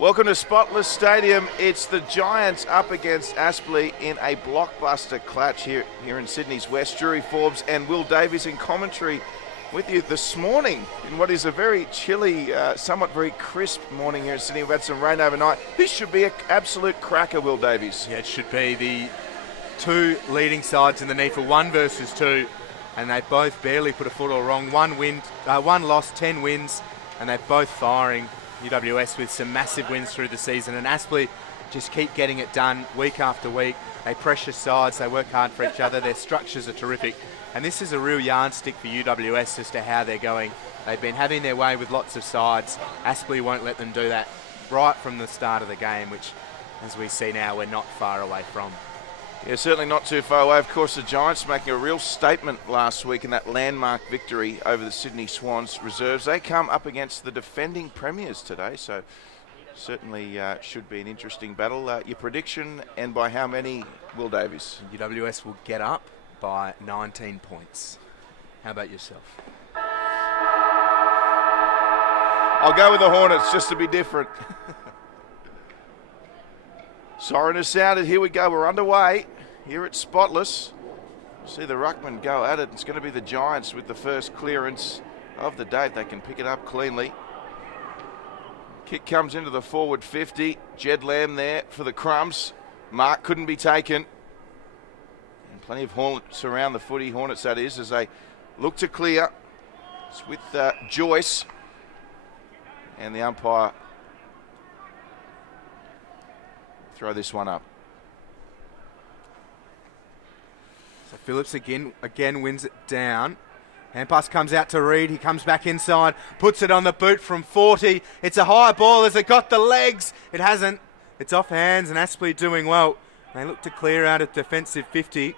Welcome to Spotless Stadium. It's the Giants up against Aspley in a blockbuster clash here in Sydney's West. Drury Forbes and Will Davies in commentary with you this morning in what is a very chilly, somewhat very crisp morning here in Sydney. We've had some rain overnight. This should be an absolute cracker, Will Davies. Yeah, it should be. The two leading sides in the NEAFL, 1 versus 2, and they both barely put a foot or wrong. One loss, 10 wins, and they're both firing. UWS with some massive wins through the season, and Aspley just keep getting it done week after week. They pressure sides, they work hard for each other, their structures are terrific, and this is a real yardstick for UWS as to how they're going. They've been having their way with lots of sides. Aspley won't let them do that right from the start of the game, which, as we see now, we're not far away from. Yeah, certainly not too far away. Of course, the Giants making a real statement last week in that landmark victory over the Sydney Swans reserves. They come up against the defending premiers today, so certainly should be an interesting battle. Your prediction, and by how many, Will Davies? UWS will get up by 19 points. How about yourself? I'll go with the Hornets just to be different. Siren has sounded. Here we go. We're underway here at Spotless. See the ruckman go at it. It's going to be the Giants with the first clearance of the day. They can pick it up cleanly. Kick comes into the forward 50. Jed Lamb there for the crumbs. Mark couldn't be taken. And plenty of Hornets around the footy. Hornets, that is, as they look to clear. It's with Joyce. And the umpire throw this one up. So Phillips again wins it down. Hand pass comes out to Reed. He comes back inside, puts it on the boot from 40. It's a high ball. Has it got the legs? It hasn't. It's off hands, and Aspley doing well. They look to clear out at defensive 50.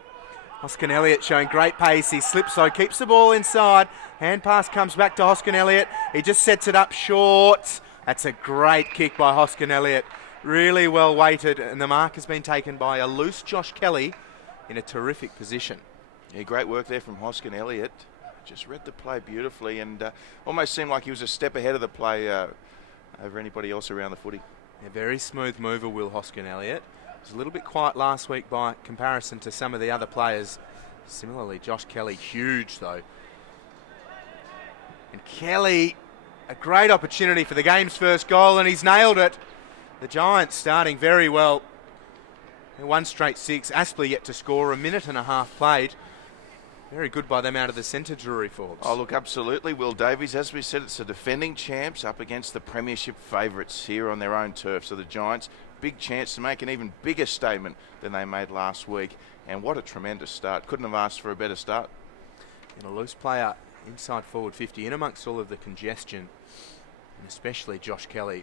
Hoskin-Elliott showing great pace. He slips, so keeps the ball inside. Hand pass comes back to Hoskin-Elliott. He just sets it up short. That's a great kick by Hoskin-Elliott. Really well weighted, and the mark has been taken by a loose Josh Kelly in a terrific position. Yeah, great work there from Hoskin-Elliott. Just read the play beautifully and almost seemed like he was a step ahead of the play over anybody else around the footy. A very smooth mover, Will Hoskin-Elliott. Was a little bit quiet last week by comparison to some of the other players. Similarly, Josh Kelly, huge though. And Kelly, a great opportunity for the game's first goal, and he's nailed it. The Giants starting very well. They're 1 straight 6. Aspley yet to score. 1.5 minutes played. Very good by them out of the centre, Drury Forbes. Oh, look, absolutely. Will Davies, as we said, it's the defending champs up against the premiership favourites here on their own turf. So the Giants, big chance to make an even bigger statement than they made last week. And what a tremendous start. Couldn't have asked for a better start. And a loose player inside forward 50 in amongst all of the congestion. And especially Josh Kelly.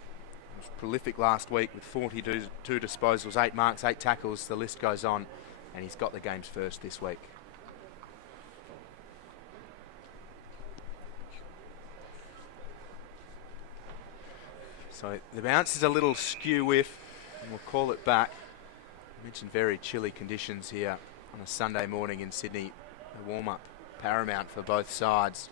Was prolific last week with 42 disposals, 8 marks, 8 tackles, the list goes on, and he's got the game's first this week. So the bounce is a little skew whiff, and we'll call it back. I mentioned very chilly conditions here on a Sunday morning in Sydney. A warm-up paramount for both sides.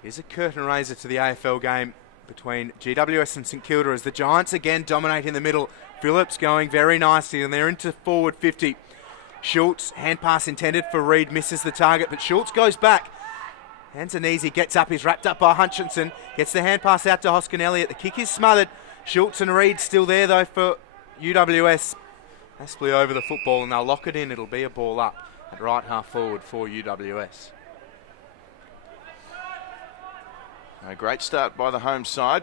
Here's a curtain raiser to the AFL game between GWS and St Kilda as the Giants again dominate in the middle. Phillips going very nicely, and they're into forward 50. Schultz, hand pass intended for Reed, misses the target, but Schultz goes back. Hands and knees, he gets up, he's wrapped up by Hutchinson, gets the hand pass out to Hoskin-Elliott. The kick is smothered. Schultz and Reed still there though for UWS. Aspley over the football, and they'll lock it in. It'll be a ball up at right half forward for UWS. A great start by the home side.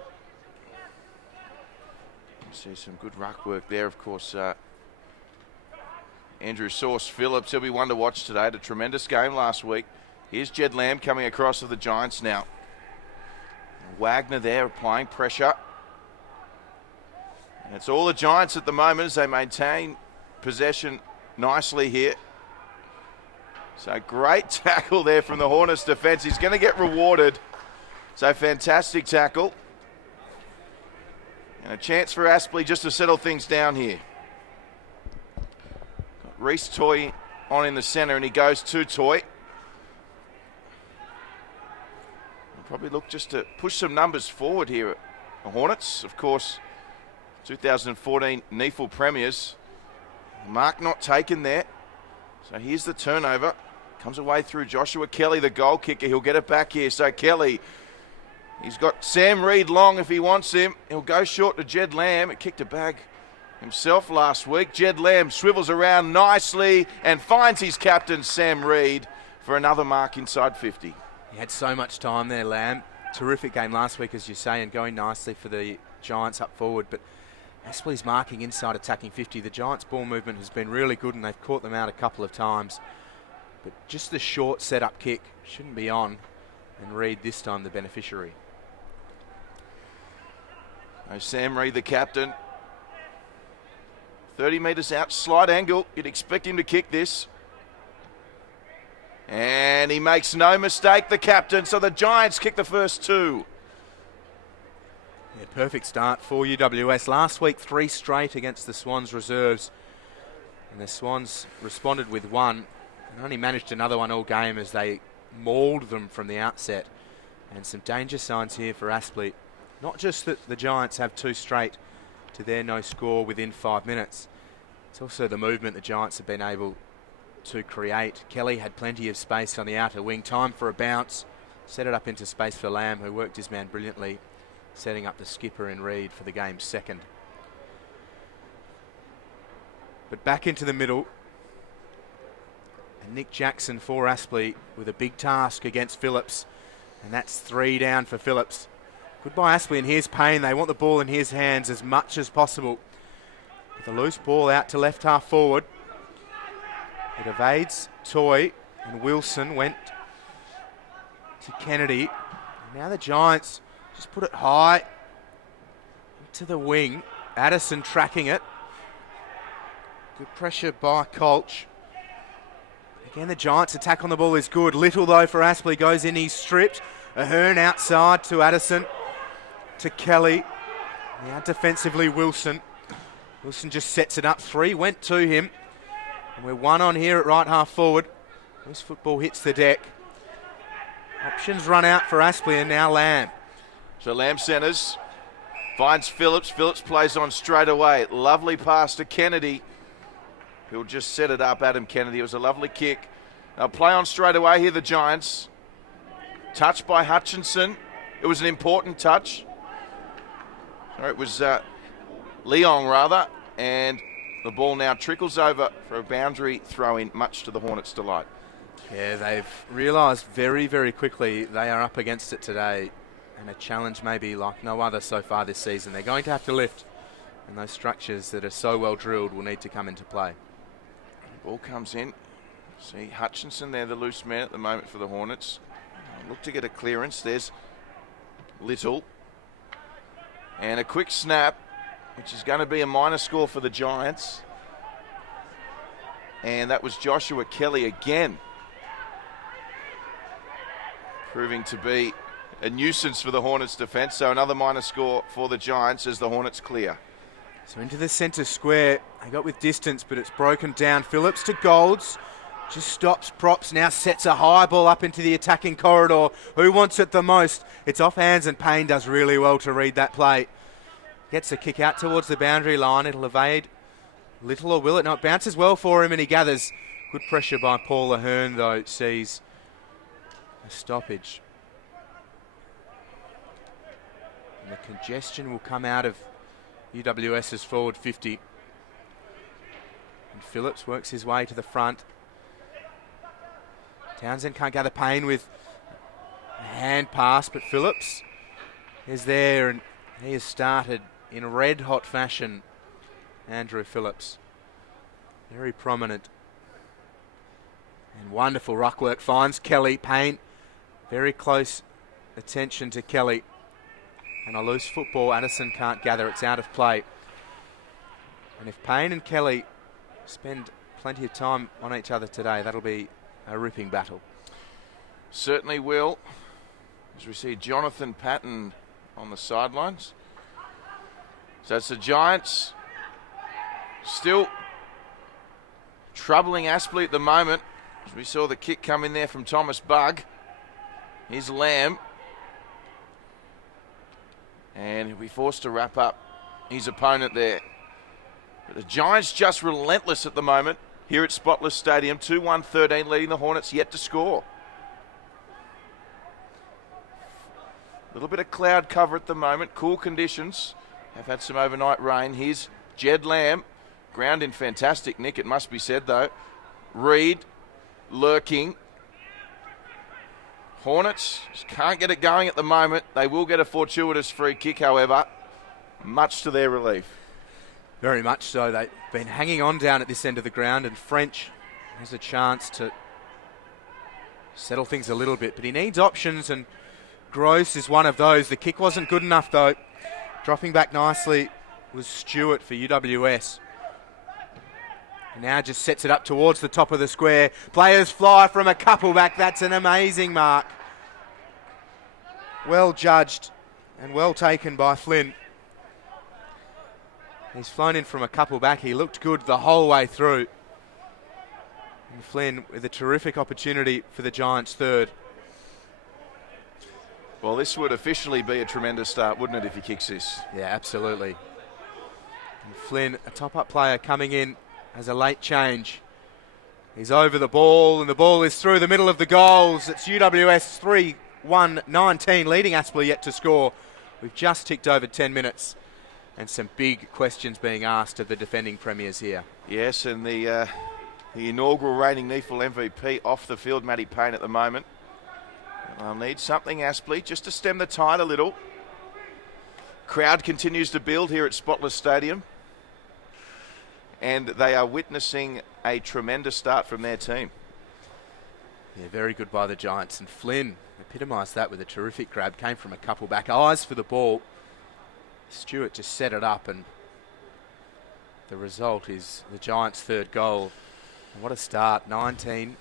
See some good ruck work there, of course. Andrew Sauce Phillips, he'll be one to watch today. Had a tremendous game last week. Here's Jed Lamb coming across to the Giants now. Wagner there applying pressure. And it's all the Giants at the moment as they maintain possession nicely here. So great tackle there from the Hornets defence. He's going to get rewarded. So fantastic tackle. And a chance for Aspley just to settle things down here. Got Reece Toy on in the centre, and he goes to Toy. Probably look just to push some numbers forward here. The Hornets, of course, 2014 NEAFL premiers. Mark not taken there. So here's the turnover. Comes away through Joshua Kelly, the goal kicker. He'll get it back here. So Kelly, he's got Sam Reid long if he wants him. He'll go short to Jed Lamb. It kicked a bag himself last week. Jed Lamb swivels around nicely and finds his captain, Sam Reid, for another mark inside 50. He had so much time there, Lamb. Terrific game last week, as you say, and going nicely for the Giants up forward. But Aspley's marking inside attacking 50. The Giants' ball movement has been really good, and they've caught them out a couple of times. But just the short set-up kick shouldn't be on, and Reid this time the beneficiary. Oh, Sam Reid, the captain. 30 metres out, slight angle. You'd expect him to kick this. And he makes no mistake, the captain. So the Giants kick the first two. Yeah, perfect start for UWS. Last week, 3 straight against the Swans reserves. And the Swans responded with 1 and only managed another one all game as they mauled them from the outset. And some danger signs here for Aspley. Not just that the Giants have 2 straight to their no score within 5 minutes. It's also the movement the Giants have been able to create. Kelly had plenty of space on the outer wing. Time for a bounce. Set it up into space for Lamb, who worked his man brilliantly, setting up the skipper in Reid for the game's second. But back into the middle. And Nick Jackson for Aspley with a big task against Phillips. And that's 3 down for Phillips. Goodbye Aspley, and here's Payne. They want the ball in his hands as much as possible. With a loose ball out to left half forward. It evades Toy, and Wilson went to Kennedy. And now the Giants just put it high into the wing. Addison tracking it. Good pressure by Colch. Again, the Giants' attack on the ball is good. Little, though, for Aspley. Goes in, he's stripped. Ahern outside to Addison. To Kelly. Now defensively, Wilson. Wilson just sets it up. 3 went to him. And we're 1 on here at right half forward. This football hits the deck. Options run out for Aspley, and now Lamb. So Lamb centres. Finds Phillips. Phillips plays on straight away. Lovely pass to Kennedy. He'll just set it up, Adam Kennedy. It was a lovely kick. They'll play on straight away here, the Giants. Touch by Hutchinson. It was an important touch. Sorry, it was Leong, rather. And the ball now trickles over for a boundary throw-in, much to the Hornets' delight. Yeah, they've realised very, very quickly they are up against it today. And a challenge maybe like no other so far this season. They're going to have to lift. And those structures that are so well drilled will need to come into play. Ball comes in. See Hutchinson there, the loose man at the moment for the Hornets. Look to get a clearance. There's Little. And a quick snap, which is going to be a minor score for the Giants. And that was Joshua Kelly again, proving to be a nuisance for the Hornets defence. So another minor score for the Giants as the Hornets clear. So into the centre square. They got with distance, but it's broken down. Phillips to Golds. Just stops props, now sets a high ball up into the attacking corridor. Who wants it the most? It's off hands, and Payne does really well to read that play. Gets a kick out towards the boundary line. It'll evade Little, or will it? No, it bounces well for him, and he gathers. Good pressure by Paul Ahern, though, sees a stoppage. And the congestion will come out of UWS's forward 50. And Phillips works his way to the front. Townsend can't gather Payne with a hand pass, but Phillips is there, and he has started in red-hot fashion. Andrew Phillips, very prominent. And wonderful ruck work, finds Kelly. Payne, very close attention to Kelly. And a loose football, Addison can't gather, it's out of play. And if Payne and Kelly spend plenty of time on each other today, that'll be a ripping battle. Certainly will. As we see Jonathan Patton on the sidelines. So it's the Giants still troubling Aspley at the moment. As we saw the kick come in there from Thomas Bugg. Here's Lamb. And he'll be forced to wrap up his opponent there. But the Giants just relentless at the moment here at Spotless Stadium. 2-1-13 leading the Hornets, yet to score. A little bit of cloud cover at the moment. Cool conditions. Have had some overnight rain. Here's Jed Lamb. Ground in fantastic nick, it must be said, though. Reed lurking. Hornets just can't get it going at the moment. They will get a fortuitous free kick, however, much to their relief. Very much so. They've been hanging on down at this end of the ground, and French has a chance to settle things a little bit, but he needs options, and Gross is one of those. The kick wasn't good enough, though. Dropping back nicely was Stewart for UWS. And now just sets it up towards the top of the square. Players fly from a couple back. That's an amazing mark. Well judged and well taken by Flynn. He's flown in from a couple back. He looked good the whole way through. And Flynn with a terrific opportunity for the Giants' third. Well, this would officially be a tremendous start, wouldn't it, if he kicks this? Yeah, absolutely. And Flynn, a top-up player, coming in as a late change. He's over the ball, and the ball is through the middle of the goals. It's UWS 3-1-19, leading Aspley yet to score. We've just ticked over 10 minutes, and some big questions being asked of the defending premiers here. Yes, and the inaugural reigning NEAFL MVP off the field, Matty Payne, at the moment. I'll need something, Aspley, just to stem the tide a little. Crowd continues to build here at Spotless Stadium, and they are witnessing a tremendous start from their team. Yeah, very good by the Giants, and Flynn epitomised that with a terrific grab. Came from a couple back, eyes for the ball. Stewart just set it up, and the result is the Giants' third goal. And what a start, 19-0.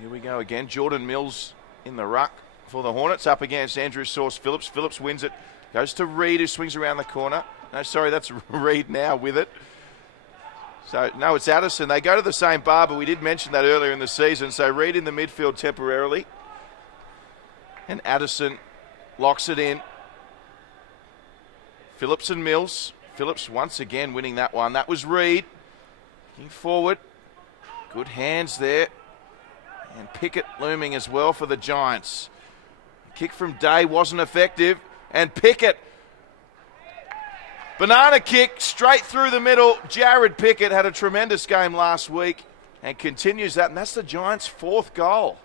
Here we go again. Jordan Mills in the ruck for the Hornets, up against Andrew Sauce Phillips. Phillips wins it. Goes to Reed, who swings around the corner. No, sorry, that's Reed now with it. So, no, it's Addison. They go to the same bar, but we did mention that earlier in the season. So, Reed in the midfield temporarily. And Addison locks it in. Phillips and Mills. Phillips once again winning that one. That was Reed. Looking forward. Good hands there. And Pickett looming as well for the Giants. Kick from Day wasn't effective. And Pickett, banana kick straight through the middle. Jared Pickett had a tremendous game last week and continues that. And that's the Giants' fourth goal.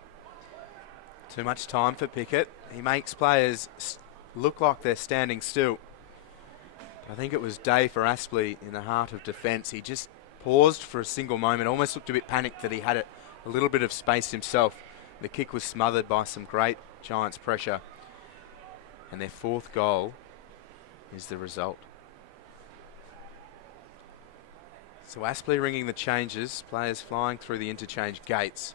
Too much time for Pickett. He makes players look like they're standing still. I think it was Day for Aspley in the heart of defence. He just paused for a single moment, almost looked a bit panicked that he had it. A little bit of space himself. The kick was smothered by some great Giants pressure. And their fourth goal is the result. So Aspley ringing the changes, players flying through the interchange gates.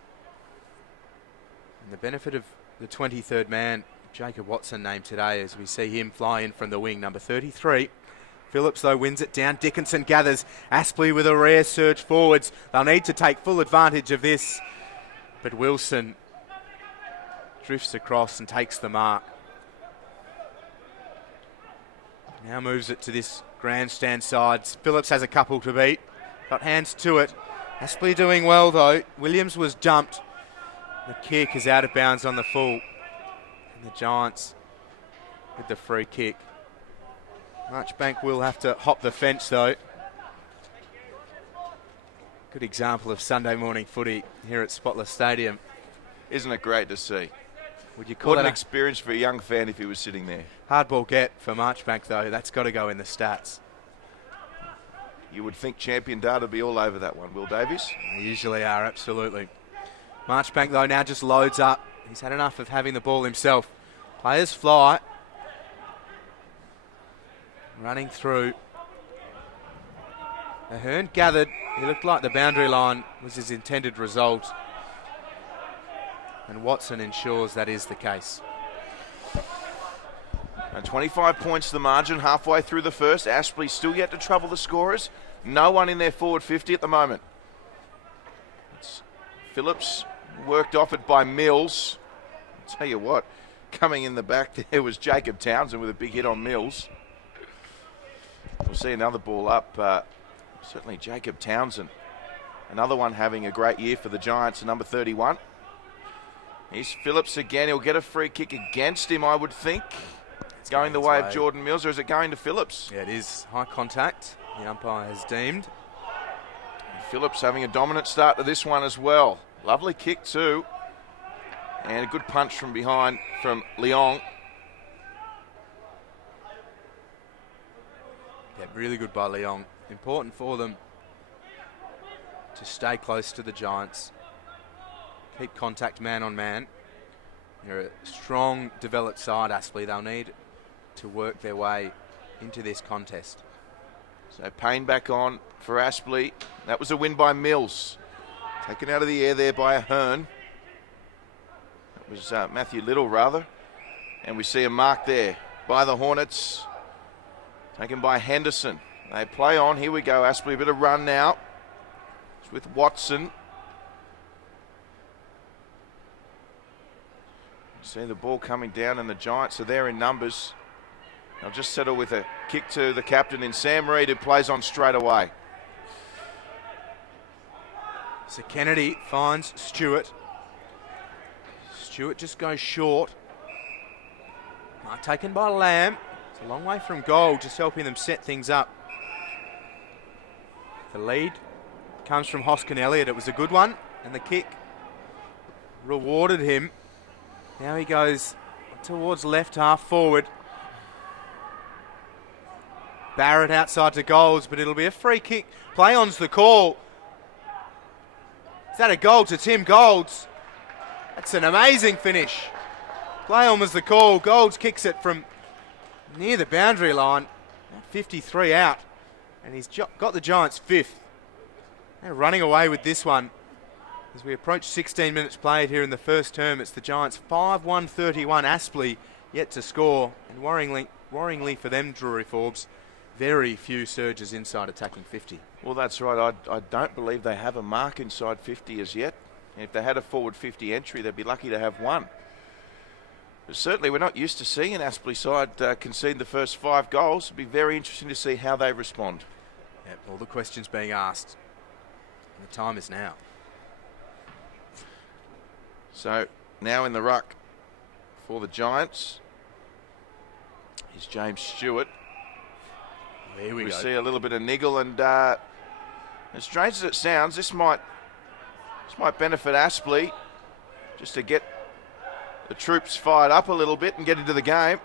And the benefit of the 23rd man, Jacob Watson, named today, as we see him fly in from the wing, number 33. Phillips, though, wins it down. Dickinson gathers. Aspley with a rare surge forwards. They'll need to take full advantage of this. But Wilson drifts across and takes the mark. Now moves it to this grandstand side. Phillips has a couple to beat. Got hands to it. Aspley doing well, though. Williams was jumped. The kick is out of bounds on the full. And the Giants with the free kick. Marchbank will have to hop the fence, though. Good example of Sunday morning footy here at Spotless Stadium. Isn't it great to see? Would you call what that an experience for a young fan if he was sitting there? Hardball get for Marchbank, though. That's got to go in the stats. You would think champion data would be all over that one, Will Davies? They usually are, absolutely. Marchbank, though, now just loads up. He's had enough of having the ball himself. Players fly. Running through. Ahern gathered. He looked like the boundary line was his intended result. And Watson ensures that is the case. And 25 points the margin halfway through the first. Aspley still yet to trouble the scorers. No one in their forward 50 at the moment. It's Phillips worked off it by Mills. I'll tell you what, coming in the back there was Jacob Townsend with a big hit on Mills. We'll see another ball up. Certainly Jacob Townsend. Another one having a great year for the Giants, number 31. Here's Phillips again. He'll get a free kick against him, I would think. It's going the way of Jordan Mills, or is it going to Phillips? Yeah, it is high contact. The umpire has deemed. And Phillips having a dominant start to this one as well. Lovely kick too. And a good punch from behind from Leong. Yeah, really good by Leong. Important for them to stay close to the Giants. Keep contact man on man. They're a strong, developed side, Aspley. They'll need to work their way into this contest. So Payne back on for Aspley. That was a win by Mills. Taken out of the air there by Ahern. That was Matthew Little, rather. And we see a mark there by the Hornets. Taken by Henderson. They play on. Here we go, Aspley. A bit of run now. It's with Watson. See the ball coming down, and the Giants are there in numbers. They'll just settle with a kick to the captain in Sam Reid, who plays on straight away. So Kennedy finds Stewart. Stewart just goes short. Mark taken by Lamb. It's a long way from goal, just helping them set things up. The lead comes from Hoskin-Elliott. It was a good one, and the kick rewarded him. Now he goes towards left half forward. Barrett outside to goals, but it'll be a free kick. Play on's the call. Is that a goal to Tim Golds? That's an amazing finish. Play on was the call. Golds kicks it from near the boundary line. 53 out. And he's got the Giants fifth. They're running away with this one. As we approach 16 minutes played here in the first term, it's the Giants 5-1-31. Aspley yet to score. And worryingly for them, Drury Forbes, very few surges inside attacking 50. Well, that's right. I don't believe they have a mark inside 50 as yet. And if they had a forward 50 entry, they'd be lucky to have one. But certainly we're not used to seeing an Aspley side concede the first 5 goals. It'd be very interesting to see how they respond. Yep, all the questions being asked. And the time is now. So now in the ruck for the Giants is James Stewart. Here we go. See a little bit of niggle, and as strange as it sounds, this might benefit Aspley just to get the troops fired up a little bit and get into the game.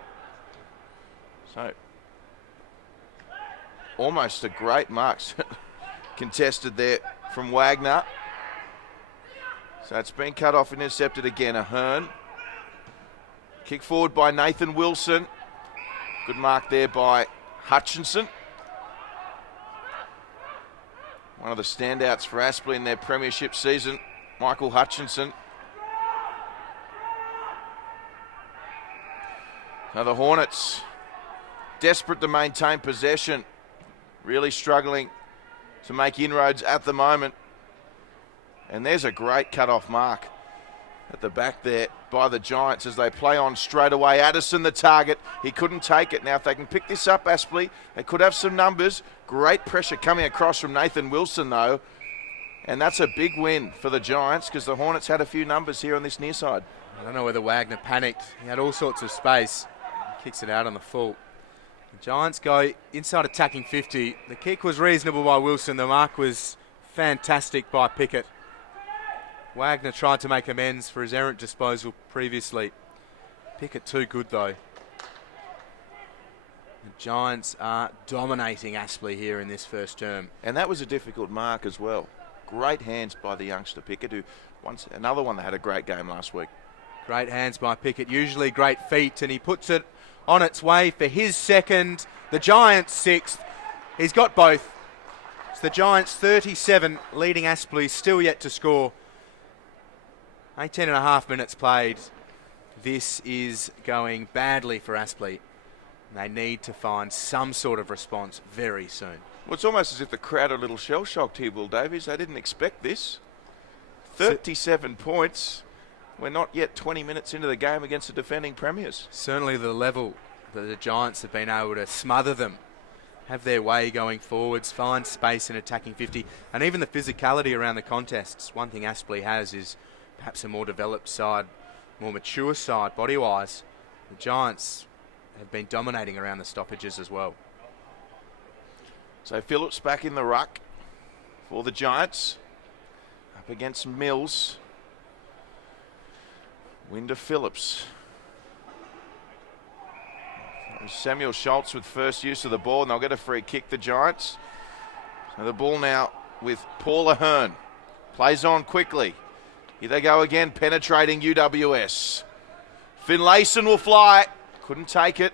So almost a great mark contested there from Wagner. So it's been cut off and intercepted again. Ahern. Kick forward by Nathan Wilson. Good mark there by Hutchinson. One of the standouts for Aspley in their premiership season, Michael Hutchinson. Now the Hornets, desperate to maintain possession, really struggling to make inroads at the moment. And there's a great cut-off mark at the back there by the Giants as they play on straight away. Addison the target. He couldn't take it. Now if they can pick this up, Aspley, they could have some numbers. Great pressure coming across from Nathan Wilson though. And that's a big win for the Giants because the Hornets had a few numbers here on this near side. I don't know whether Wagner panicked. He had all sorts of space. He kicks it out on the full. The Giants go inside attacking 50. The kick was reasonable by Wilson. The mark was fantastic by Pickett. Wagner tried to make amends for his errant disposal previously. Pickett too good though. The Giants are dominating Aspley here in this first term. And that was a difficult mark as well. Great hands by the youngster Pickett, who another one that had a great game last week. Great hands by Pickett, usually great feet, and he puts it on its way for his second. The Giants' sixth. He's got both. It's the Giants 37, leading Aspley, still yet to score. 18.5 minutes played. This is going badly for Aspley. They need to find some sort of response very soon. Well, it's almost as if the crowd are a little shell-shocked here, Will Davies. They didn't expect this. 37 points. we're not yet 20 minutes into the game against the defending premiers. Certainly the level that the Giants have been able to smother them, have their way going forwards, find space in attacking 50, and even the physicality around the contests. One thing Aspley has is perhaps a more developed side, more mature side body-wise. The Giants have been dominating around the stoppages as well. So Phillips back in the ruck for the Giants. Up against Mills. Win to Phillips. Samuel Schultz with first use of the ball, and they'll get a free kick, the Giants. So the ball now with Paul Ahern. Plays on quickly. Here they go again, penetrating UWS. Finlayson will fly. Couldn't take it.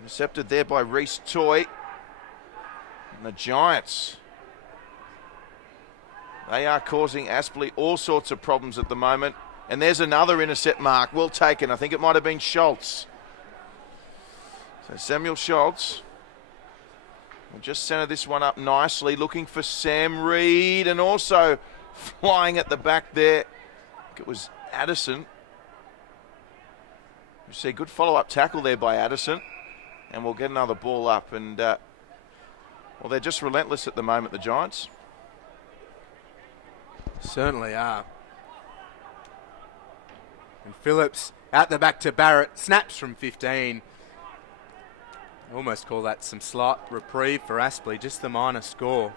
Intercepted there by Reece Toy. And the Giants, they are causing Aspley all sorts of problems at the moment. And there's another intercept mark. Well taken. I think it might have been Schultz. So Samuel Schultz will just centre this one up nicely, looking for Sam Reed, and also flying at the back there. I think it was Addison. You see, good follow-up tackle there by Addison. And we'll get another ball up. And, well, they're just relentless at the moment, the Giants. Certainly are. And Phillips out the back to Barrett. Snaps from 15. Almost call that some slight reprieve for Aspley, just the minor score.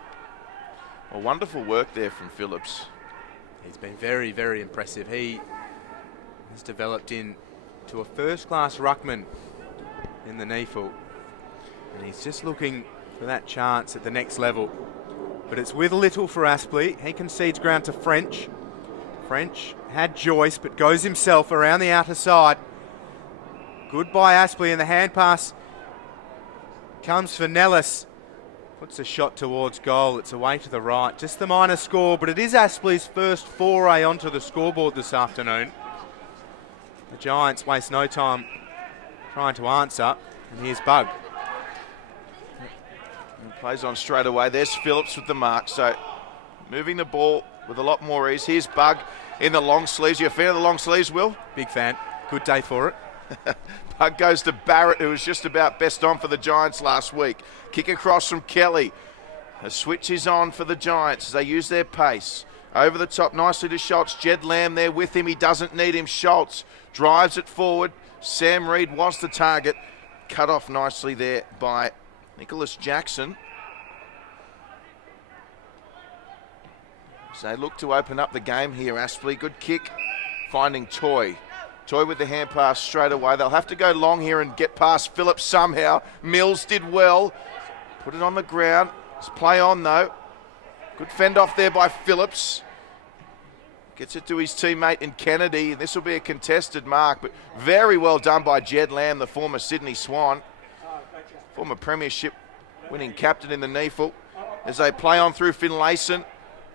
Well, wonderful work there from Phillips. He's been very, very impressive. He has developed into a first-class ruckman in the NEAFL. And he's just looking for that chance at the next level. But it's with little for Aspley. He concedes ground to French. French had Joyce, but goes himself around the outer side. Good by Aspley, and the hand pass comes for Nellis. Puts a shot towards goal. It's away to the right. Just the minor score, but it is Aspley's first foray onto the scoreboard this afternoon. The Giants waste no time trying to answer, and here's Bug. And plays on straight away. There's Phillips with the mark. So moving the ball with a lot more ease. Here's Bug in the long sleeves. You a fan of the long sleeves, Will? Big fan. Good day for it. Bug goes to Barrett, who was just about best on for the Giants last week. Kick across from Kelly. A switch is on for the Giants as they use their pace. Over the top nicely to Schultz. Jed Lamb there with him. He doesn't need him. Schultz drives it forward. Sam Reed was the target. Cut off nicely there by Nicholas Jackson. So they look to open up the game here, Aspley. Good kick, finding Toy. Toy with the hand pass straight away. They'll have to go long here and get past Phillips somehow. Mills did well. Put it on the ground. Let's play on though. Good fend off there by Phillips. Gets it to his teammate in Kennedy. This will be a contested mark, but very well done by Jed Lamb, the former Sydney Swan. Former premiership winning captain in the NEAFL. As they play on through Finlayson.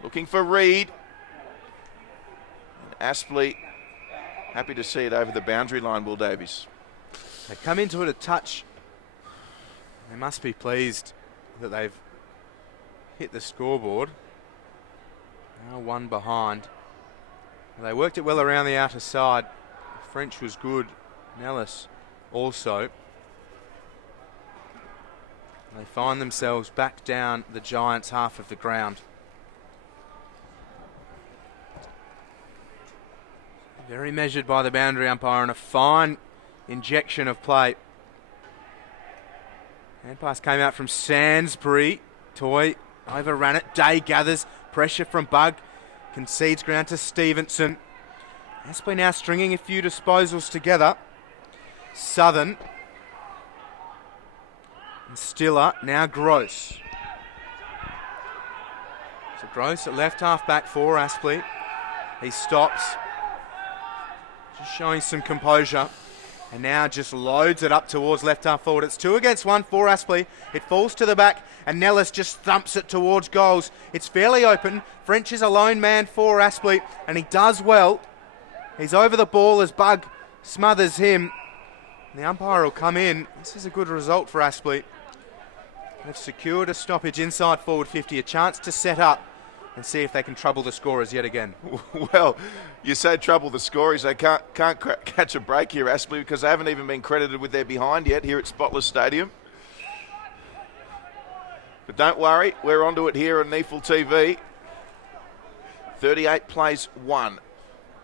Looking for Reed. And Aspley happy to see it over the boundary line, Will Davies. They come into it a touch. They must be pleased that they've hit the scoreboard. Now one behind. They worked it well around the outer side. French was good. Nellis also. They find themselves back down the Giants' half of the ground. Very measured by the boundary umpire and a fine injection of play. Hand pass came out from Sansbury. Toy overran it. Day gathers pressure from Bug. Concedes ground to Stevenson. Aspley now stringing a few disposals together. Southern. And Stiller. Now Gross. So Gross at left half back for Aspley. He stops. Just showing some composure. And now just loads it up towards left half forward. It's 2 against 1 for Aspley. It falls to the back and Nellis just thumps it towards goals. It's fairly open. French is a lone man for Aspley and he does well. He's over the ball as Bug smothers him. The umpire will come in. This is a good result for Aspley. They've secured a stoppage inside forward 50. A chance to set up and see if they can trouble the scorers yet again. Well, you say trouble the scorers. They can't catch a break here, Aspley, because they haven't even been credited with their behind yet here at Spotless Stadium. But don't worry, we're onto it here on NEAFL TV. 38 plays 1.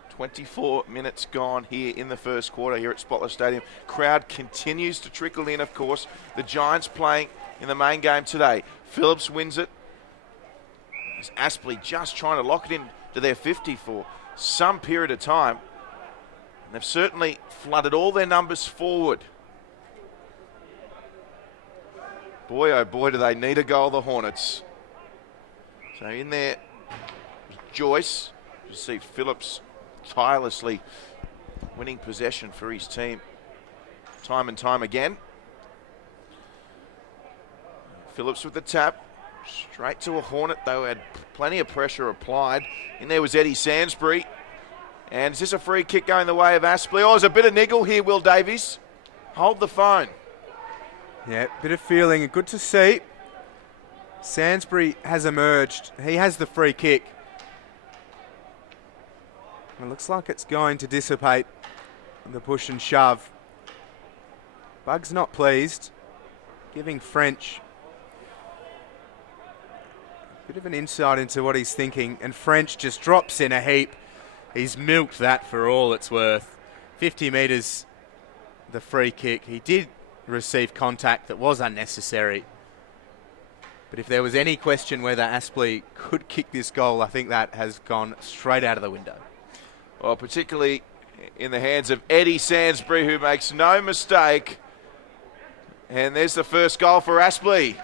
24 minutes gone here in the first quarter here at Spotless Stadium. Crowd continues to trickle in, of course. The Giants playing in the main game today. Phillips wins it. As Aspley just trying to lock it in to their 50 for some period of time. And they've certainly flooded all their numbers forward. Boy, oh boy, do they need a goal, the Hornets. So in there, Joyce. You see Phillips tirelessly winning possession for his team time and time again. Phillips with the tap. Straight to a Hornet, though, had plenty of pressure applied. In there was Eddie Sansbury. And is this a free kick going the way of Aspley? Oh, there's a bit of niggle here, Will Davies. Hold the phone. Yeah, bit of feeling. Good to see. Sansbury has emerged. He has the free kick. It looks like it's going to dissipate the push and shove. Bug's not pleased. Giving French a bit of an insight into what he's thinking, and French just drops in a heap. He's milked that for all it's worth. 50 metres, the free kick. He did receive contact that was unnecessary. But if there was any question whether Aspley could kick this goal, I think that has gone straight out of the window. Well, particularly in the hands of Eddie Sansbury, who makes no mistake. And there's the first goal for Aspley.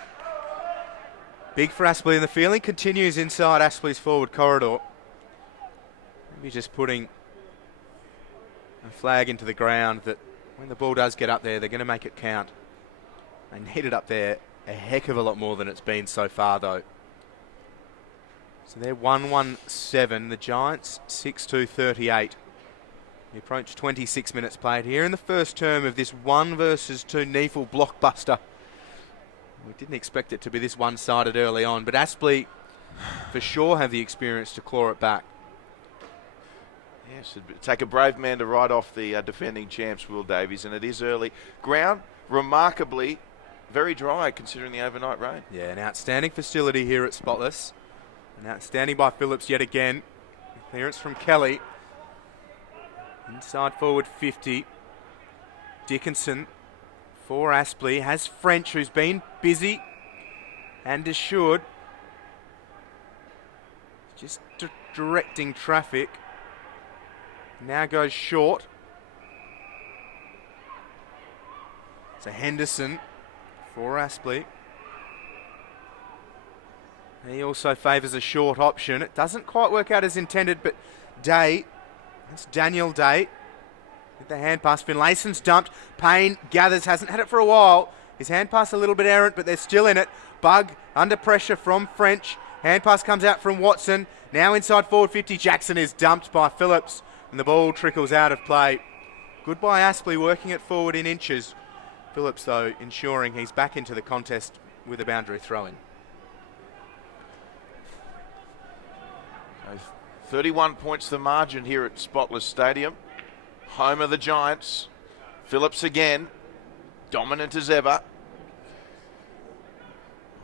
Big for Aspley, and the feeling continues inside Aspley's forward corridor. Maybe just putting a flag into the ground that when the ball does get up there, they're going to make it count. They need it up there a heck of a lot more than it's been so far, though. So they're 1-1-7. The Giants 6-2-38. We approach 26 minutes played here in the first term of this 1 versus 2 NEAFL blockbuster. We didn't expect it to be this one-sided early on, but Aspley for sure have the experience to claw it back. Yes, it'd take a brave man to ride off the defending champs, Will Davies, and it is early. Ground, remarkably, very dry considering the overnight rain. Yeah, an outstanding facility here at Spotless. An outstanding by Phillips yet again. Clearance from Kelly. Inside forward 50. Dickinson for Aspley. Has French, who's been busy and assured. Just directing traffic. Now goes short. So Henderson for Aspley. He also favours a short option. It doesn't quite work out as intended, but Day, that's Daniel Day, with the hand pass. Finlayson's dumped. Payne gathers, hasn't had it for a while. His hand pass a little bit errant, but they're still in it. Bug under pressure from French. Hand pass comes out from Watson. Now inside forward 50. Jackson is dumped by Phillips, and the ball trickles out of play. Good by Aspley, working it forward in inches. Phillips, though, ensuring he's back into the contest with a boundary throw-in. 31 points the margin here at Spotless Stadium. Home of the Giants. Phillips again, dominant as ever.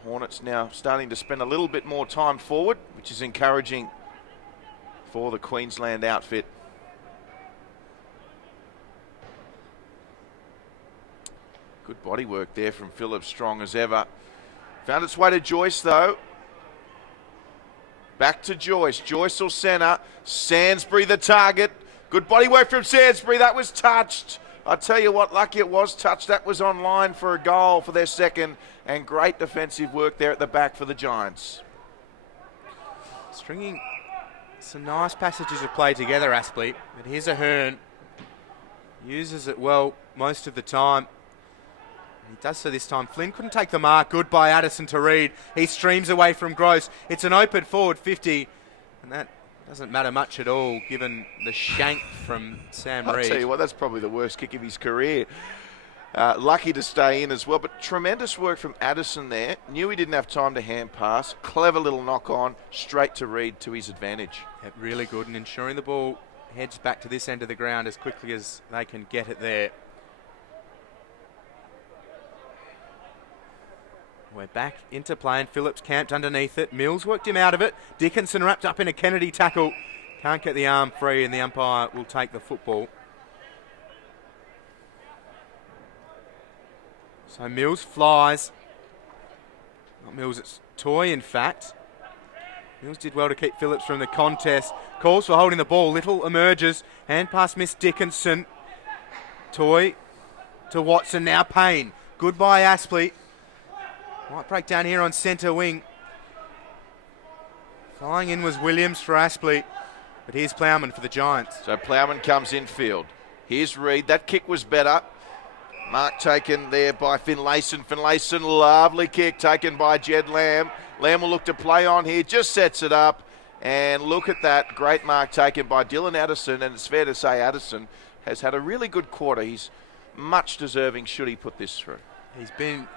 Hornets now starting to spend a little bit more time forward, which is encouraging for the Queensland outfit. Good body work there from Phillips, strong as ever. Found its way to Joyce, though. Back to Joyce. Joyce will centre. Sansbury the target. Good body work from Sansbury. That was touched. I tell you what, lucky it was touched. That was on line for a goal for their second. And great defensive work there at the back for the Giants. Stringing some nice passages of play together, Aspley. But here's a Hearn. Uses it well most of the time. He does so this time. Flynn couldn't take the mark. Good by Addison to Reid. He streams away from Gross. It's an open forward 50. And that doesn't matter much at all, given the shank from Sam Reid. I'll tell you what, that's probably the worst kick of his career. Lucky to stay in as well, but tremendous work from Addison there. Knew he didn't have time to hand pass. Clever little knock on, straight to Reed to his advantage. Yep, really good, and ensuring the ball heads back to this end of the ground as quickly as they can get it there. We're back into play, and Phillips camped underneath it. Mills worked him out of it. Dickinson wrapped up in a Kennedy tackle. Can't get the arm free, and the umpire will take the football. So Mills flies. Not Mills, it's Toy, in fact. Mills did well to keep Phillips from the contest. Calls for holding the ball. Little emerges. Hand pass missed Dickinson. Toy to Watson. Now Payne. Goodbye Aspley. Might break down here on centre wing. Flying in was Williams for Aspley. But here's Plowman for the Giants. So Plowman comes infield. Here's Reed. That kick was better. Mark taken there by Finlayson. Finlayson, lovely kick taken by Jed Lamb. Lamb will look to play on here, just sets it up. And look at that, great mark taken by Dylan Addison. And it's fair to say Addison has had a really good quarter. He's much deserving should he put this through. He's been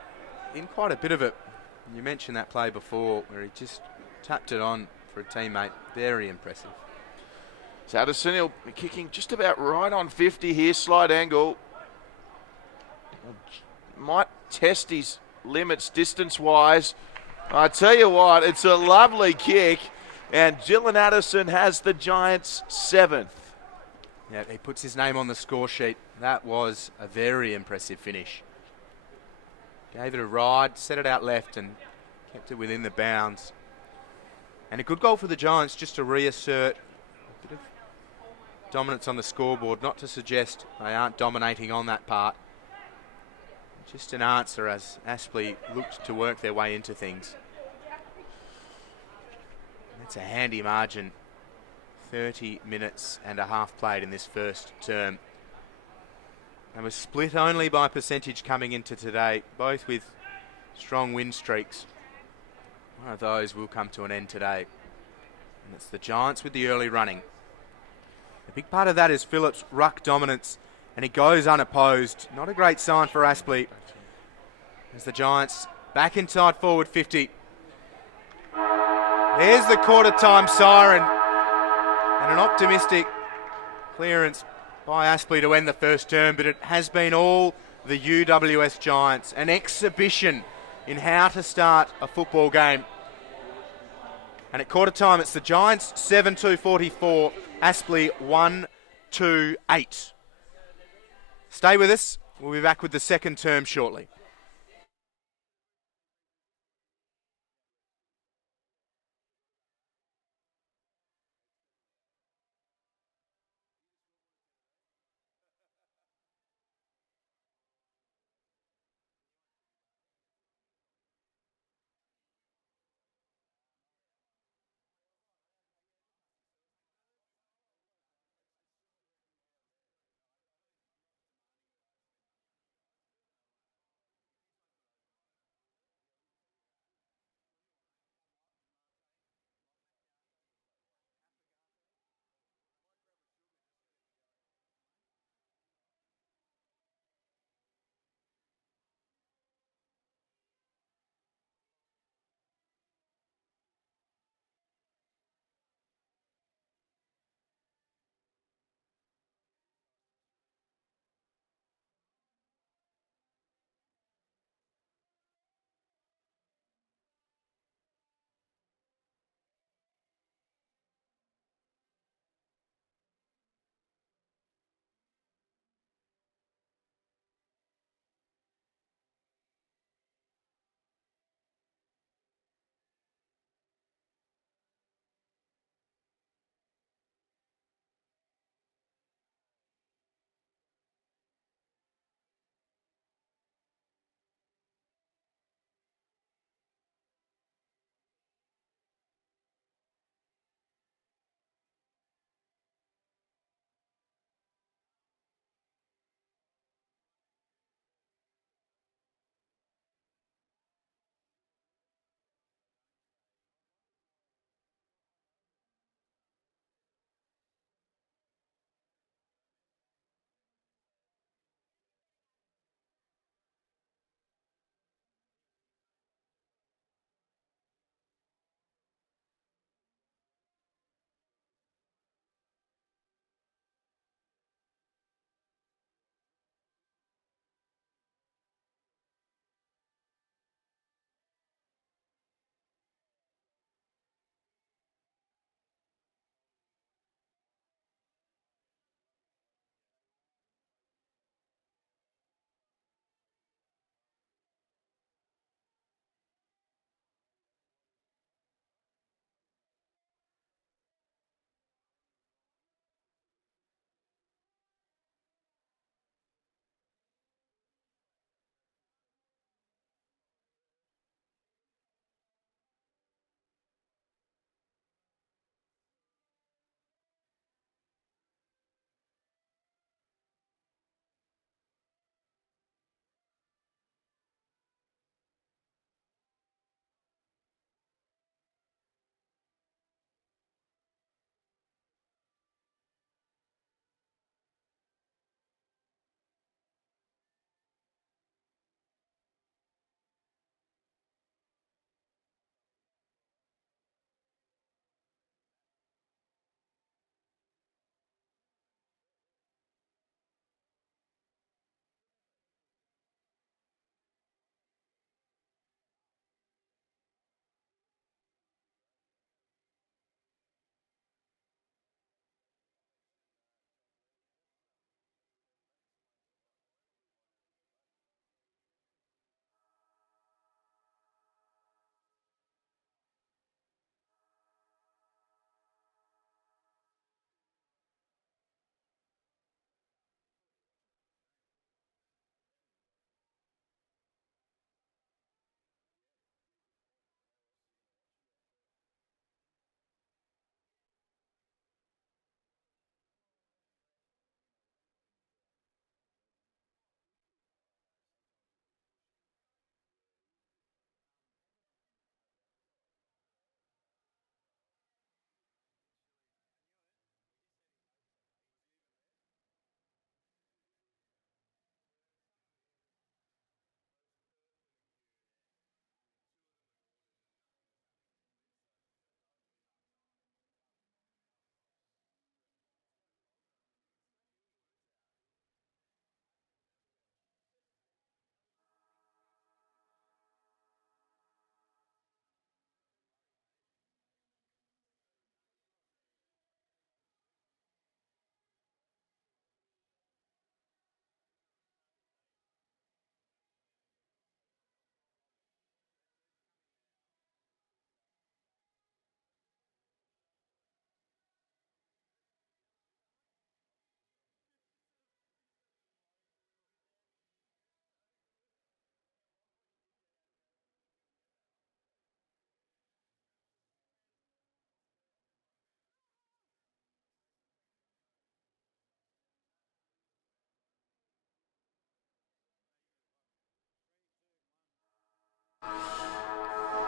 in quite a bit of it. You mentioned that play before where he just tapped it on for a teammate. Very impressive. So Addison, he'll be kicking just about right on 50 here, slight angle. Might test his limits distance-wise. I tell you what, it's a lovely kick, and Dylan Addison has the Giants' 7th. Yeah, he puts his name on the score sheet. That was a very impressive finish. Gave it a ride, set it out left, and kept it within the bounds. And a good goal for the Giants just to reassert a bit of dominance on the scoreboard, not to suggest they aren't dominating on that part. Just an answer as Aspley looked to work their way into things. That's a handy margin. 30 minutes and a half played in this first term. They were split only by percentage coming into today, both with strong win streaks. One of those will come to an end today. And it's the Giants with the early running. A big part of that is Phillips' ruck dominance, and he goes unopposed. Not a great sign for Aspley. As the Giants back inside forward 50. There's the quarter time siren. And an optimistic clearance by Aspley to end the first term, but it has been all the UWS Giants. An exhibition in how to start a football game. And at quarter time, it's the Giants 7-2-44, Aspley 1-2-8. Stay with us. We'll be back with the second term shortly.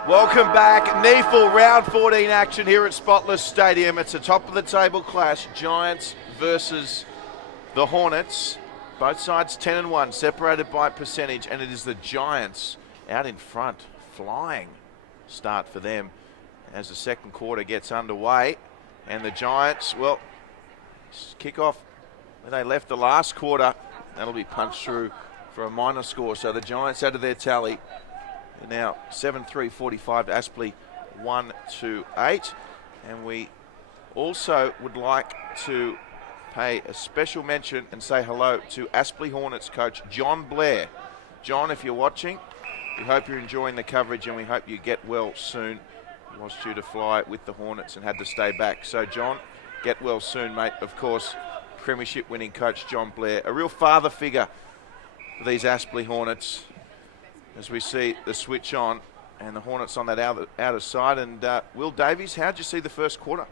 Welcome back. NEAFL round 14 action here at Spotless Stadium. It's a top of the table clash. Giants versus the Hornets. Both sides 10-1, separated by percentage, and it is the Giants out in front. Flying start for them as the second quarter gets underway. And the Giants, well, kick off when they left the last quarter. That'll be punched through for a minor score. So the Giants added their tally. Now 7-3-45 to Aspley 1-8, and we also would like to pay a special mention and say hello to Aspley Hornets coach John Blair. John, if you're watching, we hope you're enjoying the coverage and we hope you get well soon. He was due to fly with the Hornets and had to stay back. So John, get well soon, mate. Of course, premiership winning coach John Blair, a real father figure for these Aspley Hornets. As we see the switch on and the Hornets on that outer side. And Will Davies, how'd you see the first quarter?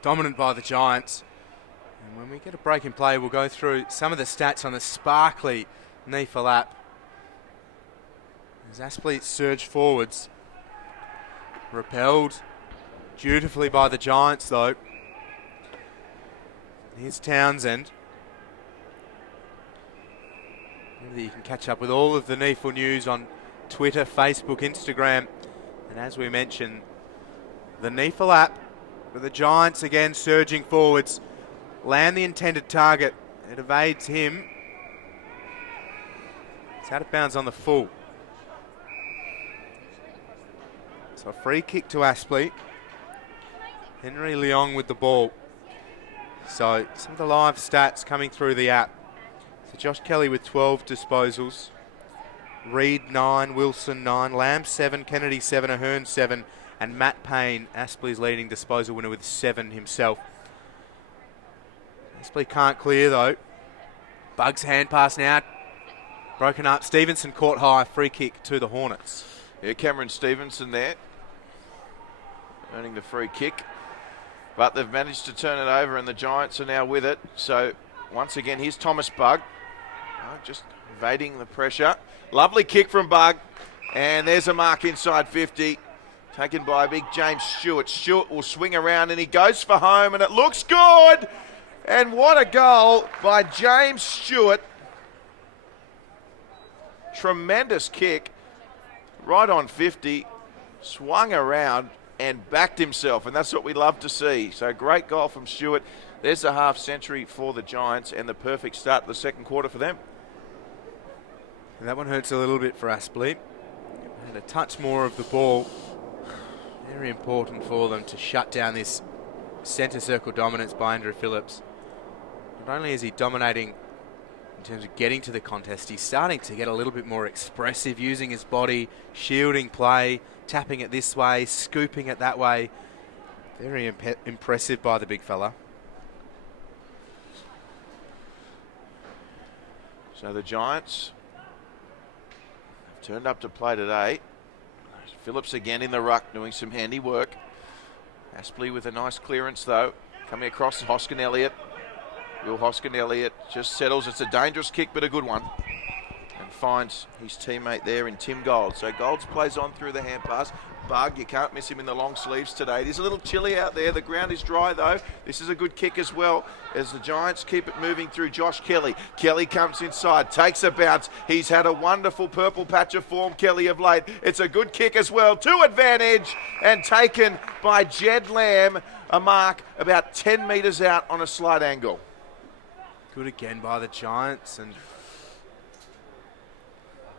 Dominant by the Giants. And when we get a break in play, we'll go through some of the stats on the sparkly NEAFL app. As Aspley surge forwards. Repelled dutifully by the Giants, though. Here's Townsend. Remember that you can catch up with all of the NEAFL news on Twitter, Facebook, Instagram, and as we mentioned, the NEAFL app with the Giants again surging forwards, land the intended target. It evades him. It's out of bounds on the full. So a free kick to Aspley. Henry Leong with the ball. So some of the live stats coming through the app. So Josh Kelly with 12 disposals. Reed 9, Wilson 9, Lamb 7, Kennedy 7, Ahern 7, and Matt Payne, Aspley's leading disposal winner, with 7 himself. Aspley can't clear though. Buggs hand pass now. Broken up. Stevenson caught high. Free kick to the Hornets. Yeah, Cameron Stevenson there, earning the free kick. But they've managed to turn it over and the Giants are now with it. So once again, here's Thomas Bugg. Just evading the pressure. Lovely kick from Bugg. And there's a mark inside 50. Taken by big James Stewart. Stewart will swing around and he goes for home and it looks good. And what a goal by James Stewart. Tremendous kick. Right on 50. Swung around and backed himself. And that's what we love to see. So great goal from Stewart. There's a half century for the Giants and the perfect start to the second quarter for them. And that one hurts a little bit for Aspley. And a touch more of the ball. Very important for them to shut down this centre circle dominance by Andrew Phillips. Not only is he dominating in terms of getting to the contest, he's starting to get a little bit more expressive, using his body, shielding play, tapping it this way, scooping it that way. Very impressive by the big fella. So the Giants have turned up to play today. Phillips again in the ruck, doing some handy work. Aspley with a nice clearance though. Coming across Hoskin-Elliott. Will Hoskin-Elliott just settles. It's a dangerous kick, but a good one. And finds his teammate there in Tim Gold. So Golds plays on through the hand pass. Bugg, you can't miss him in the long sleeves today. It is a little chilly out there. The ground is dry though. This is a good kick as well as the Giants keep it moving through Josh Kelly. Kelly comes inside, takes a bounce. He's had a wonderful purple patch of form, Kelly, of late. It's a good kick as well. To advantage and taken by Jed Lamb. A mark about 10 metres out on a slight angle. Good again by the Giants, and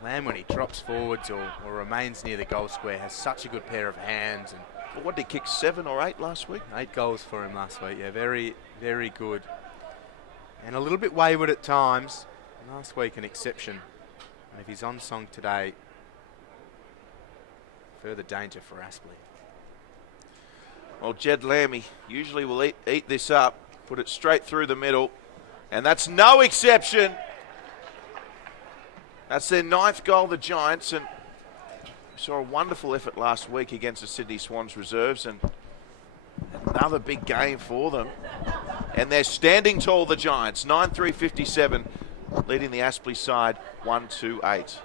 Lamb, when he drops forwards or remains near the goal square, has such a good pair of hands. And well, what did he kick, 7 or 8 last week? 8 goals for him last week, yeah, very, very good. And a little bit wayward at times. Last week an exception. And if he's on song today, further danger for Aspley. Well, Jed Lamb, he usually will eat this up, put it straight through the middle. And that's no exception. That's their 9th goal, the Giants, and we saw a wonderful effort last week against the Sydney Swans reserves, and another big game for them. And they're standing tall, the Giants, 9-3-57, leading the Aspley side 1-2-8.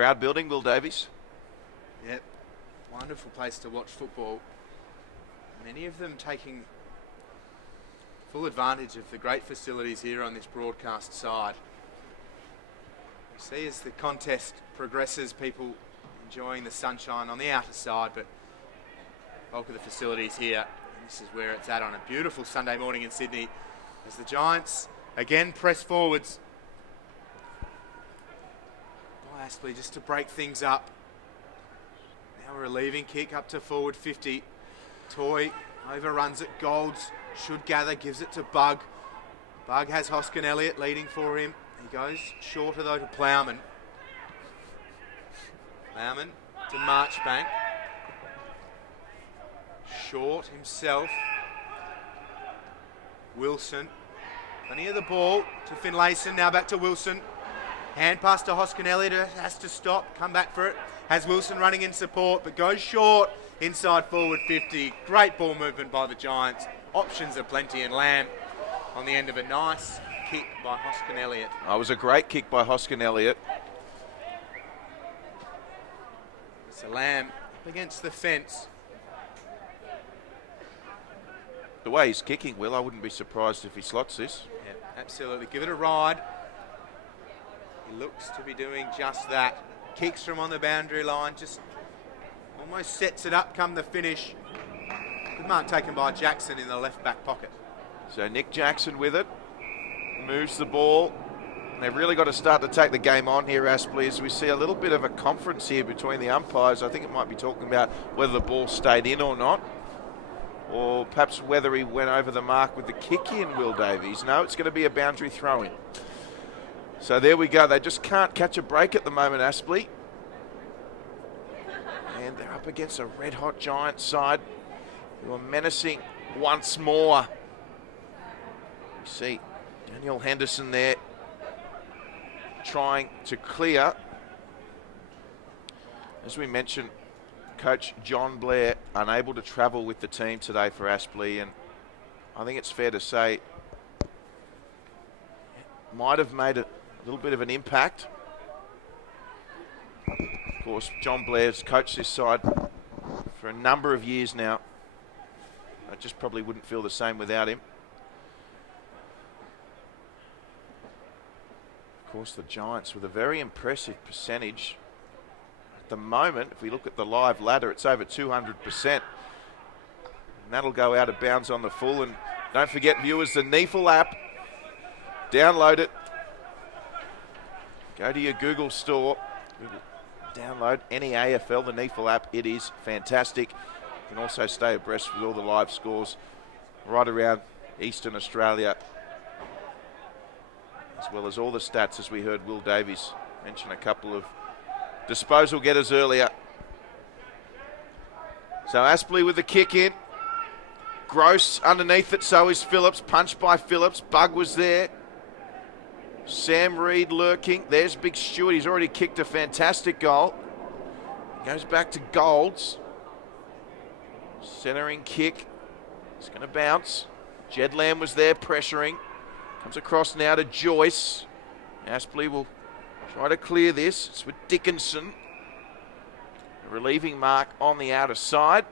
crowd building, Will Davies. Yep, wonderful place to watch football. Many of them taking full advantage of the great facilities here on this broadcast side. You see as the contest progresses, people enjoying the sunshine on the outer side, but bulk of the facilities here. And this is where it's at on a beautiful Sunday morning in Sydney as the Giants again press forwards. By Aspley just to break things up. Now a relieving kick up to forward 50. Toy overruns it. Golds should gather, gives it to Bug. Bug has Hoskin-Elliott leading for him. He goes shorter though to Plowman. Plowman to Marchbank. Short himself. Wilson. Plenty of the ball to Finlayson. Now back to Wilson. Hand pass to Hoskin-Elliott. Has to stop. Come back for it. Has Wilson running in support, but goes short inside forward 50. Great ball movement by the Giants. Options are plenty, and Lamb on the end of a nice kick by Hoskin-Elliott. It was a great kick by Hoskin-Elliott. It's a Lamb up against the fence. The way he's kicking, Will, I wouldn't be surprised if he slots this. Yeah, absolutely. Give it a ride. He looks to be doing just that. Kicks from on the boundary line, just almost sets it up come the finish. Good mark taken by Jackson in the left back pocket. So Nick Jackson with it. Moves the ball. They've really got to start to take the game on here, Aspley, as we see a little bit of a conference here between the umpires. I think it might be talking about whether the ball stayed in or not, or perhaps whether he went over the mark with the kick in, Will Davies. No, it's going to be a boundary throw-in. So there we go. They just can't catch a break at the moment, Aspley. And they're up against a red-hot Giants side who are menacing once more. You see Daniel Henderson there trying to clear. As we mentioned, Coach John Blair unable to travel with the team today for Aspley, and I think it's fair to say might have made a little bit of an impact. Of course, John Blair's coached this side for a number of years now. I just probably wouldn't feel the same without him. Of course, the Giants with a very impressive percentage. At the moment, if we look at the live ladder, it's over 200%. And that'll go out of bounds on the full. And don't forget, viewers, the NEAFL app. Download it. Go to your Google store. Download NEAFL, the NEAFL app. It is fantastic. You can also stay abreast with all the live scores right around Eastern Australia, as well as all the stats, as we heard Will Davies mention a couple of disposal getters earlier. So Aspley with the kick in. Gross underneath it, so is Phillips. Punched by Phillips. Bug was there. Sam Reed lurking. There's Big Stewart. He's already kicked a fantastic goal. Goes back to Golds. Centering kick. It's going to bounce. Jed Lamb was there pressuring. Comes across now to Joyce. Aspley will try to clear this. It's with Dickinson. A relieving mark on the outer side.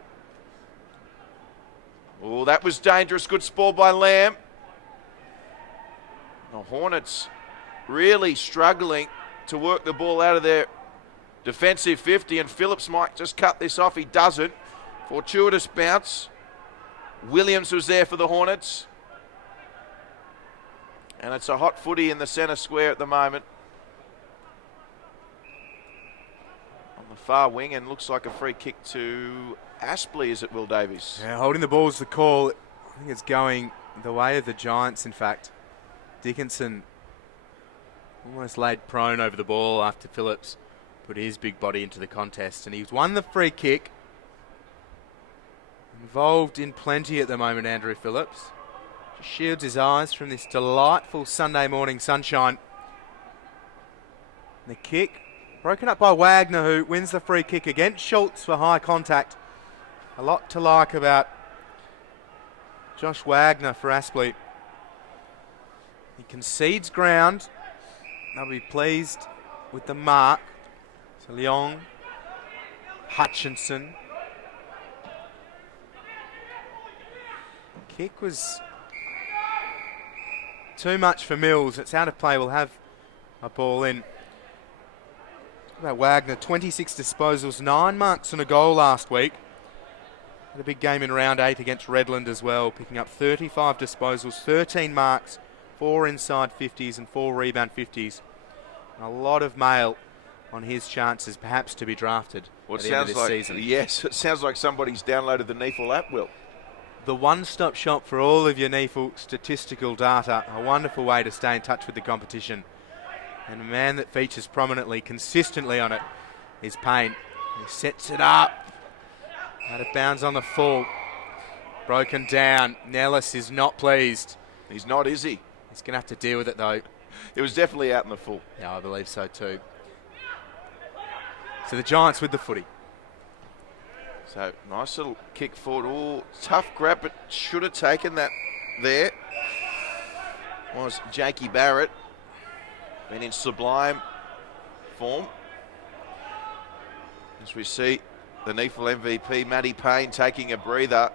Oh, that was dangerous. Good spoil by Lamb. The Hornets really struggling to work the ball out of their defensive 50, and Phillips might just cut this off. He doesn't. Fortuitous bounce. Williams was there for the Hornets. And it's a hot footy in the centre square at the moment. On the far wing, and looks like a free kick to Aspley, is it, Will Davies? Yeah, holding the ball is the call. I think it's going the way of the Giants, in fact. Dickinson almost laid prone over the ball after Phillips put his big body into the contest, and he's won the free kick. Involved in plenty at the moment, Andrew Phillips. Just shields his eyes from this delightful Sunday morning sunshine. The kick broken up by Wagner, who wins the free kick against Schultz for high contact. A lot to like about Josh Wagner for Aspley. He concedes ground. They'll be pleased with the mark. to Leong. Hutchinson. Kick was too much for Mills. It's out of play. We'll have a ball in. What about Wagner? 26 disposals, 9 marks and a goal last week. Had a big game in round 8 against Redland as well, picking up 35 disposals, 13 marks, 4 inside 50s and 4 rebound 50s. A lot of mail on his chances perhaps to be drafted at the end of this season. Yes, it sounds like somebody's downloaded the NEAFL app, Will. The one-stop shop for all of your NEAFL statistical data. A wonderful way to stay in touch with the competition. And a man that features prominently, consistently on it, is Payne. He sets it up. Out of bounds on the full. Broken down. Nellis is not pleased. He's not, is he? He's going to have to deal with it, though. It was definitely out in the full. Yeah, I believe so too. So the Giants with the footy. So nice little kick forward. Oh, tough grab, but should have taken that there. Was Jakey Barrett. Been in sublime form. As we see the NEAFL MVP, Matty Payne, taking a breather.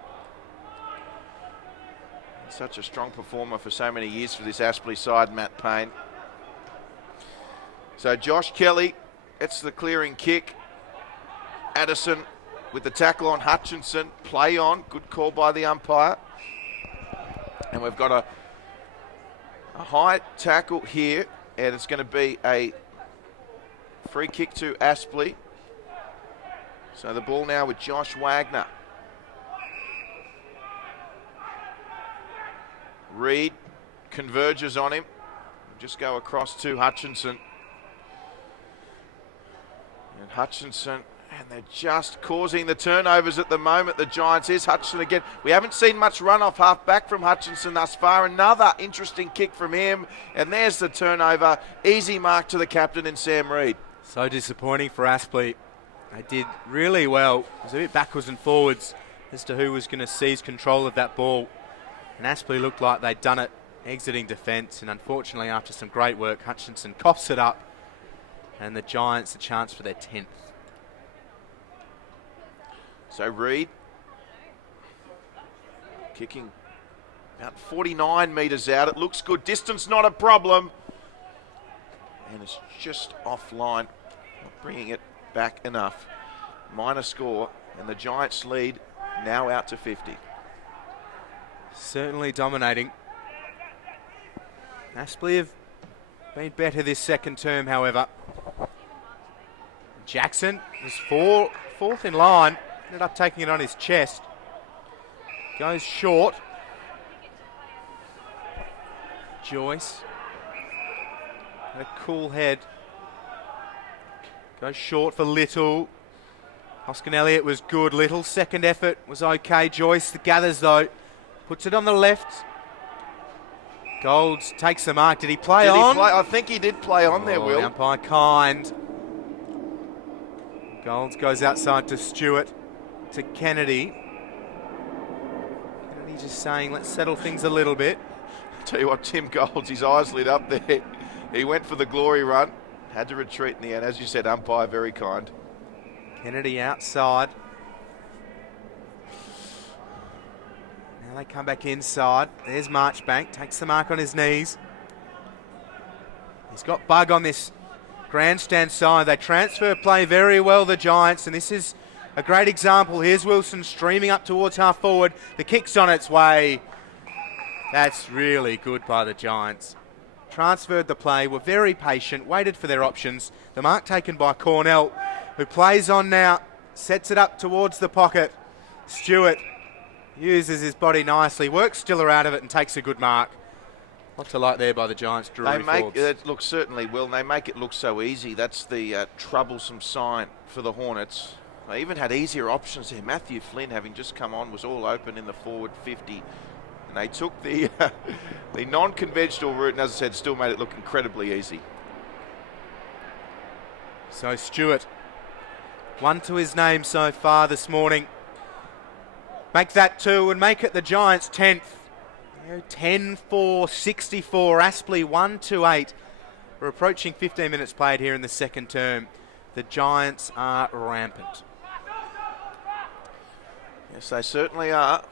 Such a strong performer for so many years for this Aspley side, Matt Payne. So Josh Kelly, it's the clearing kick. Addison with the tackle on Hutchinson. Play on. Good call by the umpire. And we've got a high tackle here. And it's going to be a free kick to Aspley. So the ball now with Josh Wagner. Reed converges on him. Just go across to Hutchinson. And Hutchinson, and they're just causing the turnovers at the moment, the Giants. Is Hutchinson again. We haven't seen much run off half back from Hutchinson thus far. Another interesting kick from him. And there's the turnover. Easy mark to the captain in Sam Reed. So disappointing for Aspley. They did really well. It was a bit backwards and forwards as to who was going to seize control of that ball. And Aspley looked like they'd done it exiting defence. And unfortunately, after some great work, Hutchinson coughs it up. And the Giants a chance for their 10th. So Reed kicking about 49 metres out. It looks good. Distance not a problem. And it's just offline. Not bringing it back enough. Minor score. And the Giants lead now out to 50. Certainly dominating. Aspley have been better this second term, however. Jackson was fourth in line. Ended up taking it on his chest. Goes short. Joyce. Had a cool head. Goes short for Little. Hoskin-Elliott was good. Little second effort was okay. Joyce gathers though. Puts it on the left. Golds takes the mark. Did he play on? I think he did play on there, Will. Umpire kind. Golds goes outside to Stewart. To Kennedy. Kennedy just saying, let's settle things a little bit. Tell you what, Tim Golds, his eyes lit up there. He went for the glory run. Had to retreat in the end. As you said, umpire very kind. Kennedy outside. Now they come back inside. There's Marchbank. Takes the mark on his knees. He's got Bug on this grandstand side. They transfer play very well, the Giants, and this is a great example. Here's Wilson streaming up towards half forward. The kick's on its way. That's really good by the Giants. Transferred the play, were very patient, waited for their options. The mark taken by Cornell, who plays on now, sets it up towards the pocket. Stewart uses his body nicely, works Stiller out of it and takes a good mark. What to like there by the Giants, Drury Forbes. It looks certainly will. They make it look so easy. That's the troublesome sign for the Hornets. They even had easier options there. Matthew Flynn, having just come on, was all open in the forward 50. And they took the the non-conventional route, and as I said, still made it look incredibly easy. So Stewart, one to his name so far this morning. Make that 2 and make it the Giants' 10th. 10-4, 64. Aspley 1-8. We're approaching 15 minutes played here in the second term. The Giants are rampant. Yes, they are.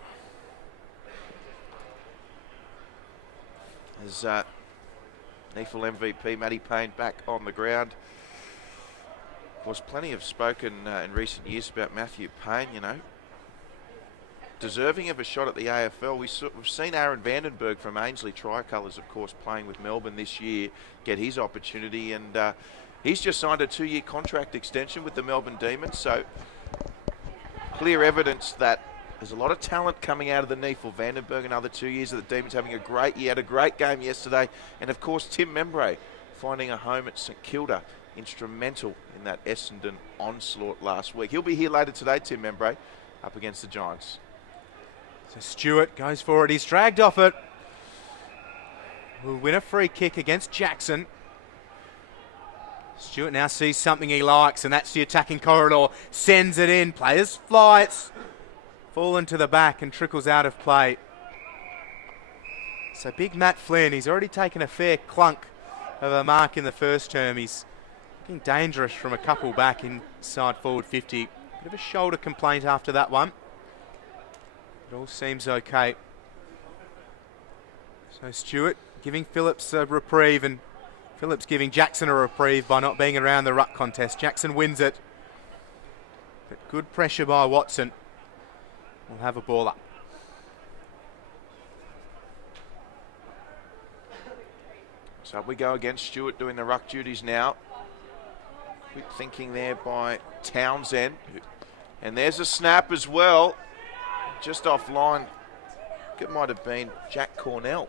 As NEAFL MVP Matty Payne back on the ground. Of course, plenty have spoken in recent years about Matthew Payne, you know. Deserving of a shot at the AFL. We've seen Aaron Vandenberg from Ainsley Tricolours, of course, playing with Melbourne this year, get his opportunity, and he's just signed a 2-year contract extension with the Melbourne Demons, so clear evidence that there's a lot of talent coming out of the NEAFL. Vandenberg, another 2 years of the Demons, having a great year, had a great game yesterday, and of course Tim Membray finding a home at St Kilda, instrumental in that Essendon onslaught last week. He'll be here later today, Tim Membray, up against the Giants. So Stewart goes for it. He's dragged off it. Will win a free kick against Jackson. Stewart now sees something he likes, and that's the attacking corridor. Sends it in. Players fly. It's fallen to the back and trickles out of play. So big Matt Flynn, he's already taken a fair clunk of a mark in the first term. He's looking dangerous from a couple back inside forward 50. Bit of a shoulder complaint after that one. It all seems okay. So Stewart giving Phillips a reprieve, and Phillips giving Jackson a reprieve by not being around the ruck contest. Jackson wins it. But good pressure by Watson. We'll have a ball up. So up we go again. Stewart doing the ruck duties now. Quick thinking there by Townsend. And there's a snap as well. Just offline. It might have been Jack Cornell.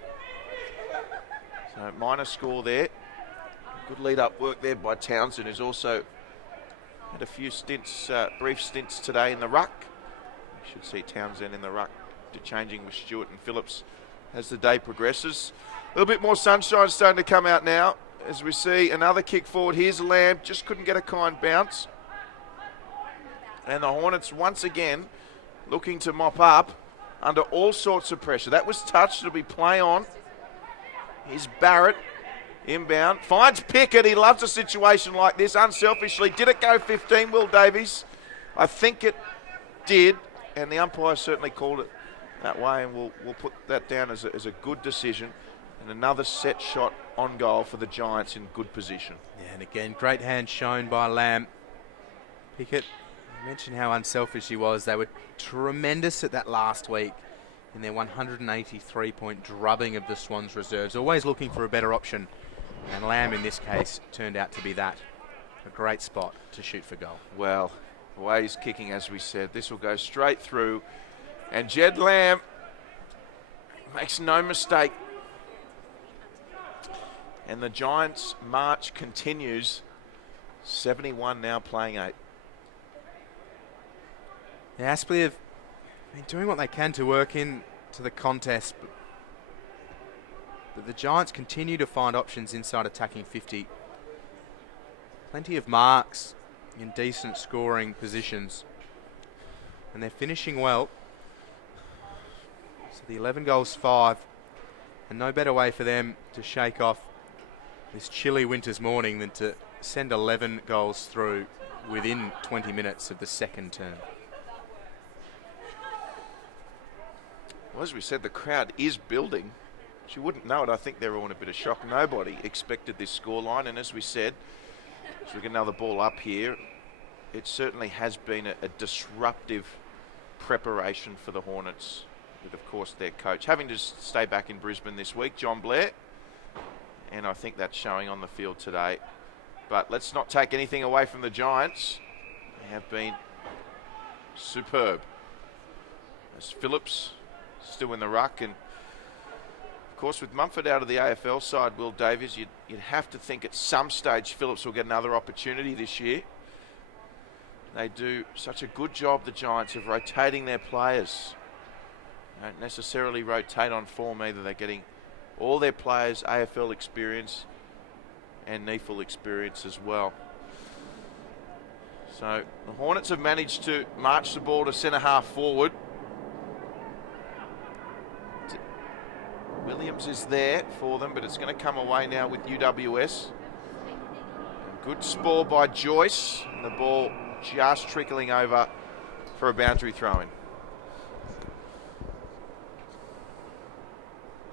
So minor score there. Good lead-up work there by Townsend, who's also had a few stints, brief stints today in the ruck. You should see Townsend in the ruck, changing with Stewart and Phillips as the day progresses. A little bit more sunshine starting to come out now as we see another kick forward. Here's Lamb, just couldn't get a kind bounce. And the Hornets once again looking to mop up under all sorts of pressure. That was touched, it'll be play on. Here's Barrett, inbound, finds Pickett. He loves a situation like this, unselfishly. Did it go 15, Will Davies? I think it did, and the umpire certainly called it that way, and we'll put that down as a good decision. And another set shot on goal for the Giants in good position. Yeah, and again, great hand shown by Lamb. Pickett, I mentioned how unselfish he was. They were tremendous at that last week in their 183-point drubbing of the Swans reserves, always looking for a better option. And Lamb, in this case, turned out to be that. A great spot to shoot for goal. Well, the way he's kicking, as we said, this will go straight through. And Jed Lamb makes no mistake. And the Giants' march continues. 71 now, playing 8. Yeah, Aspley have been doing what they can to work into the contest, but the Giants continue to find options inside attacking 50. Plenty of marks in decent scoring positions, and they're finishing well. So the 11 goals 5, and no better way for them to shake off this chilly winter's morning than to send 11 goals through within 20 minutes of the second term. Well, as we said, the crowd is building. But you wouldn't know it. I think they're all in a bit of shock. Nobody expected this scoreline, and as we said, as we get another ball up here, it certainly has been a disruptive preparation for the Hornets, with, of course, their coach having to stay back in Brisbane this week, John Blair, and I think that's showing on the field today. But let's not take anything away from the Giants. They have been superb. As Phillips still in the ruck, and of course with Mumford out of the AFL side, Will Davies, you'd have to think at some stage Phillips will get another opportunity this year. They do such a good job, the Giants, of rotating their players. They don't necessarily rotate on form either. They're getting all their players AFL experience and NEAFL experience as well. So the Hornets have managed to march the ball to centre half forward. Williams is there for them, but it's going to come away now with UWS. And Good spore by Joyce. And the ball just trickling over for a boundary throw-in.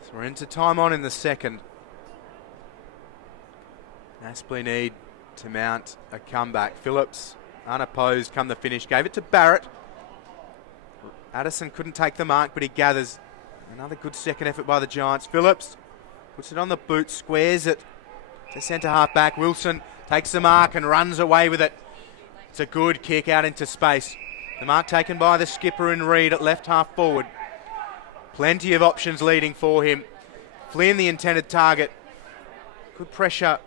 So we're into time on in the second. Aspley need to mount a comeback. Phillips, unopposed, come the finish. Gave it to Barrett. Addison couldn't take the mark, but he gathers. Another good second effort by the Giants. Phillips puts it on the boot, squares it to centre half back. Wilson takes the mark and runs away with it. It's a good kick out into space. The mark taken by the skipper in Reed at left half forward. Plenty of options leading for him. Flynn, the intended target. Good pressure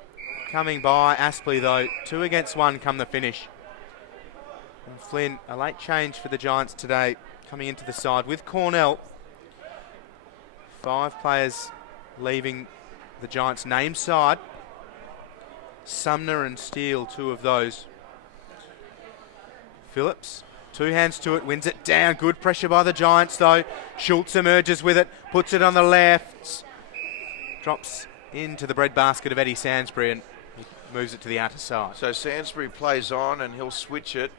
coming by Aspley though. 2 against 1 come the finish. And Flynn, a late change for the Giants today, coming into the side with Cornell. 5 players leaving the Giants' name side. Sumner and Steele, 2 of those. Phillips, 2 hands to it, wins it down. Good pressure by the Giants though. Schultz emerges with it, puts it on the left. Drops into the breadbasket of Eddie Sansbury and he moves it to the outer side. So Sansbury plays on and he'll switch it.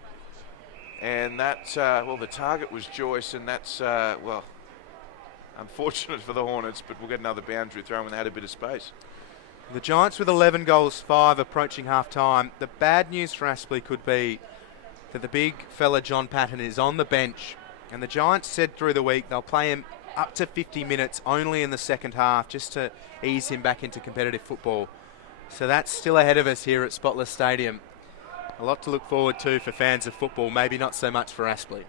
And that's, well, the target was Joyce, and that's, well, unfortunate for the Hornets, but we'll get another boundary throw when they had a bit of space. The Giants with 11 goals, 5 approaching half-time. The bad news for Aspley could be that the big fella John Patton is on the bench, and the Giants said through the week they'll play him up to 50 minutes only in the second half just to ease him back into competitive football. So that's still ahead of us here at Spotless Stadium. A lot to look forward to for fans of football, maybe not so much for Aspley.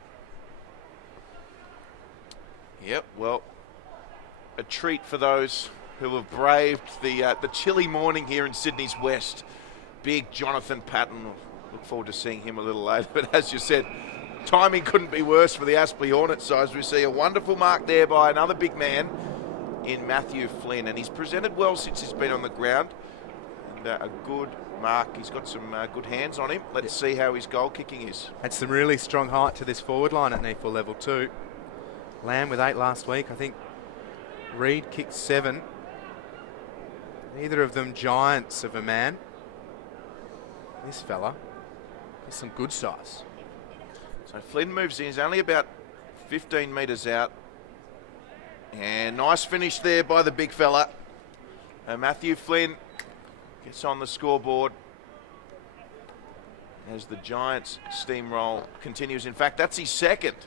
Yep, well, a treat for those who have braved the chilly morning here in Sydney's West. Big Jonathan Patton. Look forward to seeing him a little later. But as you said, timing couldn't be worse for the Aspley Hornets. So as we see a wonderful mark there by another big man in Matthew Flynn. And he's presented well since he's been on the ground. And a good mark. He's got some good hands on him. Let's see how his goal kicking is. Had some really strong height to this forward line at NEAFL level 2. Lamb with 8 last week. I think Reed kicked 7. Neither of them giants of a man. This fella is some good size. So Flynn moves in. He's only about 15 metres out. And nice finish there by the big fella. And Matthew Flynn gets on the scoreboard as the Giants' steamroll continues. In fact, that's his second.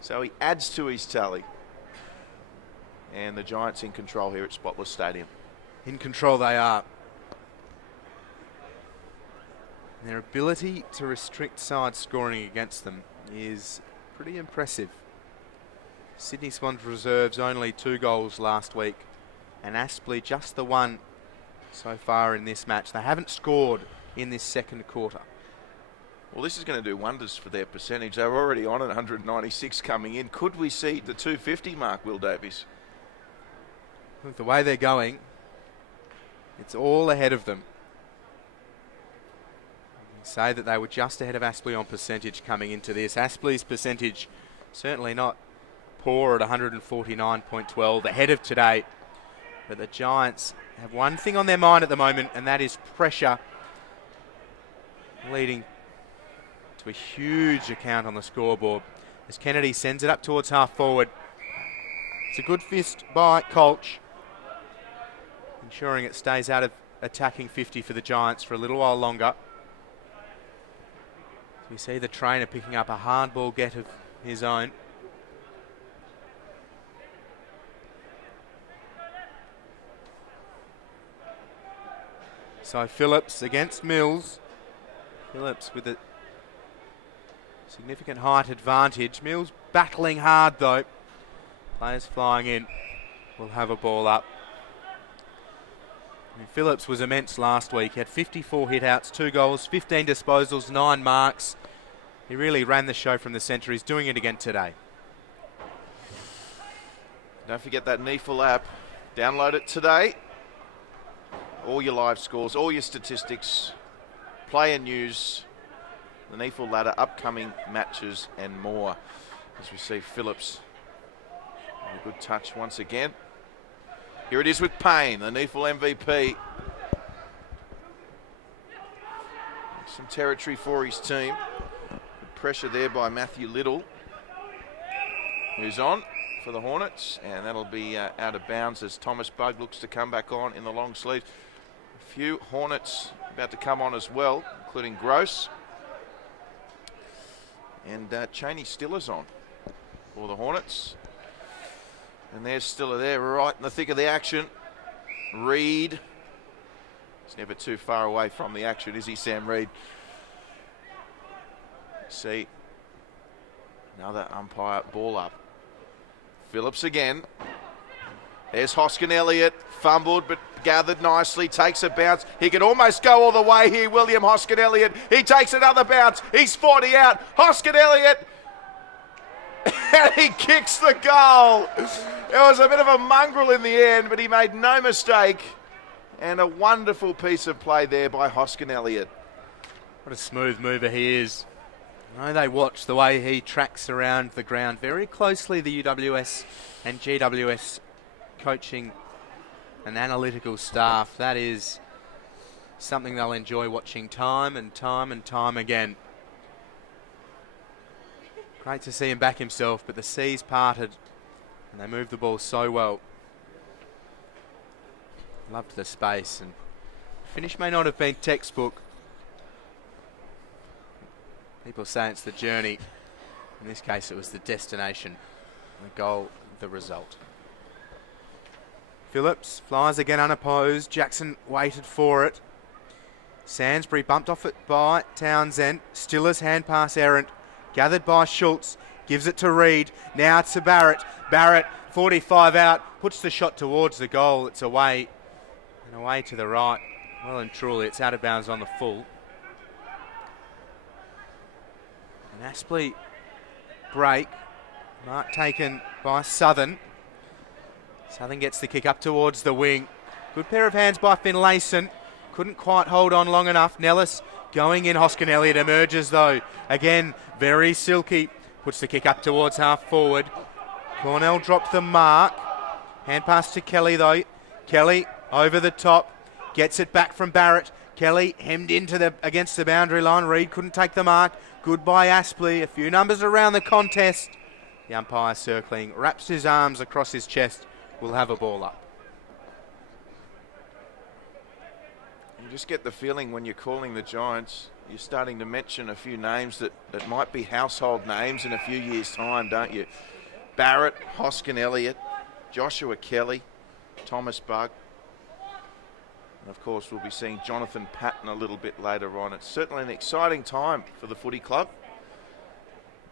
So he adds to his tally. And the Giants in control here at Spotless Stadium. In control they are. Their ability to restrict side scoring against them is pretty impressive. Sydney Swans reserves only 2 goals last week, and Aspley just the 1 so far in this match. They haven't scored in this second quarter. Well, this is going to do wonders for their percentage. They're already on at 196 coming in. Could we see the 250 mark, Will Davies? With the way they're going, it's all ahead of them. Say that they were just ahead of Aspley on percentage coming into this. Aspley's percentage certainly not poor at 149.12, ahead of today. But the Giants have one thing on their mind at the moment, and that is pressure, leading to a huge account on the scoreboard as Kennedy sends it up towards half forward. It's a good fist by Colch, ensuring it stays out of attacking 50 for the Giants for a little while longer. We see the trainer picking up a hard ball get of his own. So Phillips against Mills. Phillips with a significant height advantage. Mills battling hard though. Players flying in. Will have a ball up. I mean, Phillips was immense last week. He had 54 hit-outs, 2 goals, 15 disposals, 9 marks. He really ran the show from the centre. He's doing it again today. Don't forget that NEAFL app. Download it today. All your live scores, all your statistics, player news, the NEAFL ladder, upcoming matches and more. As we see Phillips, a good touch once again. Here it is with Payne, the NEAFL MVP. some territory for his team. Good pressure there by Matthew Little, who's on for the Hornets, and that'll be out of bounds as Thomas Bugg looks to come back on in the long sleeve. A few Hornets about to come on as well, including Gross. And Cheney Stiller's on for the Hornets. And there's Stiller there, right in the thick of the action. Reed. He's never too far away from the action, is he, Sam Reed? See, another umpire ball up. Phillips again. There's Hoskin-Elliott, fumbled but gathered nicely, takes a bounce. He could almost go all the way here, William Hoskin-Elliott. He takes another bounce. He's 40 out. Hoskin-Elliott, and he kicks the goal. It was a bit of a mongrel in the end, but he made no mistake. And a wonderful piece of play there by Hoskin-Elliott. What a smooth mover he is. I know they watch the way he tracks around the ground very closely, the UWS and GWS coaching and analytical staff. That is something they'll enjoy watching time and time and time again. Great to see him back himself, but the seas parted and they moved the ball so well. Loved the space, and finish may not have been textbook. People say it's the journey. In this case, it was the destination. The goal, the result. Phillips flies again unopposed. Jackson waited for it. Sansbury bumped off it by Townsend. Stiller's hand pass errant. Gathered by Schultz. Gives it to Reed. Now to Barrett. Barrett, 45 out. Puts the shot towards the goal. It's away. And away to the right. Well and truly, it's out of bounds on the full. And Aspley break. Mark taken by Southern. Southern gets the kick up towards the wing. Good pair of hands by Finlayson. Couldn't quite hold on long enough. Nellis going in. Hoskin-Elliott emerges though. Again, very silky. Puts the kick up towards half forward. Cornell dropped the mark. Hand pass to Kelly though. Kelly over the top. Gets it back from Barrett. Kelly hemmed into against the boundary line. Reed couldn't take the mark. Good by Aspley. A few numbers around the contest. The umpire circling. Wraps his arms across his chest. We'll have a ball up. You just get the feeling when you're calling the Giants, you're starting to mention a few names that might be household names in a few years' time, don't you? Barrett, Hoskin-Elliott, Joshua Kelly, Thomas Bugg. And of course, we'll be seeing Jonathan Patton a little bit later on. It's certainly an exciting time for the footy club.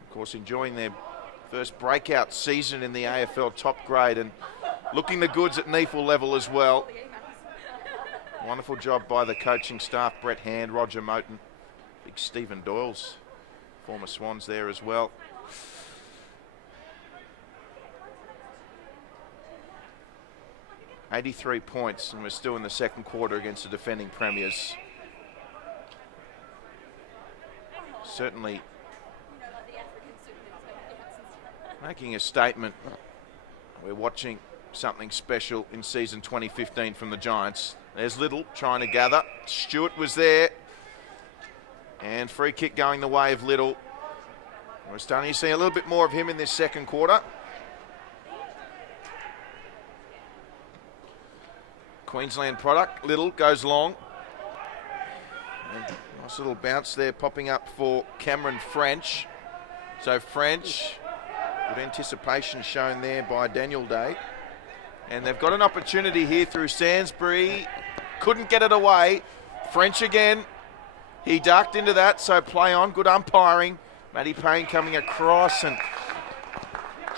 Of course, enjoying their first breakout season in the AFL top grade and looking the goods at NEAFL level as well. Wonderful job by the coaching staff, Brett Hand, Roger Moten, big Stephen Doyle's former Swans there as well. $83 points, and we're still in the second quarter against the defending premiers. Certainly making a statement. We're watching something special in season 2015 from the Giants. There's Little trying to gather. Stewart was there. And free kick going the way of Little. We're starting to see a little bit more of him in this second quarter. Queensland product. Little goes long. And nice little bounce there popping up for Cameron French. So French, good anticipation shown there by Daniel Day. And they've got an opportunity here through Sansbury. Couldn't get it away. French again. He ducked into that, so play on. Good umpiring. Matty Payne coming across, and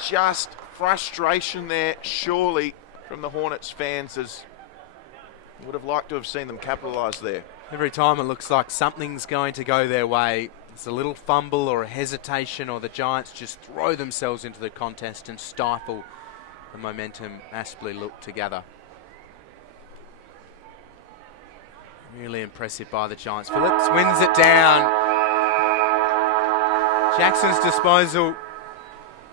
just frustration there, surely, from the Hornets fans, as would have liked to have seen them capitalise there. Every time it looks like something's going to go their way, it's a little fumble or a hesitation, or the Giants just throw themselves into the contest and stifle the momentum Aspley looked to gather. Really impressive by the Giants. Phillips wins it down. Jackson's disposal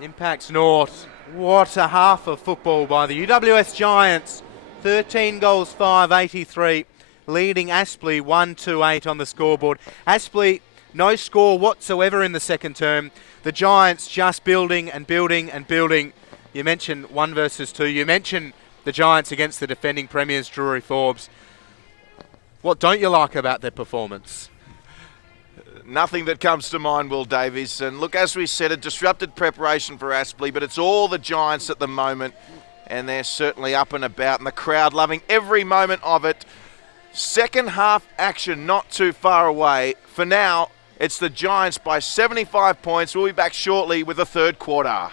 impacts North. What a half of football by the UWS Giants. 13 goals, 5, 83. leading Aspley 1-8 on the scoreboard. Aspley, no score whatsoever in the second term. The Giants just building and building and building. You mentioned 1 versus 2. You mentioned the Giants against the defending premiers, Drury Forbes. What don't you like about their performance? Nothing that comes to mind, Will Davies. And look, as we said, a disrupted preparation for Aspley, but it's all the Giants at the moment, and they're certainly up and about, and the crowd loving every moment of it. Second half action not too far away. For now, it's the Giants by 75 points. We'll be back shortly with the third quarter.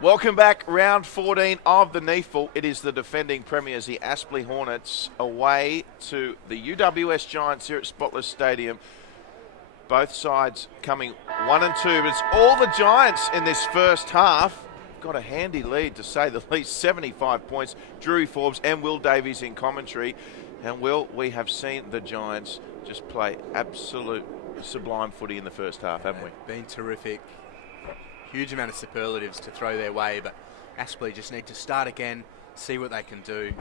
Welcome back, round 14 of the NEAFL. It is the defending premiers, the Aspley Hornets, away to the UWS Giants here at Spotless Stadium. Both sides coming 1 and 2, but it's all the Giants in this first half. Got a handy lead, to say the least, 75 points. Drewy Forbes and Will Davies in commentary. And Will, we have seen the Giants just play absolute sublime footy in the first half, haven't we? Been terrific. Huge amount of superlatives to throw their way, but Aspley just need to start again, see what they can do.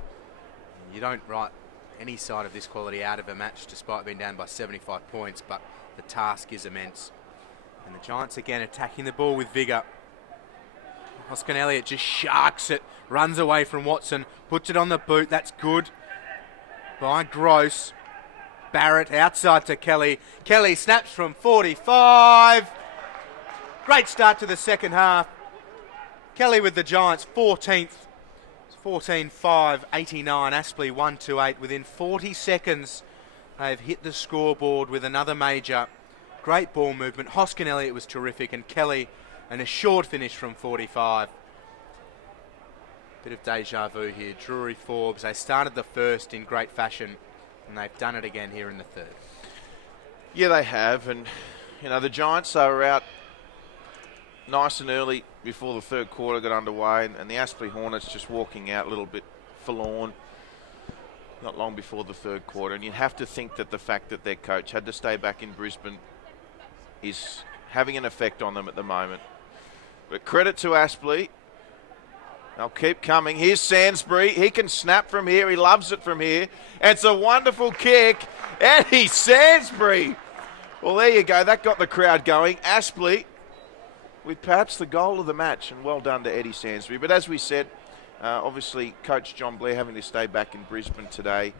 You don't write any side of this quality out of a match despite being down by 75 points, but the task is immense. And the Giants again attacking the ball with vigour. Hoskin-Elliott just sharks it, runs away from Watson, puts it on the boot. That's good by Gross. Barrett outside to Kelly. Kelly snaps from 45. Great start to the second half. Kelly with the Giants 14th. 14-5, 89. Aspley 1-8. Within 40 seconds, they've hit the scoreboard with another major. Great ball movement. Hoskin-Elliott was terrific, and Kelly an assured finish from 45. Bit of deja vu here. Drury Forbes, they started the first in great fashion, and they've done it again here in the third. Yeah, they have, and the Giants are out nice and early before the third quarter got underway, and the Aspley Hornets just walking out a little bit forlorn not long before the third quarter. And you have to think that the fact that their coach had to stay back in Brisbane is having an effect on them at the moment. But credit to Aspley. They'll keep coming. Here's Sansbury. He can snap from here. He loves it from here. And it's a wonderful kick. Eddie Sansbury. Well, there you go. That got the crowd going. Aspley with perhaps the goal of the match, and well done to Eddie Sansbury. But as we said, obviously Coach John Blair having to stay back in Brisbane today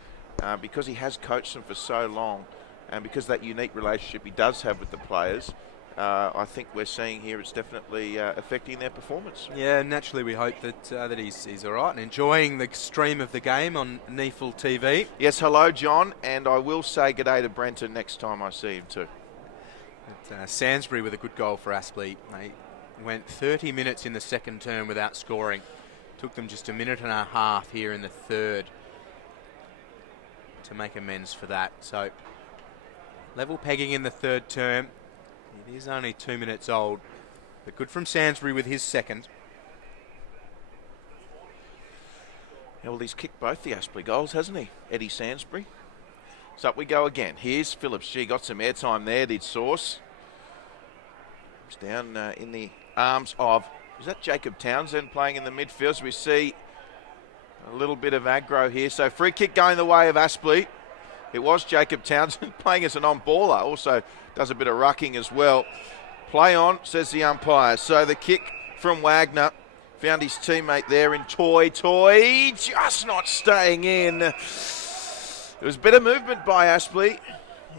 because he has coached them for so long, and because that unique relationship he does have with the players. I think we're seeing here it's definitely affecting their performance. Yeah, naturally we hope that he's all right and enjoying the stream of the game on NEAFL TV. Yes, hello John, and I will say g'day to Brenton next time I see him too. But, Sansbury with a good goal for Aspley. They went 30 minutes in the second term without scoring. Took them just a minute and a half here in the third to make amends for that. So level pegging in the third term. It is only 2 minutes old, but good from Sansbury with his second. Yeah, well, he's kicked both the Aspley goals, hasn't he, Eddie Sansbury? So up we go again. Here's Phillips. Gee, got some airtime there, did Sauce. It's down in the arms of, is that Jacob Townsend playing in the midfield? So we see a little bit of aggro here. So free kick going the way of Aspley. It was Jacob Townsend playing as an on-baller. Also does a bit of rucking as well. Play on, says the umpire. So the kick from Wagner. Found his teammate there in Toy. Toy just not staying in. There was a bit of movement by Aspley.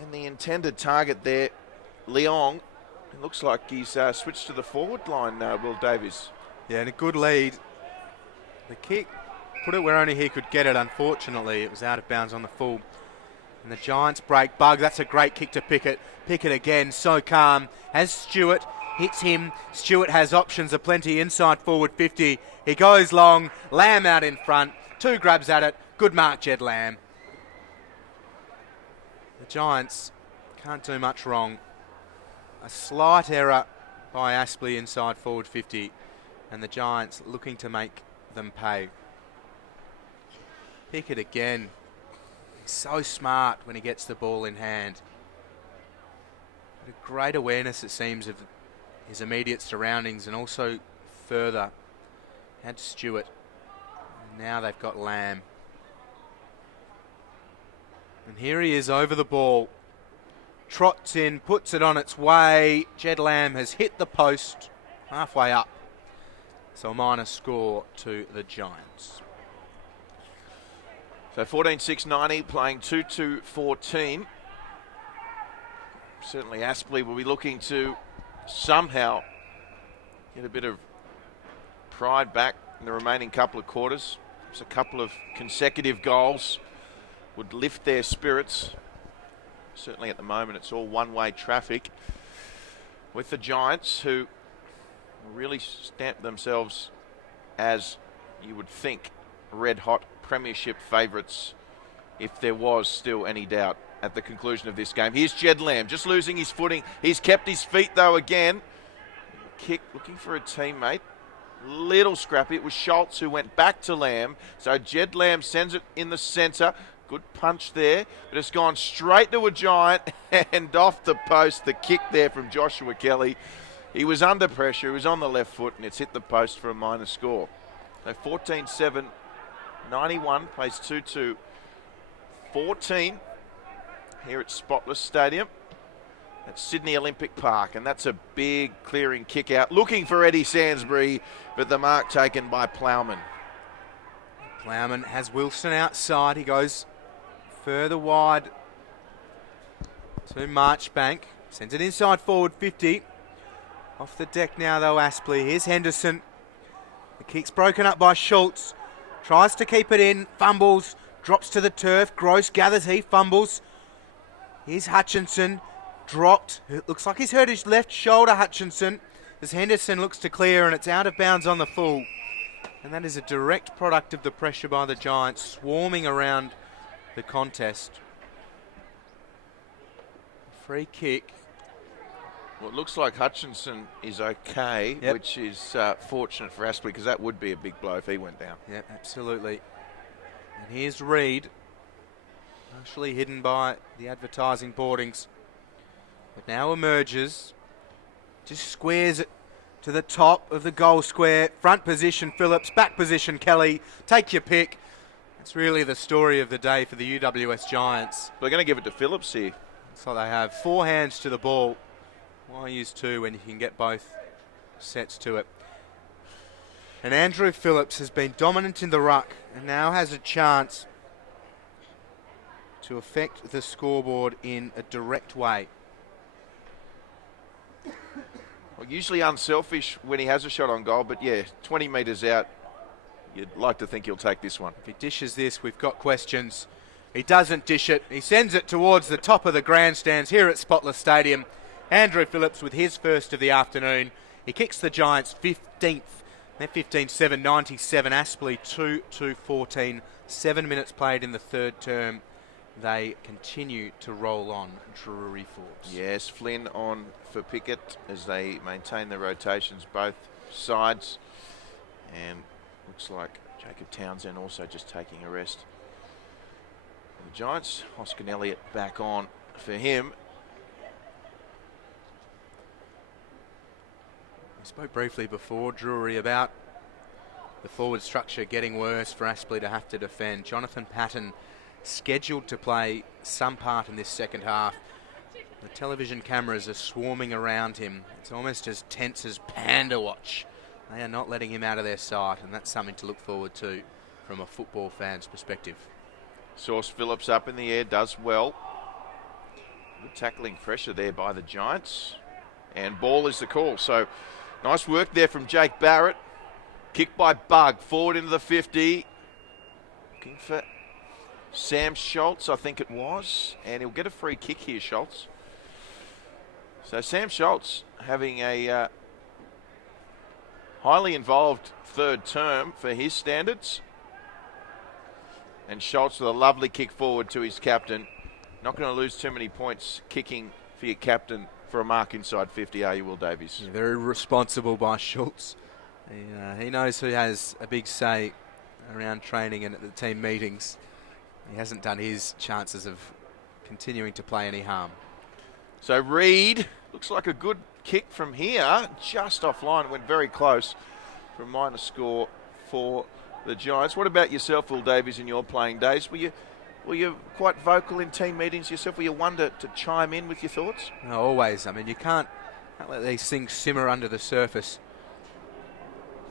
And the intended target there, Leong. It looks like he's switched to the forward line, Will Davies. Yeah, and a good lead. The kick, put it where only he could get it. Unfortunately, it was out of bounds on the full. And the Giants break. Bug, that's a great kick to Pickett. Pickett again, so calm. Has Stewart, hits him. Stewart has options aplenty inside forward 50. He goes long. Lamb out in front. 2 grabs at it. Good mark, Jed Lamb. The Giants can't do much wrong. A slight error by Aspley inside forward 50. And the Giants looking to make them pay. Pickett again. He's so smart when he gets the ball in hand. But a great awareness, it seems, of his immediate surroundings, and also further had Stewart. Now they've got Lamb. And here he is over the ball. Trots in, puts it on its way. Jed Lamb has hit the post halfway up. So a minor score to the Giants. So 14-6-90, playing 2-2-14. Certainly Aspley will be looking to somehow get a bit of pride back in the remaining couple of quarters. Just a couple of consecutive goals would lift their spirits. Certainly at the moment it's all one-way traffic with the Giants, who really stamped themselves as, you would think, red-hot premiership favourites if there was still any doubt at the conclusion of this game. Here's Jed Lamb, just losing his footing. He's kept his feet, though, again. Kick, looking for a teammate. Little scrappy. It was Schultz who went back to Lamb. So Jed Lamb sends it in the centre. Good punch there, but it's gone straight to a Giant and off the post. The kick there from Joshua Kelly. He was under pressure. He was on the left foot, and it's hit the post for a minor score. So 14-7, 91, plays 2-2. 14 here at Spotless Stadium at Sydney Olympic Park, and that's a big clearing kick out, looking for Eddie Sansbury, but the mark taken by Plowman. Plowman has Wilson outside. He goes further wide to Marchbank, sends it inside forward 50. Off the deck now though, Aspley. Here's Henderson. The kick's broken up by Schultz. Tries to keep it in, fumbles, drops to the turf. Gross gathers, he fumbles. Here's Hutchinson, dropped. It looks like he's hurt his left shoulder, Hutchinson, as Henderson looks to clear, and it's out of bounds on the full. And that is a direct product of the pressure by the Giants swarming around the contest. Free kick. Well, it looks like Hutchinson is okay, which is fortunate for Aspley, because that would be a big blow if he went down. Yep, absolutely. And here's Reed, partially hidden by the advertising boardings, but now emerges, just squares it to the top of the goal square. Front position Phillips, back position Kelly. Take your pick. That's really the story of the day for the UWS Giants. They're going to give it to Phillips here. So they have 4 hands to the ball. Why use 2 when you can get both sets to it? And Andrew Phillips has been dominant in the ruck and now has a chance to affect the scoreboard in a direct way. Well, usually unselfish when he has a shot on goal, but yeah, 20 metres out, you'd like to think he'll take this one. If he dishes this, we've got questions. He doesn't dish it. He sends it towards the top of the grandstands here at Spotless Stadium. Andrew Phillips with his first of the afternoon. He kicks the Giants 15th. They're 15-7, 97. Aspley 2-14. 7 minutes played in the third term. They continue to roll on, Drury Forbes. Yes, Flynn on for Pickett as they maintain the rotations both sides. And looks like Jacob Townsend also just taking a rest. The Giants, Hoskin-Elliott back on for him. We spoke briefly before, Drury, about the forward structure getting worse for Aspley to have to defend. Jonathan Patton scheduled to play some part in this second half. The television cameras are swarming around him. It's almost as tense as Panda Watch. They are not letting him out of their sight, and that's something to look forward to from a football fan's perspective. Sauce Phillips up in the air, does well. Good tackling pressure there by the Giants. And ball is the call. So nice work there from Jake Barrett. Kick by Bug, forward into the 50. Looking for Sam Schultz, I think it was. And he'll get a free kick here, Schultz. So Sam Schultz having a highly involved third term for his standards. And Schultz with a lovely kick forward to his captain. Not going to lose too many points kicking for your captain for a mark inside 50, are you, Will Davies? Yeah, very responsible by Schultz. He knows who has a big say around training and at the team meetings. He hasn't done his chances of continuing to play any harm. So Reed, looks like a good kick from here, just offline. It went very close for a minor score for the Giants. What about yourself, Will Davies, in your playing days? Were you quite vocal in team meetings yourself? Were you one to chime in with your thoughts? No, always. I mean, you can't let these things simmer under the surface.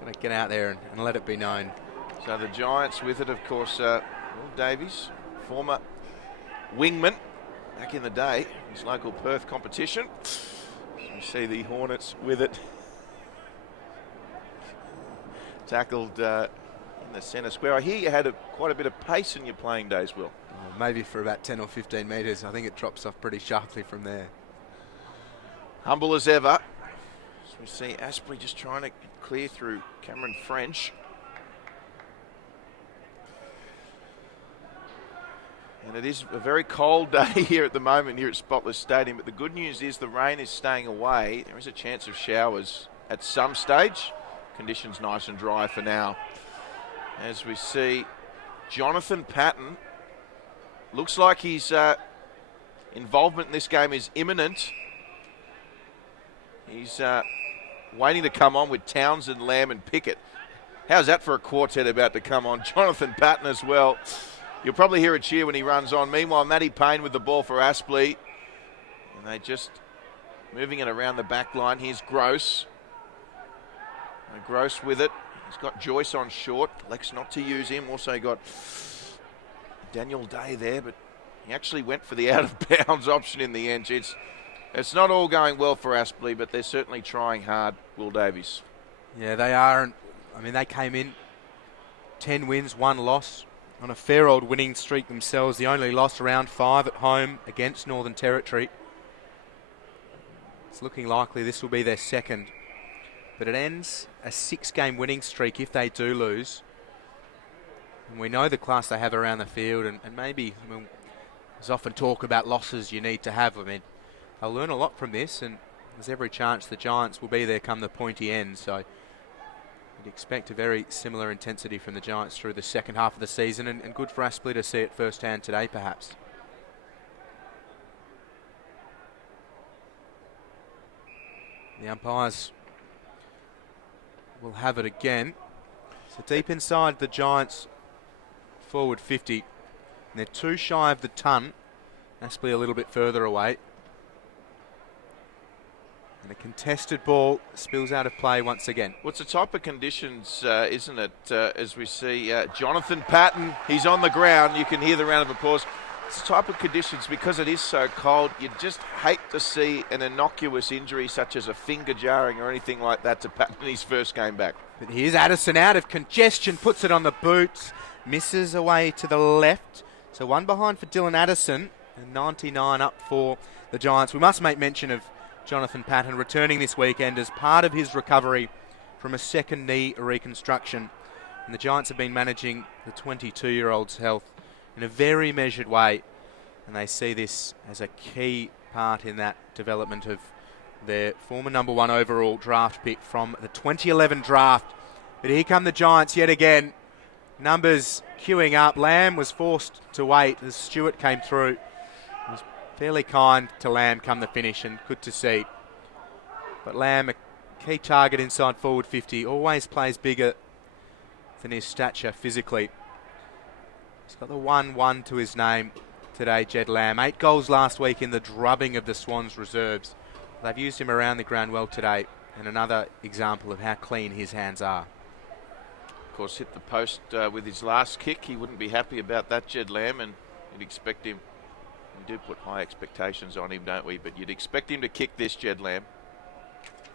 Got to get out there and let it be known. So the Giants with it, of course, Will Davies, former wingman back in the day, his local Perth competition. So you see the Hornets with it. Tackled in the centre square. I hear you had quite a bit of pace in your playing days, Will. Oh, maybe for about 10 or 15 metres. I think it drops off pretty sharply from there. Humble as ever. We see Aspley just trying to clear through Cameron French. And it is a very cold day here at the moment here at Spotless Stadium, but the good news is the rain is staying away. There is a chance of showers at some stage. Conditions nice and dry for now. As we see Jonathan Patton, looks like his involvement in this game is imminent. He's waiting to come on with Townsend, Lamb and Pickett. How's that for a quartet about to come on? Jonathan Patton as well. You'll probably hear a cheer when he runs on. Meanwhile, Matty Payne with the ball for Aspley. And they just moving it around the back line. Here's Gross. And Gross with it. He's got Joyce on short. Elects not to use him. Also got Daniel Day there, but he actually went for the out-of-bounds option in the end. It's not all going well for Aspley, but they're certainly trying hard, Will Davies. Yeah, they are. And I mean, they came in 10 wins, 1 loss on a fair old winning streak themselves. The only loss around 5 at home against Northern Territory. It's looking likely this will be their second. But it ends a 6-game winning streak if they do lose. And we know the class they have around the field, and maybe, I mean, there's often talk about losses you need to have. I mean, they'll learn a lot from this, and there's every chance the Giants will be there come the pointy end. So you'd expect a very similar intensity from the Giants through the second half of the season, and good for Aspley to see it firsthand today, perhaps. The umpires will have it again. So deep inside the Giants' forward 50. And they're 2 shy of the ton. Aspley a little bit further away. And a contested ball spills out of play once again. Well, it's a type of conditions, isn't it, as we see Jonathan Patton. He's on the ground. You can hear the round of applause. It's a type of conditions, because it is so cold, you just hate to see an innocuous injury such as a finger jarring or anything like that to Patton in his first game back. But here's Addison out of congestion, puts it on the boots, misses away to the left. So 1 behind for Dylan Addison, and 99 up for the Giants. We must make mention of Jonathan Patton returning this weekend as part of his recovery from a second knee reconstruction. And the Giants have been managing the 22-year-old's health in a very measured way, and they see this as a key part in that development of their former number 1 overall draft pick from the 2011 draft. But here come the Giants yet again. Numbers queuing up. Lamb was forced to wait as Stewart came through. It was fairly kind to Lamb come the finish, and good to see. But Lamb, a key target inside forward 50, always plays bigger than his stature physically. He's got the 1-1 to his name today, Jed Lamb. 8 goals last week in the drubbing of the Swans reserves. They've used him around the ground well today, and another example of how clean his hands are. Of course, hit the post with his last kick. He wouldn't be happy about that, Jed Lamb, and you'd expect him. We do put high expectations on him, don't we? But you'd expect him to kick this, Jed Lamb.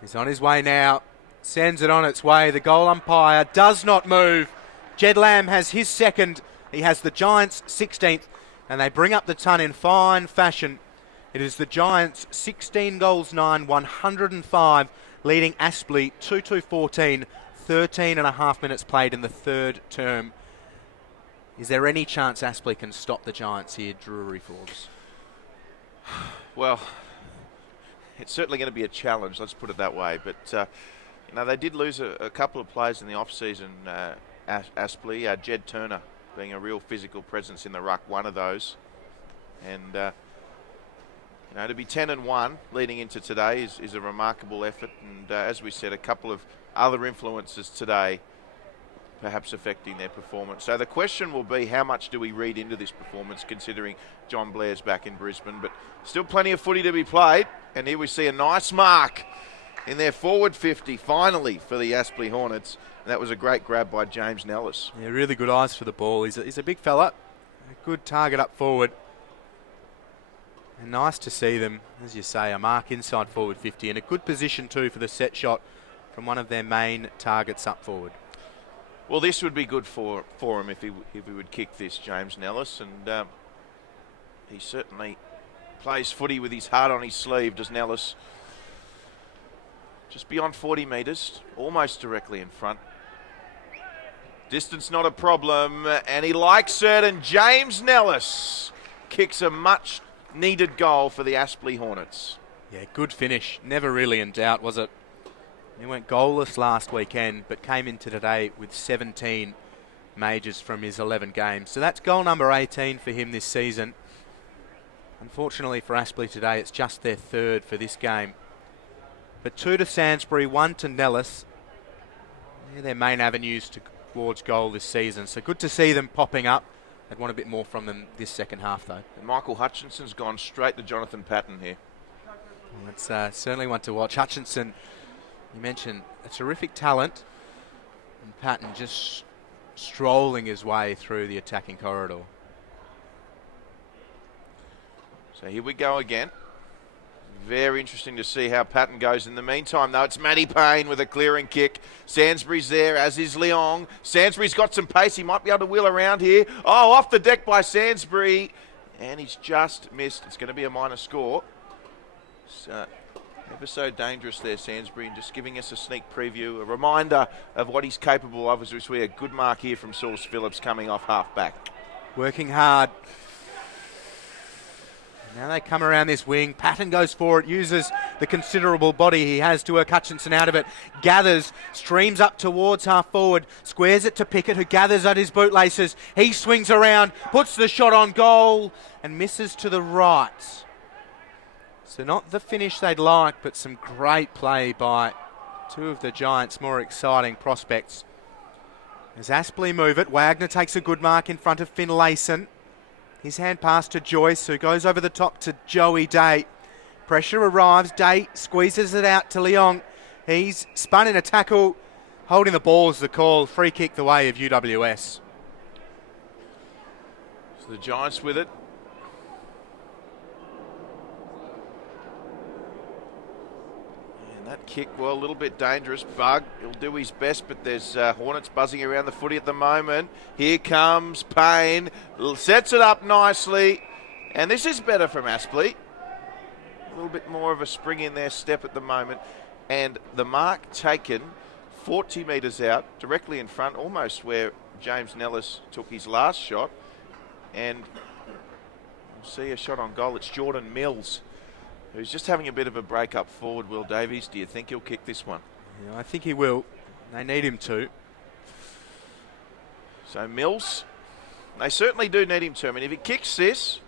He's on his way now. Sends it on its way. The goal umpire does not move. Jed Lamb has his second. He has the Giants' 16th, and they bring up the ton in fine fashion. It is the Giants' 16 goals, 9, 105, leading Aspley 2-2-14, 13 and a half minutes played in the third term. Is there any chance Aspley can stop the Giants here, Drury Forbes? Well, it's certainly going to be a challenge, let's put it that way. But, they did lose a couple of players in the off-season, Aspley. Jed Turner being a real physical presence in the ruck, one of those. And, to be 10-1 leading into today is a remarkable effort. And as we said, a couple of other influences today perhaps affecting their performance. So the question will be, how much do we read into this performance, considering John Blair's back in Brisbane? But still plenty of footy to be played. And here we see a nice mark in their forward 50, finally, for the Aspley Hornets. And that was a great grab by James Nellis. Yeah, really good eyes for the ball. He's a big fella. A good target up forward. And nice to see them, as you say, a mark inside forward 50. And a good position, too, for the set shot from one of their main targets up forward. Well, this would be good for him if he would kick this, James Nellis. And he certainly plays footy with his heart on his sleeve, does Nellis. just beyond 40 metres, almost directly in front. Distance not a problem, and he likes it, and James Nellis kicks a much needed goal for the Aspley Hornets. Yeah, good finish. Never really in doubt, was it? He went goalless last weekend, but came into today with 17 majors from his 11 games. So that's goal number 18 for him this season. Unfortunately for Aspley today, it's just their third for this game. But 2 to Sansbury, 1 to Nellis. They're their main avenues towards goal this season. So good to see them popping up. I'd want a bit more from them this second half, though. And Michael Hutchinson's gone straight to Jonathan Patton here. Well, it's certainly one to watch. Hutchinson, you mentioned a terrific talent, and Patton just strolling his way through the attacking corridor. So here we go again. Very interesting to see how Patton goes. In the meantime, though, it's Matty Payne with a clearing kick. Sansbury's there, as is Leong. Sansbury's got some pace. He might be able to wheel around here. Oh, off the deck by Sansbury. And he's just missed. It's going to be a minor score. So, ever so dangerous there, Sansbury, and just giving us a sneak preview, a reminder of what he's capable of as we see a good mark here from Sauce Phillips coming off half-back. Working hard. Now they come around this wing. Patton goes for it, uses the considerable body he has to work Hutchinson out of it. Gathers, streams up towards half forward, squares it to Pickett, who gathers at his bootlaces. He swings around, puts the shot on goal, and misses to the right. So not the finish they'd like, but some great play by two of the Giants' more exciting prospects. As Aspley move it, Wagner takes a good mark in front of Finlayson. His hand pass to Joyce, who goes over the top to Joey Day. Pressure arrives. Day squeezes it out to Leong. He's spun in a tackle. Holding the ball is the call. Free kick the way of UWS. So the Giants with it. And that kick, well, a little bit dangerous. Bug, he'll do his best, but there's Hornets buzzing around the footy at the moment. Here comes Payne. Sets it up nicely. And this is better from Aspley. A little bit more of a spring in their step at the moment. And the mark taken 40 metres out, directly in front, almost where James Nellis took his last shot. And we'll see a shot on goal. It's Jordan Mills, who's just having a bit of a break up forward. Will Davies, do you think he'll kick this one? Yeah, I think he will. They need him to. So Mills, they certainly do need him to. I mean, if he kicks this,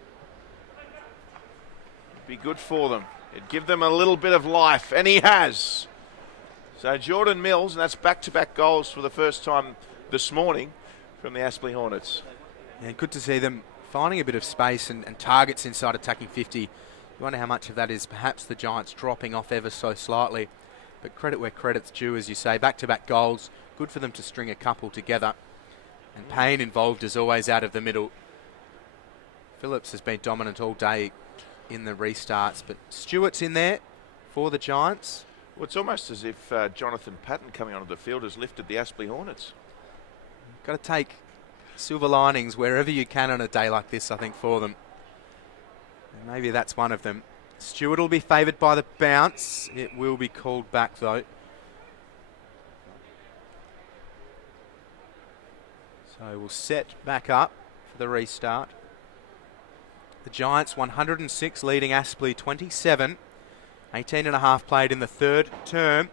it'd be good for them. It'd give them a little bit of life, and he has. So Jordan Mills, and that's back-to-back goals for the first time this morning from the Aspley Hornets. Yeah, good to see them finding a bit of space and targets inside attacking 50. You wonder how much of that is perhaps the Giants dropping off ever so slightly. But credit where credit's due, as you say. Back-to-back goals. Good for them to string a couple together. And Payne involved as always out of the middle. Phillips has been dominant all day in the restarts. But Stewart's in there for the Giants. Well, it's almost as if Jonathan Patton coming onto the field has lifted the Aspley Hornets. Got to take silver linings wherever you can on a day like this, I think, for them. And maybe that's one of them. Stewart will be favoured by the bounce. It will be called back, though. So we'll set back up for the restart. The Giants 106, leading Aspley 27. 18 and a half played in the third term.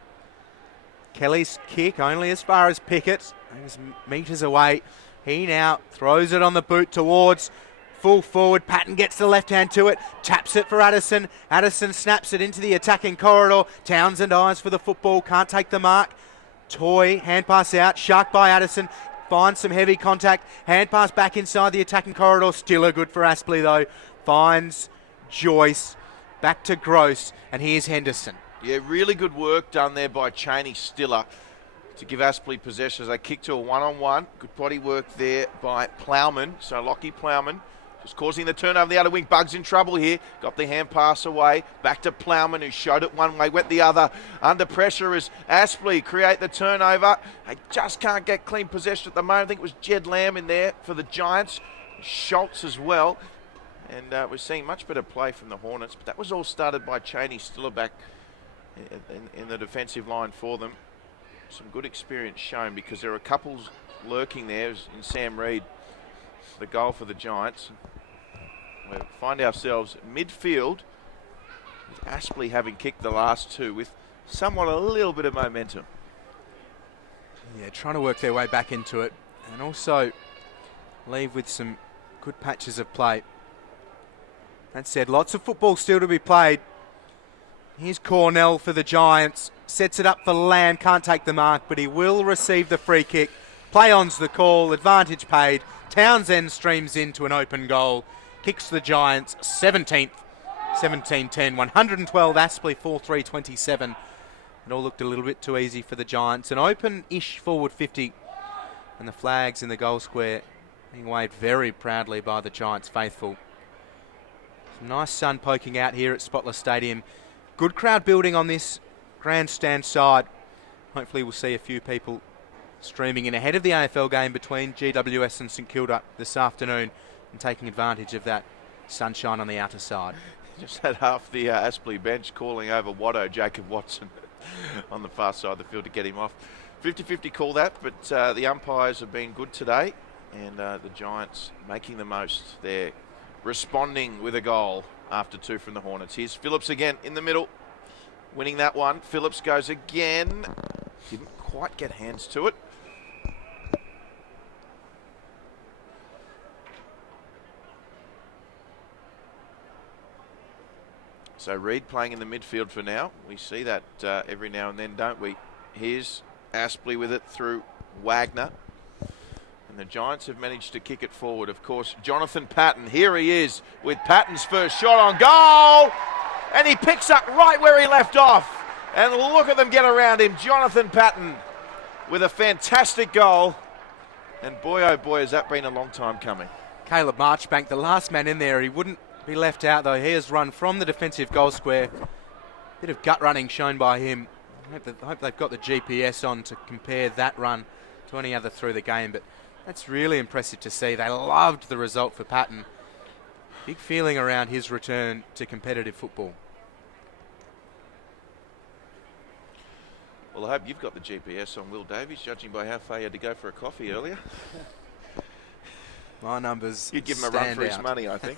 Kelly's kick only as far as Pickett. He's metres away. He now throws it on the boot towards full forward. Patton gets the left hand to it. Taps it for Addison. Addison snaps it into the attacking corridor. Townsend eyes for the football. Can't take the mark. Toy, hand pass out. Shark by Addison. Finds some heavy contact. Hand pass back inside the attacking corridor. Still a good for Aspley though. Finds Joyce. Back to Gross. And here's Henderson. Yeah, really good work done there by Cheney Stiller to give Aspley possession as they kick to a one-on-one. Good body work there by Plowman. So Lockie Plowman just causing the turnover the other wing. Bug's in trouble here. Got the hand pass away. Back to Plowman, who showed it one way, went the other. Under pressure as Aspley create the turnover. They just can't get clean possession at the moment. I think it was Jed Lamb in there for the Giants. Schultz as well. And we're seeing much better play from the Hornets. But that was all started by Cheney Stiller back in the defensive line for them. Some good experience shown because there are couples lurking there in Sam Reid, the goal for the Giants. We find ourselves midfield with Aspley having kicked the last two with somewhat a little bit of momentum. Yeah, trying to work their way back into it and also leave with some good patches of play. That said, lots of football still to be played. Here's Cornell for the Giants. Sets it up for Lamb. Can't take the mark, but he will receive the free kick. Play on's the call. Advantage paid. Townsend streams into an open goal. Kicks the Giants 17th. 17-10. 112 Aspley 4-3-27. It all looked a little bit too easy for the Giants. An open-ish forward 50. And the flags in the goal square being waved very proudly by the Giants faithful. Some nice sun poking out here at Spotless Stadium. Good crowd building on this grandstand side. Hopefully we'll see a few people streaming in ahead of the AFL game between GWS and St Kilda this afternoon and taking advantage of that sunshine on the outer side. Just had half the Aspley bench calling over Watto, Jacob Watson, on the far side of the field to get him off. 50-50 call that, but the umpires have been good today and the Giants making the most. They're responding with a goal after two from the Hornets. Here's Phillips again in the middle, winning that one. Phillips goes again. Didn't quite get hands to it. So Reid playing in the midfield for now. We see that every now and then, don't we? Here's Aspley with it through Wagner. And the Giants have managed to kick it forward. Of course, Jonathan Patton. Here he is with Patton's first shot on goal. And he picks up right where he left off. And look at them get around him. Jonathan Patton with a fantastic goal. And boy, oh boy, has that been a long time coming. Caleb Marchbank, the last man in there. He wouldn't be left out, though. He has run from the defensive goal square. Bit of gut running shown by him. I hope they've got the GPS on to compare that run to any other through the game. But that's really impressive to see. They loved the result for Patton. Big feeling around his return to competitive football. Well, I hope you've got the GPS on Will Davies, judging by how far you had to go for a coffee earlier. My numbers You'd give him a run for his money, I think.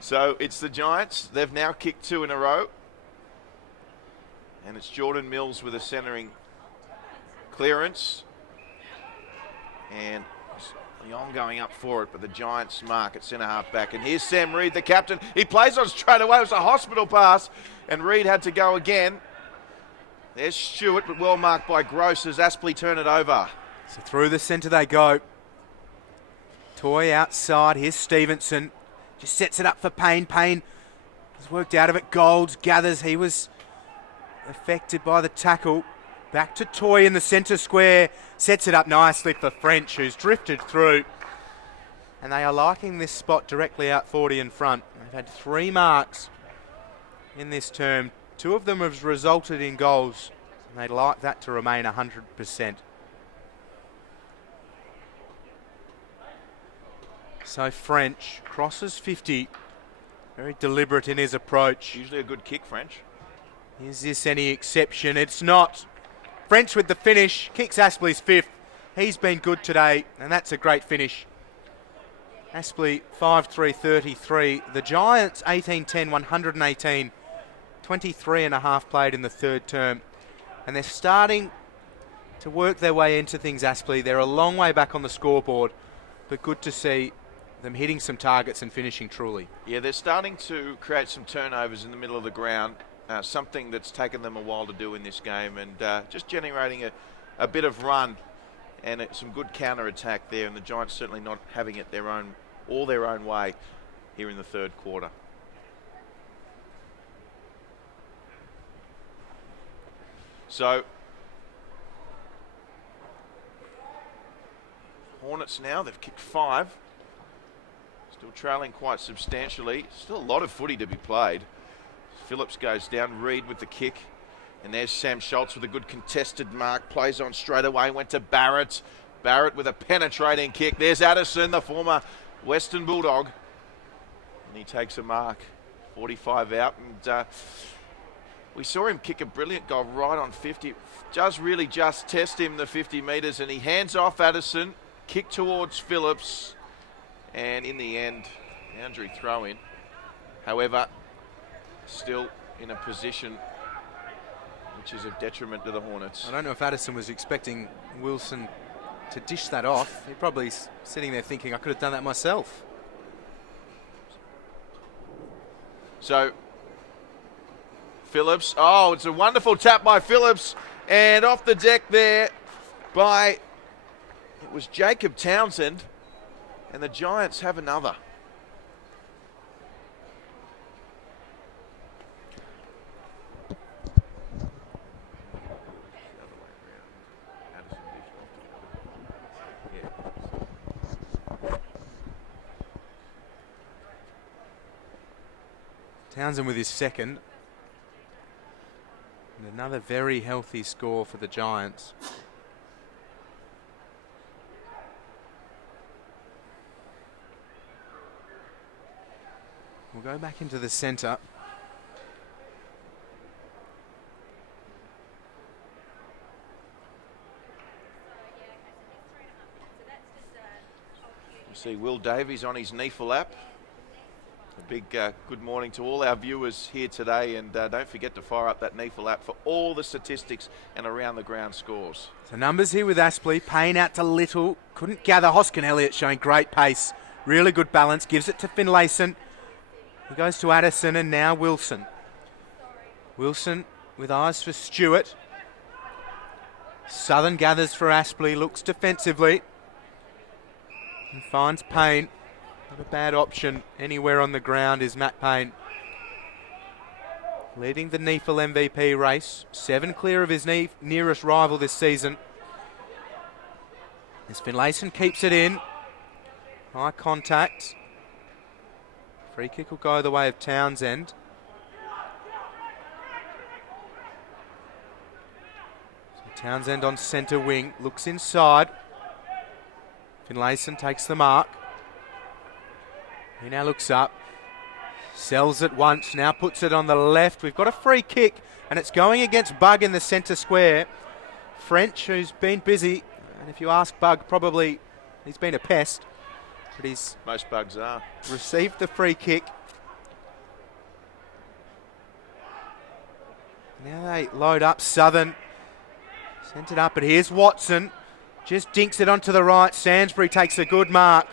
So it's the Giants. They've now kicked two in a row. And it's Jordan Mills with a centering clearance. And Young going up for it, but the Giants mark at centre-half back. And here's Sam Reid, the captain. He plays on straight away. It was a hospital pass, and Reid had to go again. There's Stewart, but well marked by Gross as Aspley turn it over. So through the centre they go. Toy outside. Here's Stevenson. Just sets it up for Payne. Payne has worked out of it. Golds gathers. He was affected by the tackle. Back to Toy in the centre square. Sets it up nicely for French, who's drifted through. And they are liking this spot directly out 40 in front. They've had 3 marks in this term. 2 of them have resulted in goals. And they'd like that to remain 100%. So French crosses 50. Very deliberate in his approach. Usually a good kick, French. Is this any exception? It's not. French with the finish, kicks Aspley's 5th. He's been good today, and that's a great finish. Aspley 5-3-33. The Giants 18-10, 118. 23 and a half played in the third term. And they're starting to work their way into things, Aspley. They're a long way back on the scoreboard, but good to see them hitting some targets and finishing truly. Yeah, they're starting to create some turnovers in the middle of the ground. Something that's taken them a while to do in this game, and just generating a bit of run and some good counter-attack there, and the Giants certainly not having it all their own way here in the third quarter. So Hornets now, they've kicked 5, still trailing quite substantially. Still a lot of footy to be played. Phillips goes down, Reid with the kick. And there's Sam Schultz with a good contested mark. Plays on straight away, went to Barrett. Barrett with a penetrating kick. There's Addison, the former Western Bulldog. And he takes a mark. 45 out. And We saw him kick a brilliant goal right on 50. Does really just test him the 50 metres, and he hands off Addison, kick towards Phillips, and in the end, boundary throw in. However, still in a position which is of detriment to the Hornets. I don't know if Addison was expecting Wilson to dish that off. He's probably sitting there thinking, I could have done that myself. So, Phillips, oh, it's a wonderful tap by Phillips, and off the deck there by, it was Jacob Townsend, and the Giants have another. Townsend with his second. And another very healthy score for the Giants. We'll go back into the centre. You see Will Davies on his NEAFL app. A big good morning to all our viewers here today, and don't forget to fire up that NEAFL app for all the statistics and around the ground scores. So numbers here with Aspley. Payne out to Little. Couldn't gather. Hoskin-Elliott showing great pace. Really good balance. Gives it to Finlayson. He goes to Addison, and now Wilson. Wilson with eyes for Stewart. Southern gathers for Aspley. Looks defensively. And finds Payne. Not a bad option anywhere on the ground is Matt Payne. Leading the NEAFL MVP race. 7 clear of his nearest rival this season. As Finlayson keeps it in. High contact. Free kick will go the way of Townsend. So Townsend on centre wing. Looks inside. Finlayson takes the mark. He now looks up, sells it once, now puts it on the left. We've got a free kick, and it's going against Bug in the centre square. French, who's been busy, and if you ask Bug, probably he's been a pest, but he's most Bugs are. Received the free kick. Now they load up Southern. Sent it up, but here's Watson. Just dinks it onto the right. Sansbury takes a good mark.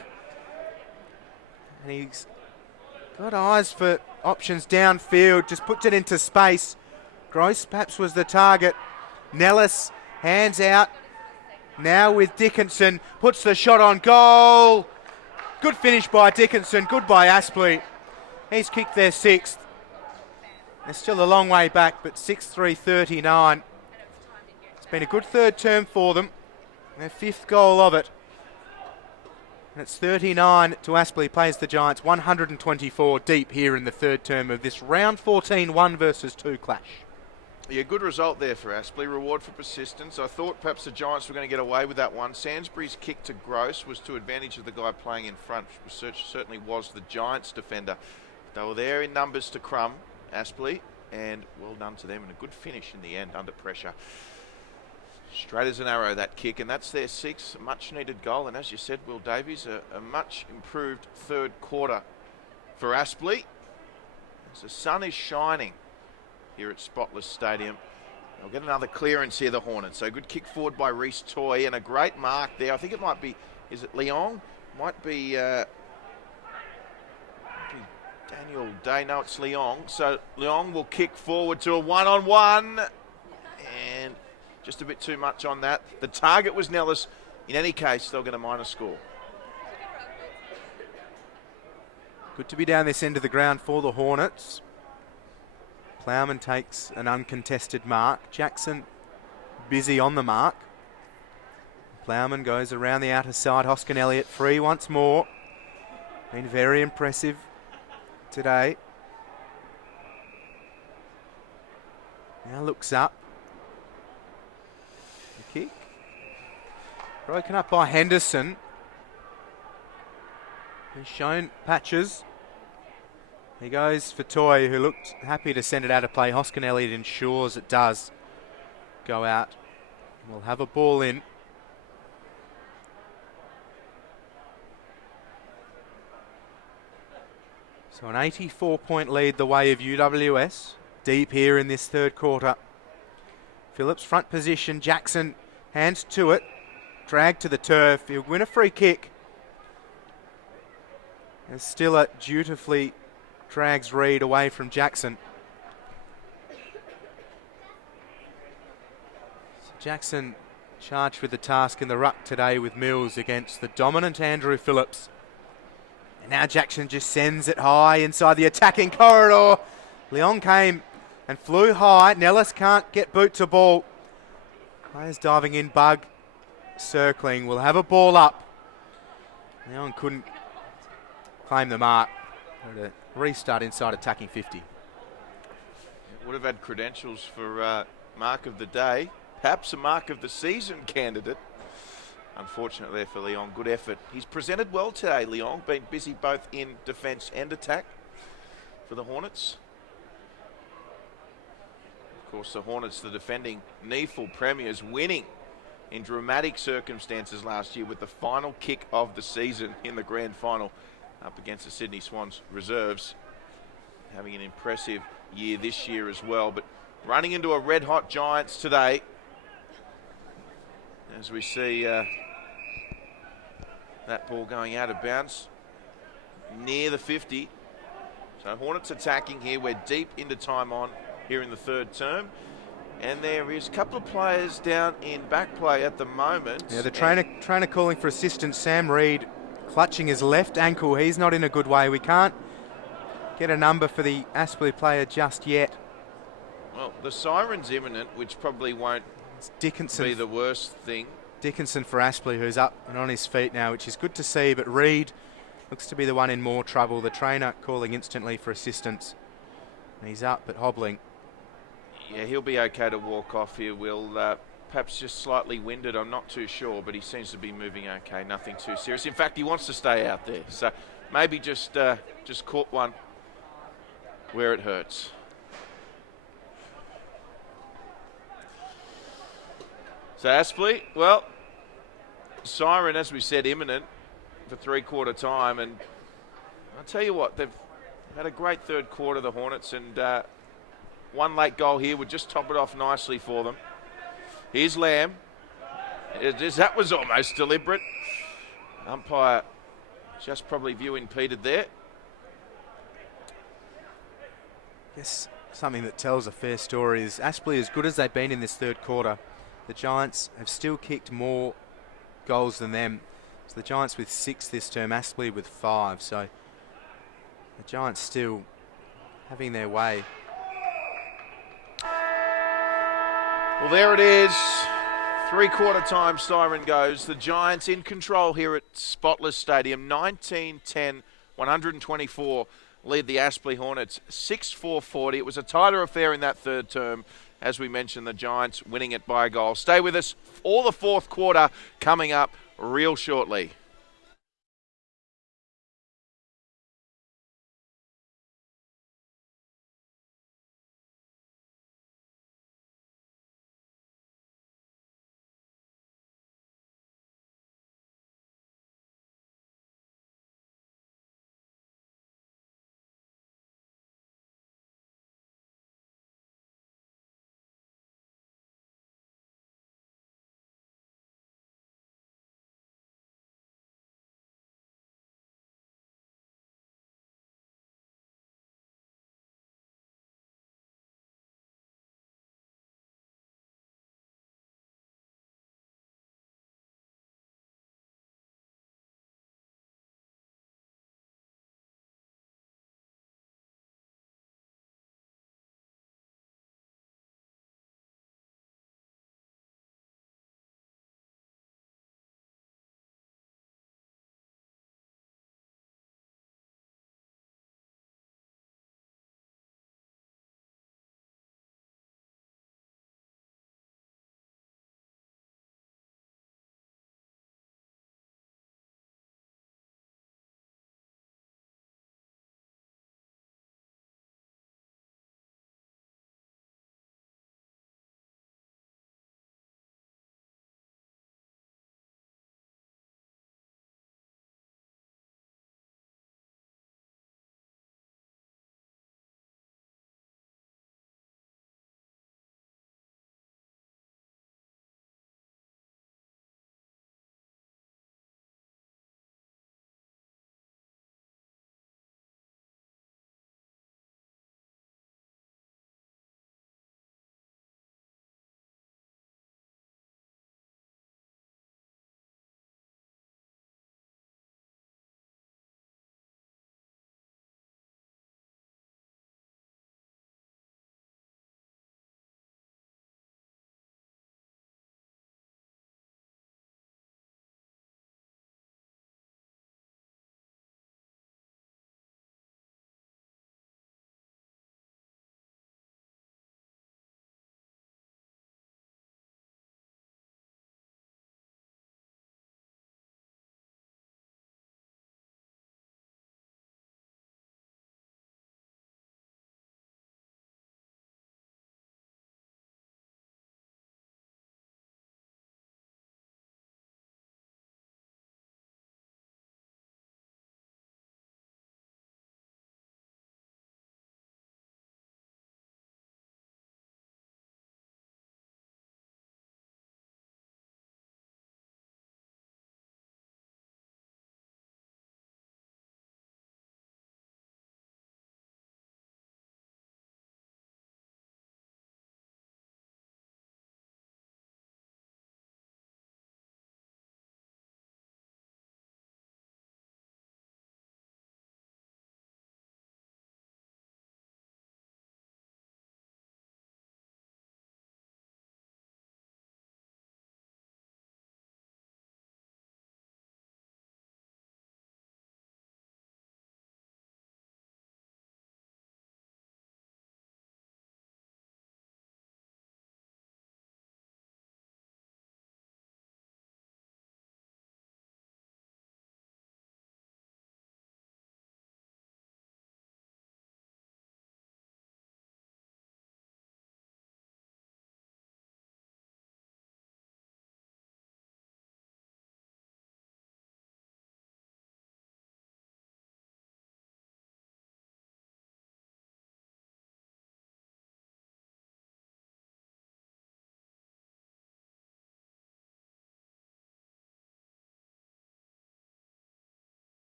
And he's got eyes for options downfield, just puts it into space. Gross perhaps was the target. Nellis, hands out. Now with Dickinson, puts the shot on goal. Good finish by Dickinson, good by Aspley. He's kicked their 6th. They're still a long way back, but 6-3-39. It's been a good third term for them. Their 5th goal of it. And it's 39 to Aspley, plays the Giants 124 deep here in the third term of this round 14 1 versus 2 clash. Yeah, good result there for Aspley. Reward for persistence. I thought perhaps the Giants were going to get away with that one. Sansbury's kick to Gross was to advantage of the guy playing in front, which certainly was the Giants defender. They were there in numbers to crumb Aspley, and well done to them, and a good finish in the end under pressure. Straight as an arrow, that kick, and that's their 6th much-needed goal. And as you said, Will Davies, a much improved third quarter for Aspley. As the sun is shining here at Spotless Stadium. They'll get another clearance here, the Hornets. So good kick forward by Reece Toy, and a great mark there. I think it might be, is it Leong? Might be Daniel Day. No, it's Leong. So Leong will kick forward to a one-on-one, and just a bit too much on that. The target was Nellis. In any case, they'll get a minor score. Good to be down this end of the ground for the Hornets. Plowman takes an uncontested mark. Jackson busy on the mark. Plowman goes around the outer side. Hoskin-Elliott free once more. Been very impressive today. Now looks up. Kick. Broken up by Henderson. He's shown patches. He goes for Toy, who looked happy to send it out of play. Hoskin-Elliott ensures it does go out. We'll have a ball in. So an 84-point lead the way of UWS. Deep here in this third quarter. Phillips front position. Jackson hands to it. Dragged to the turf. He'll win a free kick. And Stewart dutifully drags Reed away from Jackson. So Jackson charged with the task in the ruck today with Mills against the dominant Andrew Phillips. And now Jackson just sends it high inside the attacking corridor. Leon came and flew high. Nellis can't get boot to ball. Players diving in, Bug circling. We'll have a ball up. Leon couldn't claim the mark. A restart inside attacking 50. Would have had credentials for mark of the day, perhaps a mark of the season candidate. Unfortunately there for Leon, good effort. He's presented well today, Leon, been busy both in defence and attack for the Hornets. Of course, the Hornets, the defending NEAFL premiers, winning in dramatic circumstances last year with the final kick of the season in the grand final up against the Sydney Swans reserves. Having an impressive year this year as well, but running into a red-hot Giants today as we see that ball going out of bounds near the 50. So Hornets attacking here. We're deep into time on here in the third term. And there is a couple of players down in back play at the moment. Yeah, the trainer calling for assistance. Sam Reed clutching his left ankle. He's not in a good way. We can't get a number for the Aspley player just yet. Well, the siren's imminent, which probably won't be the worst thing. Dickinson for Aspley, who's up and on his feet now, which is good to see, but Reed looks to be the one in more trouble. The trainer calling instantly for assistance. And he's up but hobbling. Yeah, he'll be okay to walk off here. Will perhaps just slightly winded, I'm not too sure, but he seems to be moving okay, nothing too serious. In fact, he wants to stay out there, so maybe just caught one where it hurts. So Aspley, well, siren, as we said, imminent for three-quarter time, and I'll tell you what, they've had a great third quarter, the Hornets, and one late goal here would just top it off nicely for them. Here's Lamb. That was almost deliberate. Umpire just probably view impeded there. Yes, something that tells a fair story is Aspley, as good as they've been in this third quarter, the Giants have still kicked more goals than them. So the Giants with 6 this term, Aspley with 5. So the Giants still having their way. Well, there it is. Three-quarter time siren goes. The Giants in control here at Spotless Stadium. 19-10, 124 lead the Aspley Hornets. 6-4-40. It was a tighter affair in that third term. As we mentioned, the Giants winning it by a goal. Stay with us. All the fourth quarter coming up real shortly.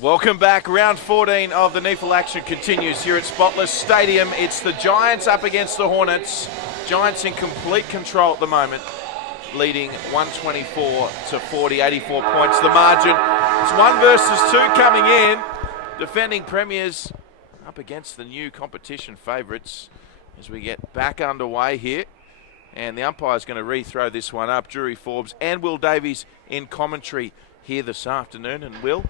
Welcome back. Round 14 of the NEAFL action continues here at Spotless Stadium. It's the Giants up against the Hornets. Giants in complete control at the moment, leading 124 to 40, 84 points the margin. It's 1 versus 2 coming in. Defending premiers up against the new competition favourites as we get back underway here. And the umpire's going to re-throw this one up. Drury Forbes and Will Davies in commentary here this afternoon. And Will,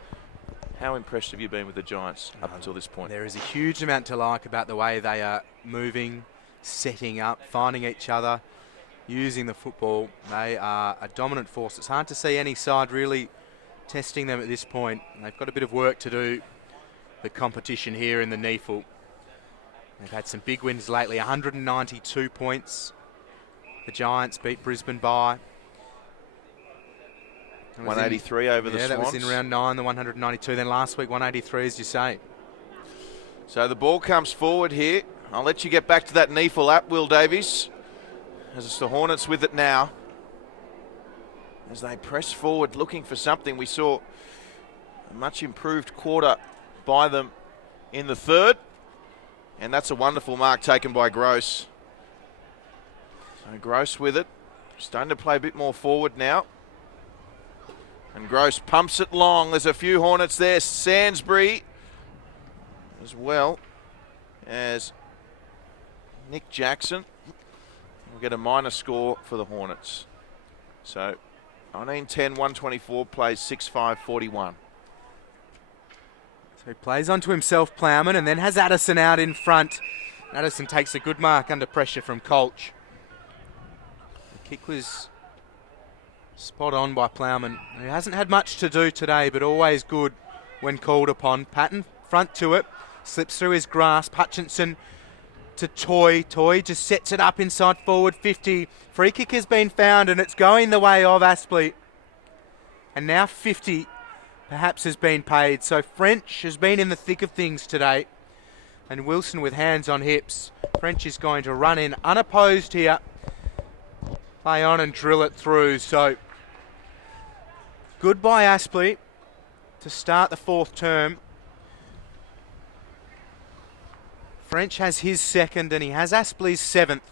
how impressed have you been with the Giants up until this point? There is a huge amount to like about the way they are moving, setting up, finding each other, using the football. They are a dominant force. It's hard to see any side really testing them at this point. They've got a bit of work to do, the competition here in the NEAFL. They've had some big wins lately, 192 points. The Giants beat Brisbane by 183 over the Swans. Yeah, that was in round 9, the 192. Then last week, 183, as you say. So the ball comes forward here. I'll let you get back to that NEAFL app, Will Davies, as it's the Hornets with it now. As they press forward looking for something, we saw a much improved quarter by them in the third. And that's a wonderful mark taken by Gross. So Gross with it. Starting to play a bit more forward now. And Gross pumps it long. There's a few Hornets there. Sansbury as well as Nick Jackson. We'll get a minor score for the Hornets. So 19-10, 124, plays 6-5, 41. So he plays onto himself, Plowman, and then has Addison out in front. Addison takes a good mark under pressure from Colch. The kick was spot on by Plowman. He hasn't had much to do today, but always good when called upon. Patton, front to it, slips through his grasp. Hutchinson to Toy. Toy just sets it up inside forward 50. Free kick has been found, and it's going the way of Aspley. And now 50 perhaps has been paid. So French has been in the thick of things today. And Wilson with hands on hips. French is going to run in unopposed here. Play on and drill it through. So good by Aspley to start the 4th term. French has his 2nd and he has Aspley's 7th.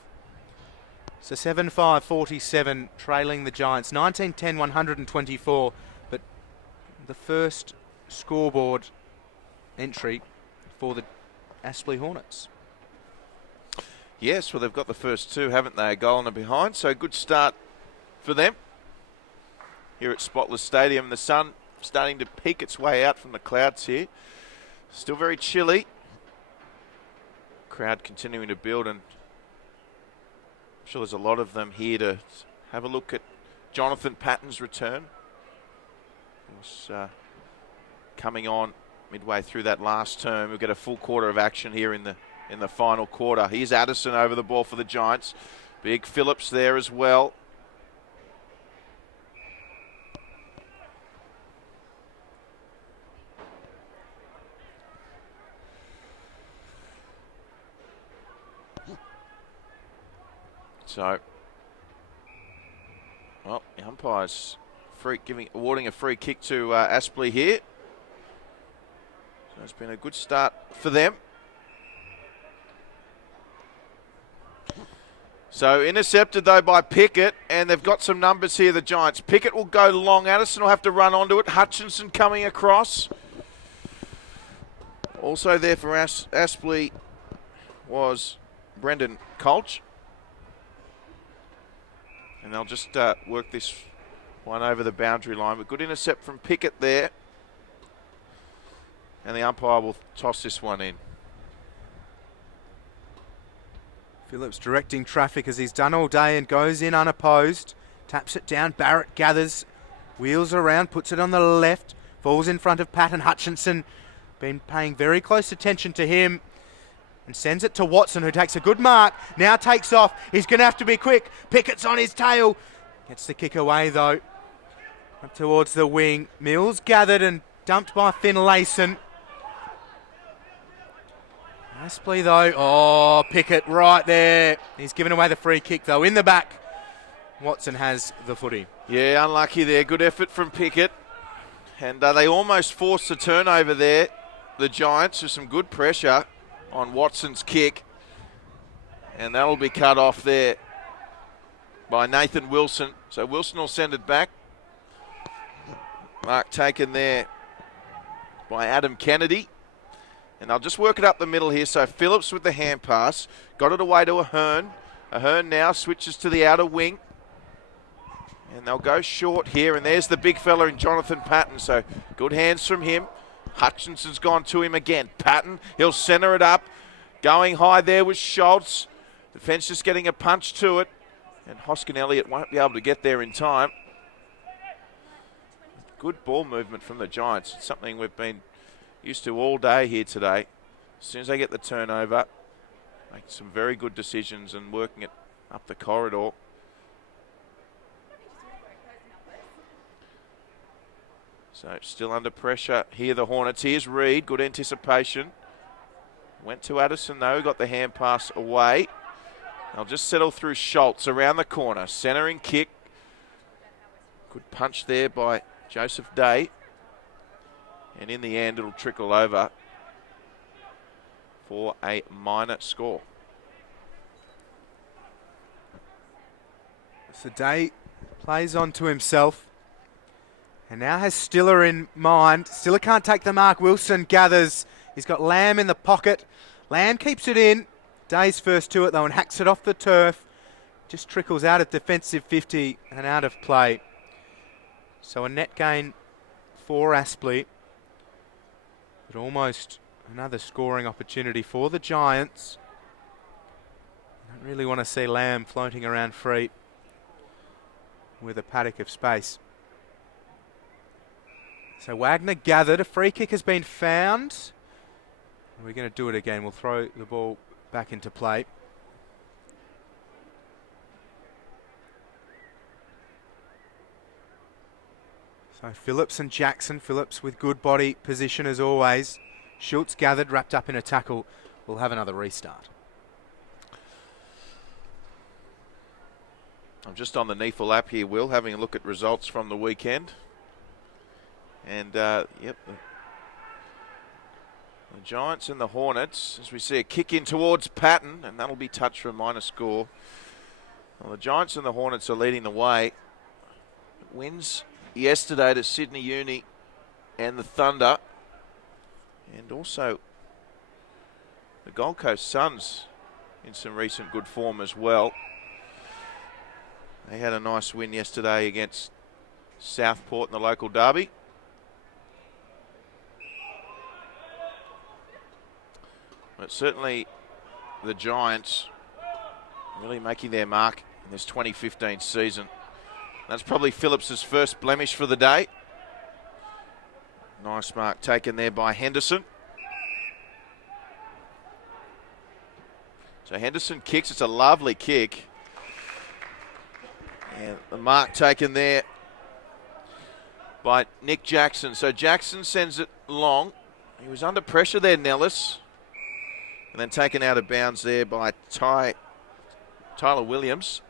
So 7-5, 47, trailing the Giants. 19-10, 124. But the first scoreboard entry for the Aspley Hornets. Yes, well, they've got the first 2, haven't they? A goal and a behind. So good start for them here at Spotless Stadium. The sun starting to peek its way out from the clouds here. Still very chilly. Crowd continuing to build, and I'm sure there's a lot of them here to have a look at Jonathan Patton's return. He was coming on midway through that last term. We'll get a full quarter of action here in the final quarter. Here's Addison over the ball for the Giants. Big Phillips there as well. So, well, the umpire's awarding a free kick to Aspley here. So it's been a good start for them. So intercepted though by Pickett, and they've got some numbers here, the Giants. Pickett will go long. Addison will have to run onto it. Hutchinson coming across. Also there for Aspley was Brendan Colch. And they'll just work this one over the boundary line. But good intercept from Pickett there. And the umpire will toss this one in. Phillips directing traffic as he's done all day and goes in unopposed. Taps it down. Barrett gathers. Wheels around. Puts it on the left. Falls in front of Patton. Hutchinson been paying very close attention to him. And sends it to Watson, who takes a good mark. Now takes off. He's going to have to be quick. Pickett's on his tail. Gets the kick away, though. Up towards the wing. Mills gathered and dumped by Finlayson. Aspley, though. Oh, Pickett right there. He's given away the free kick, though. In the back, Watson has the footy. Yeah, unlucky there. Good effort from Pickett. And they almost forced the turnover there, the Giants, with some good pressure on Watson's kick. And that'll be cut off there by Nathan Wilson. So Wilson will send it back. Mark taken there by Adam Kennedy. And they'll just work it up the middle here. So Phillips with the hand pass. Got it away to Ahern. Ahern now switches to the outer wing. And they'll go short here. And there's the big fella in Jonathan Patton. So good hands from him. Hutchinson's gone to him again. Patton, he'll centre it up. Going high there was Schultz. Defence just getting a punch to it. And Hoskin-Elliott won't be able to get there in time. Good ball movement from the Giants. It's something we've been used to all day here today. As soon as they get the turnover, make some very good decisions and working it up the corridor. So still under pressure here, the Hornets. Here's Reed, good anticipation. Went to Addison though, got the hand pass away. They'll just settle through Schultz around the corner. Centering kick. Good punch there by Joseph Day. And in the end, it'll trickle over for a minor score. So Day plays on to himself. And now has Stiller in mind. Stiller can't take the mark. Wilson gathers. He's got Lamb in the pocket. Lamb keeps it in. Day's first to it though and hacks it off the turf. Just trickles out at defensive 50 and out of play. So a net gain for Aspley. But almost another scoring opportunity for the Giants. I don't really want to see Lamb floating around free with a paddock of space. So Wagner gathered. A free kick has been found. We're going to do it again. We'll throw the ball back into play. So Phillips and Jackson. Phillips with good body position as always. Schultz gathered, wrapped up in a tackle. We'll have another restart. I'm just on the NEAFL app here, Will, having a look at results from the weekend. And, yep, the Giants and the Hornets, as we see a kick in towards Patton, and that'll be touched for a minor score. Well, the Giants and the Hornets are leading the way. Wins yesterday to Sydney Uni and the Thunder. And also the Gold Coast Suns in some recent good form as well. They had a nice win yesterday against Southport in the local derby. But certainly the Giants really making their mark in this 2015 season. That's probably Phillips' first blemish for the day. Nice mark taken there by Henderson. So Henderson kicks. It's a lovely kick. And the mark taken there by Nick Jackson. So Jackson sends it long. He was under pressure there, Nellis. And then taken out of bounds there by Tyler Williams.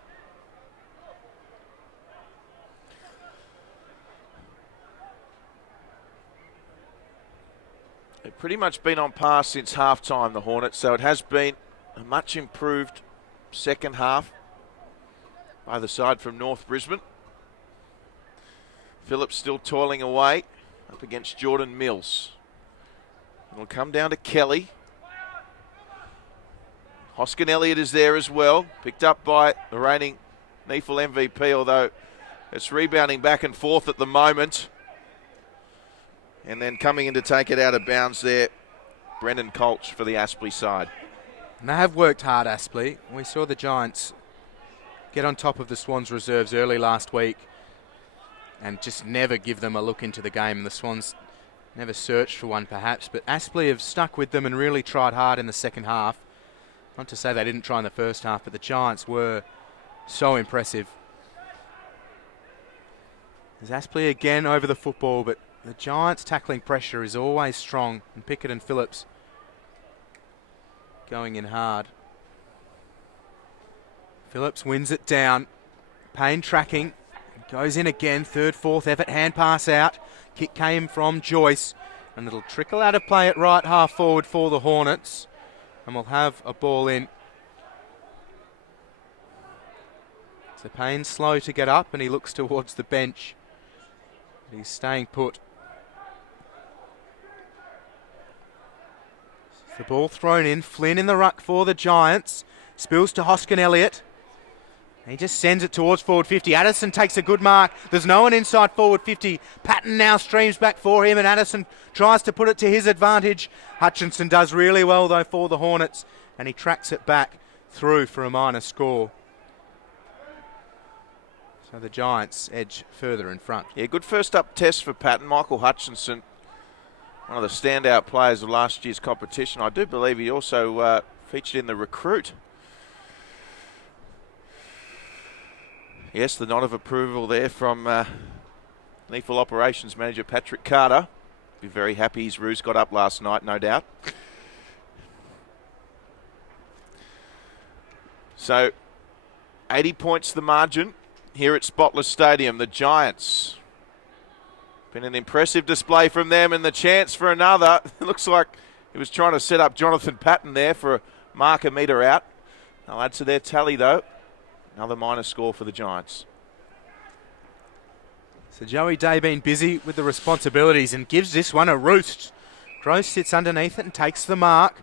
They've pretty much been on par since halftime, the Hornets, so it has been a much improved second half by the side from North Brisbane. Phillips still toiling away up against Jordan Mills. It'll come down to Kelly. Hoskin-Elliott is there as well, picked up by the reigning NEAFL MVP, although it's rebounding back and forth at the moment. And then coming in to take it out of bounds there, Brendan Colch for the Aspley side. And they have worked hard, Aspley. We saw the Giants get on top of the Swans reserves early last week and just never give them a look into the game. And the Swans never searched for one perhaps, but Aspley have stuck with them and really tried hard in the second half. Not to say they didn't try in the first half, but the Giants were so impressive. There's Aspley again over the football, but the Giants' tackling pressure is always strong, and Pickett and Phillips going in hard. Phillips wins it down. Payne tracking. Goes in again. Third, fourth effort. Hand pass out. Kick came from Joyce, and it'll trickle out of play at right half forward for the Hornets, and we'll have a ball in. So Payne's slow to get up, and he looks towards the bench. He's staying put. The ball thrown in. Flynn in the ruck for the Giants. Spills to Hoskin-Elliott. He just sends it towards forward 50. Addison takes a good mark. There's no one inside forward 50. Patton now streams back for him, and Addison tries to put it to his advantage. Hutchinson does really well, though, for the Hornets, and he tracks it back through for a minor score. So the Giants edge further in front. Yeah, good first up test for Patton. Michael Hutchinson, one of the standout players of last year's competition. I do believe he also featured in the recruit. Yes, the nod of approval there from NEAFL Operations Manager Patrick Carter. Be very happy his ruse got up last night, no doubt. So, 80 points the margin here at Spotless Stadium. The Giants. Been an impressive display from them, and the chance for another. It looks like he was trying to set up Jonathan Patton there for a marker metre out. They'll add to their tally, though. Another minor score for the Giants. So Joey Day been busy with the responsibilities and gives this one a roost. Gross sits underneath it and takes the mark.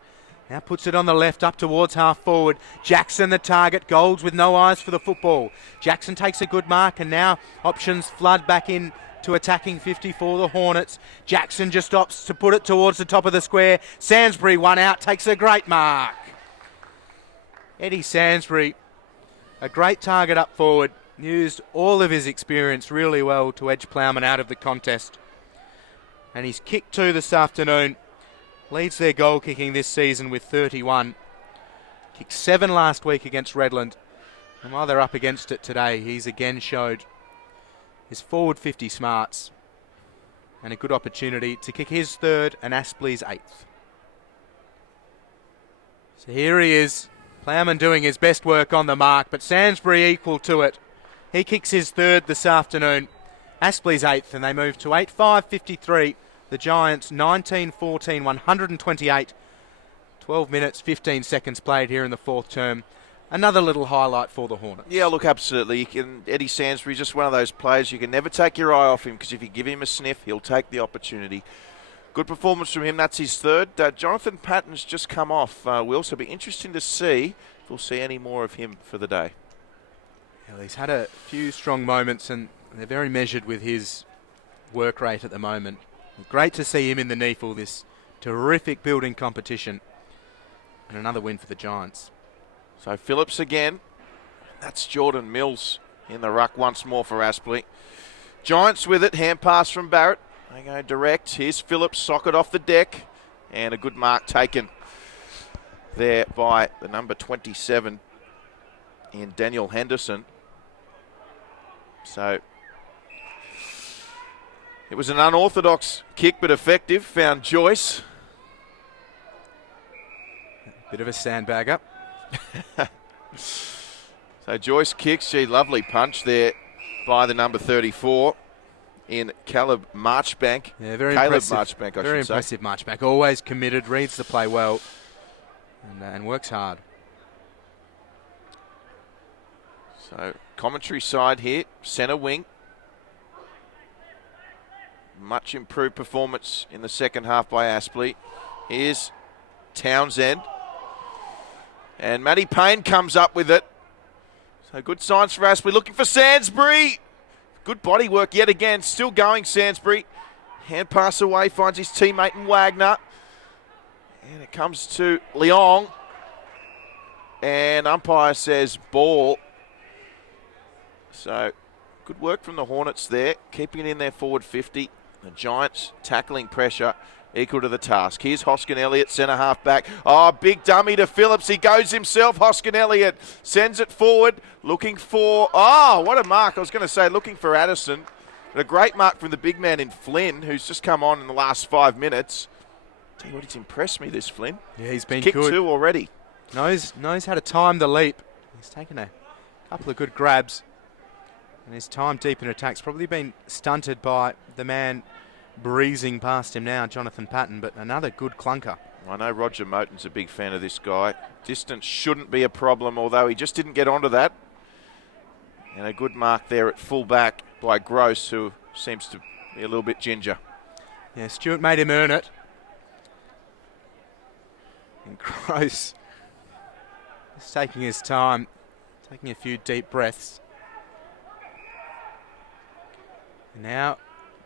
Now puts it on the left up towards half forward. Jackson the target. Golds with no eyes for the football. Jackson takes a good mark, and now options flood back in to attacking 50 for the Hornets. Jackson just opts to put it towards the top of the square. Sansbury one out, takes a great mark. Eddie Sansbury, a great target up forward. Used all of his experience really well to edge Plowman out of the contest. And he's kicked 2 this afternoon. Leads their goal kicking this season with 31. Kicked 7 last week against Redland. And while they're up against it today, he's again showed his forward 50 smarts and a good opportunity to kick his 3rd and Aspley's 8th. So here he is, Plowman doing his best work on the mark, but Sansbury equal to it. He kicks his 3rd this afternoon, Aspley's 8th, and they move to 8-5-53. The Giants 19-14, 128. 12 minutes, 15 seconds played here in the 4th term. Another little highlight for the Hornets. Yeah, look, absolutely. Eddie Sansbury's just one of those players you can never take your eye off him, because if you give him a sniff, he'll take the opportunity. Good performance from him. That's his 3rd. Jonathan Patton's just come off. Will also be interesting to see if we'll see any more of him for the day. Well, he's had a few strong moments, and they're very measured with his work rate at the moment. Great to see him in the NEAFL, this terrific building competition. And another win for the Giants. So Phillips again. That's Jordan Mills in the ruck once more for Aspley. Giants with it. Hand pass from Barrett. They go direct. Here's Phillips, socket off the deck. And a good mark taken there by the number 27 in Daniel Henderson. So it was an unorthodox kick, but effective. Found Joyce. Bit of a sandbagger. So Joyce kicks. Gee, lovely punch there by the number 34 in Caleb Marchbank. Yeah, very Caleb impressive. Marchbank, I should say. Very impressive Marchbank. Always committed, reads the play well, and works hard. So commentary side here, centre wing. Much improved performance in the second half by Aspley. Here's Townsend. And Matty Payne comes up with it. So good signs for Aspley. Looking for Sansbury. Good body work yet again. Still going, Sansbury. Hand pass away. Finds his teammate in Wagner. And it comes to Leong. And umpire says ball. So good work from the Hornets there. Keeping it in their forward 50. The Giants tackling pressure equal to the task. Here's Hoskin-Elliott, centre half back. Oh, big dummy to Phillips. He goes himself. Hoskin-Elliott sends it forward. Looking for, oh, what a mark. I was going to say looking for Addison. But a great mark from the big man in Flynn, who's just come on in the last 5 minutes. Tell you what, he's impressed me, this Flynn. Yeah, he's been kicked good. 2 already. Knows how to time the leap. He's taken a couple of good grabs. And his time deep in attack's probably been stunted by the man breezing past him now, Jonathan Patton, but another good clunker. I know Roger Moten's a big fan of this guy. Distance shouldn't be a problem, although he just didn't get onto that. And a good mark there at full back by Gross, who seems to be a little bit ginger. Yeah, Stewart made him earn it. And Gross is taking his time, taking a few deep breaths. And now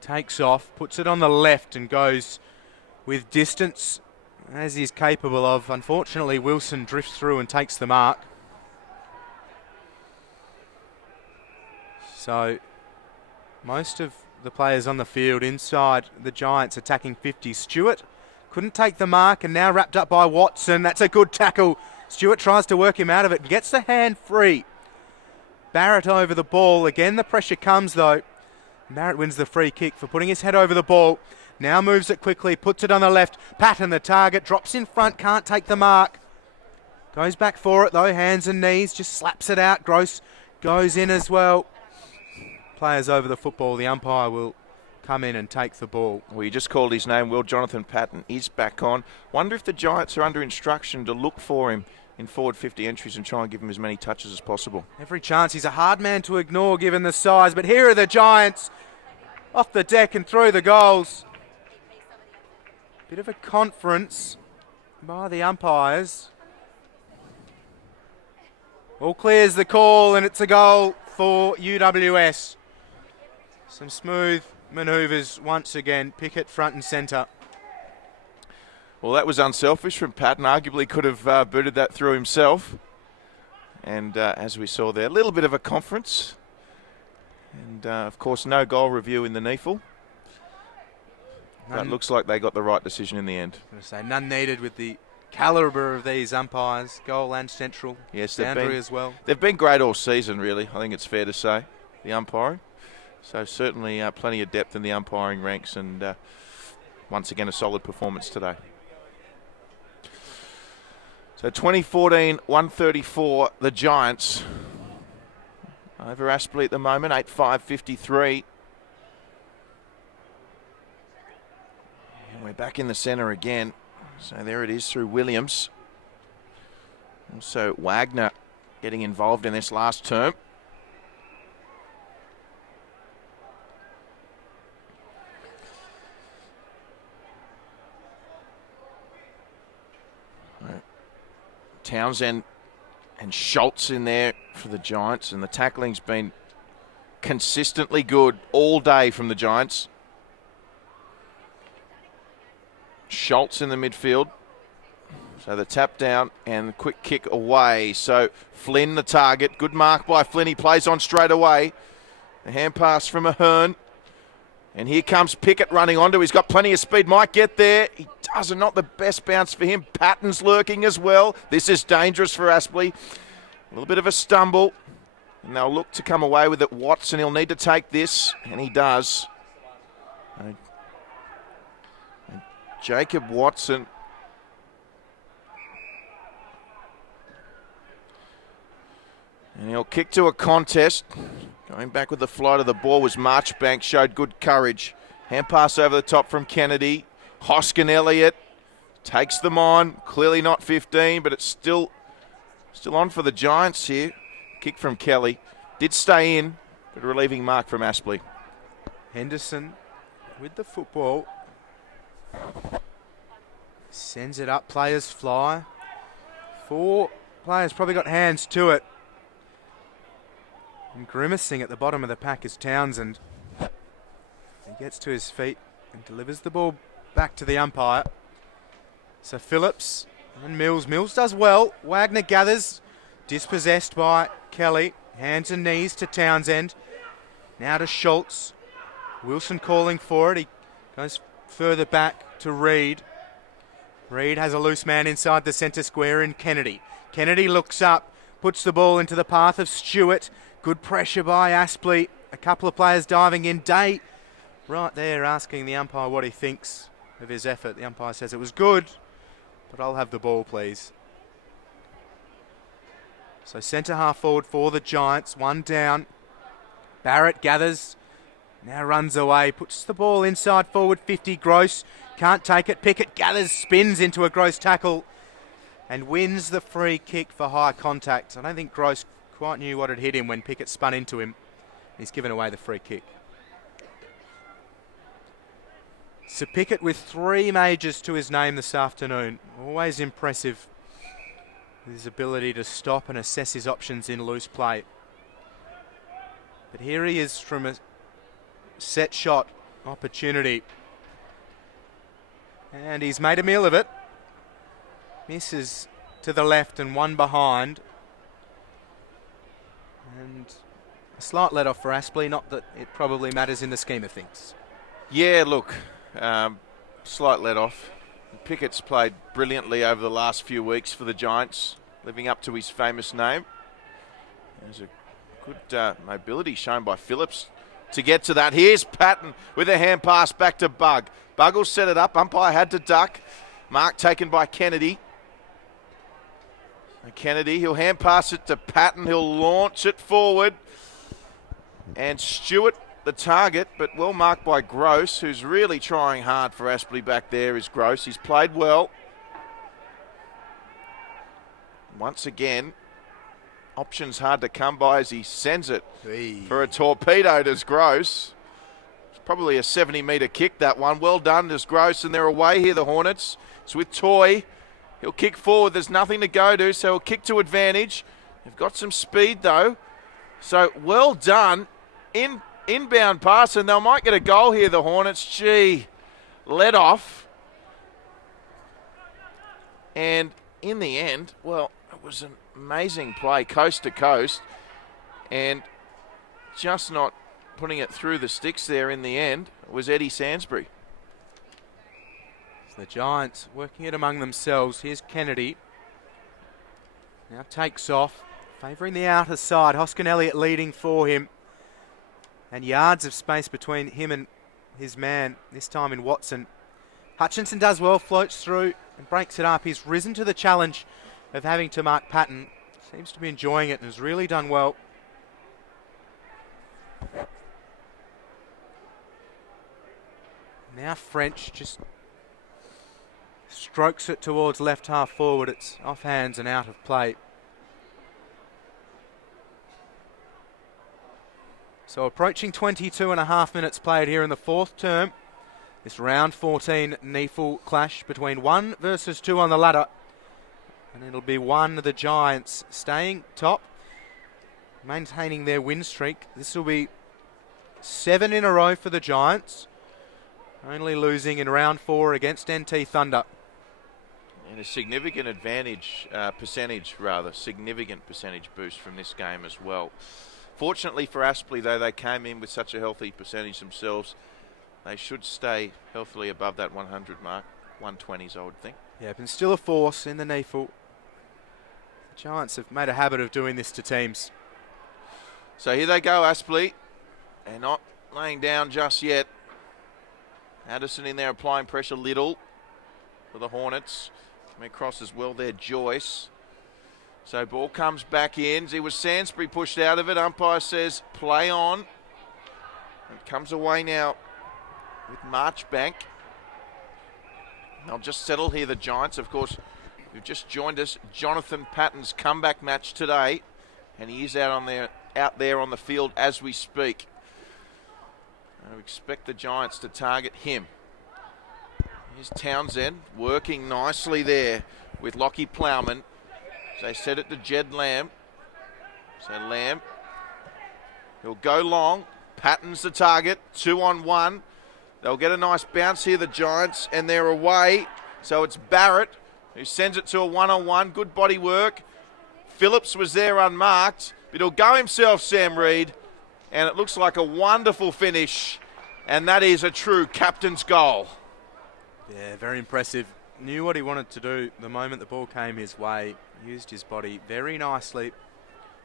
takes off, puts it on the left and goes with distance, as he's capable of. Unfortunately, Wilson drifts through and takes the mark. So most of the players on the field inside the Giants attacking 50. Stewart couldn't take the mark and now wrapped up by Watson. That's a good tackle. Stewart tries to work him out of it and gets the hand free. Barrett over the ball. Again, the pressure comes though. Barrett wins the free kick for putting his head over the ball. Now moves it quickly, puts it on the left. Patton, the target, drops in front, can't take the mark. Goes back for it though, hands and knees, just slaps it out. Gross goes in as well. Players over the football, the umpire will come in and take the ball. Well, you just called his name, Will. Jonathan Patton is back on. Wonder if the Giants are under instruction to look for him in forward 50 entries and try and give him as many touches as possible. Every chance. He's a hard man to ignore given the size, but here are the Giants off the deck and through the goals. Bit of a conference by the umpires. All clears the call and it's a goal for UWS. Some smooth manoeuvres once again. Pickett front and centre. Well, that was unselfish from Patton. Arguably could have booted that through himself. And as we saw there, a little bit of a conference. And, of course, no goal review in the NEAFL. But it looks like they got the right decision in the end. I'm going to say none needed with the calibre of these umpires, goal and central. Yes, boundary as well. They've been great all season, really. I think it's fair to say, the umpiring. So certainly plenty of depth in the umpiring ranks, and once again a solid performance today. So 2014-134, the Giants over Aspley at the moment, 8-5-53. And we're back in the centre again. So there it is through Williams. Also Wagner getting involved in this last term. Townsend and Schultz in there for the Giants, and the tackling's been consistently good all day from the Giants. Schultz in the midfield. So the tap down and the quick kick away. So Flynn the target. Good mark by Flynn. He plays on straight away. The hand pass from Ahern. And here comes Pickett running onto. He's got plenty of speed. Might get there. He doesn't. Not the best bounce for him. Patton's lurking as well. This is dangerous for Aspley. A little bit of a stumble. And they'll look to come away with it. Watson, he'll need to take this. And he does. And Jacob Watson. And he'll kick to a contest. Going back with the flight of the ball was Marchbank, showed good courage. Hand pass over the top from Kennedy. Hoskin-Elliott takes them on. Clearly not 15, but it's still on for the Giants here. Kick from Kelly. Did stay in, but relieving mark from Aspley. Henderson with the football. Sends it up. Players fly. 4 players probably got hands to it. And grimacing at the bottom of the pack is Townsend. He gets to his feet and delivers the ball back to the umpire. So Phillips and Mills. Mills does well. Wagner gathers. Dispossessed by Kelly. Hands and knees to Townsend. Now to Schultz. Wilson calling for it. He goes further back to Reed. Reed has a loose man inside the centre square in Kennedy. Kennedy looks up. Puts the ball into the path of Stewart. Good pressure by Aspley. A couple of players diving in. Day right there asking the umpire what he thinks of his effort. The umpire says it was good, but I'll have the ball, please. So centre half forward for the Giants. One down. Barrett gathers. Now runs away, puts the ball inside forward 50. Gross can't take it. Pickett gathers, spins into a Gross tackle and wins the free kick for high contact. I don't think Gross quite knew what had hit him when Pickett spun into him. He's given away the free kick. So Pickett with 3 majors to his name this afternoon. Always impressive with his ability to stop and assess his options in loose play. But here he is from a set shot opportunity. And he's made a meal of it. Misses to the left and one behind. And a slight let off for Aspley, not that it probably matters in the scheme of things. Yeah, look, slight let off. Pickett's played brilliantly over the last few weeks for the Giants, living up to his famous name. There's a good mobility shown by Phillips to get to that. Here's Patton with a hand pass back to Bug. Bug will set it up. Umpire had to duck. Mark taken by Kennedy. And Kennedy, he'll hand pass it to Patton. He'll launch it forward. And Stewart, the target, but well marked by Gross, who's really trying hard for Aspley back there, is Gross. He's played well. Once again, options hard to come by as he sends it for a torpedo to Gross. It's probably a 70-metre kick, that one. Well done to Gross, and they're away here, the Hornets. It's with Toy. He'll kick forward. There's nothing to go to, so he'll kick to advantage. They've got some speed, though. So well done. Inbound pass, and they might get a goal here, the Hornets. Gee, let off. And in the end, well, it was an amazing play, coast to coast, and just not putting it through the sticks there in the end was Eddie Sansbury. So the Giants working it among themselves. Here's Kennedy. Now takes off, favouring the outer side. Hoskin-Elliott leading for him. And yards of space between him and his man, this time in Watson. Hutchinson does well, floats through and breaks it up. He's risen to the challenge of having to mark Patton. Seems to be enjoying it and has really done well. Now French just strokes it towards left half forward. It's off hands and out of play. So approaching 22.5 minutes played here in the fourth term. This round 14 NEAFL clash between 1 versus 2 on the ladder. And it'll be 1 the Giants staying top, maintaining their win streak. This will be 7 in a row for the Giants, only losing in round 4 against NT Thunder. And a significant significant percentage boost from this game as well. Fortunately for Aspley, though, they came in with such a healthy percentage themselves. They should stay healthily above that 100 mark, 120s, I would think. Yeah, but still a force in the NEAFL. The Giants have made a habit of doing this to teams. So here they go, Aspley. They're not laying down just yet. Addison in there applying pressure little for the Hornets. Coming across as well there, Joyce. So ball comes back in. It was Sansbury pushed out of it. Umpire says play on. It comes away now with Marchbank. They'll just settle here, the Giants. Of course, you've just joined us. Jonathan Patton's comeback match today. And he is out there on the field as we speak. I expect the Giants to target him. Here's Townsend working nicely there with Lockie Plowman. They set it to Jed Lamb. So Lamb, he'll go long. Patton's the target, 2-on-1. They'll get a nice bounce here, the Giants, and they're away. So it's Barrett who sends it to a 1-on-1. Good body work. Phillips was there unmarked, but he'll go himself, Sam Reid. And it looks like a wonderful finish. And that is a true captain's goal. Yeah, very impressive. Knew what he wanted to do the moment the ball came his way. Used his body very nicely.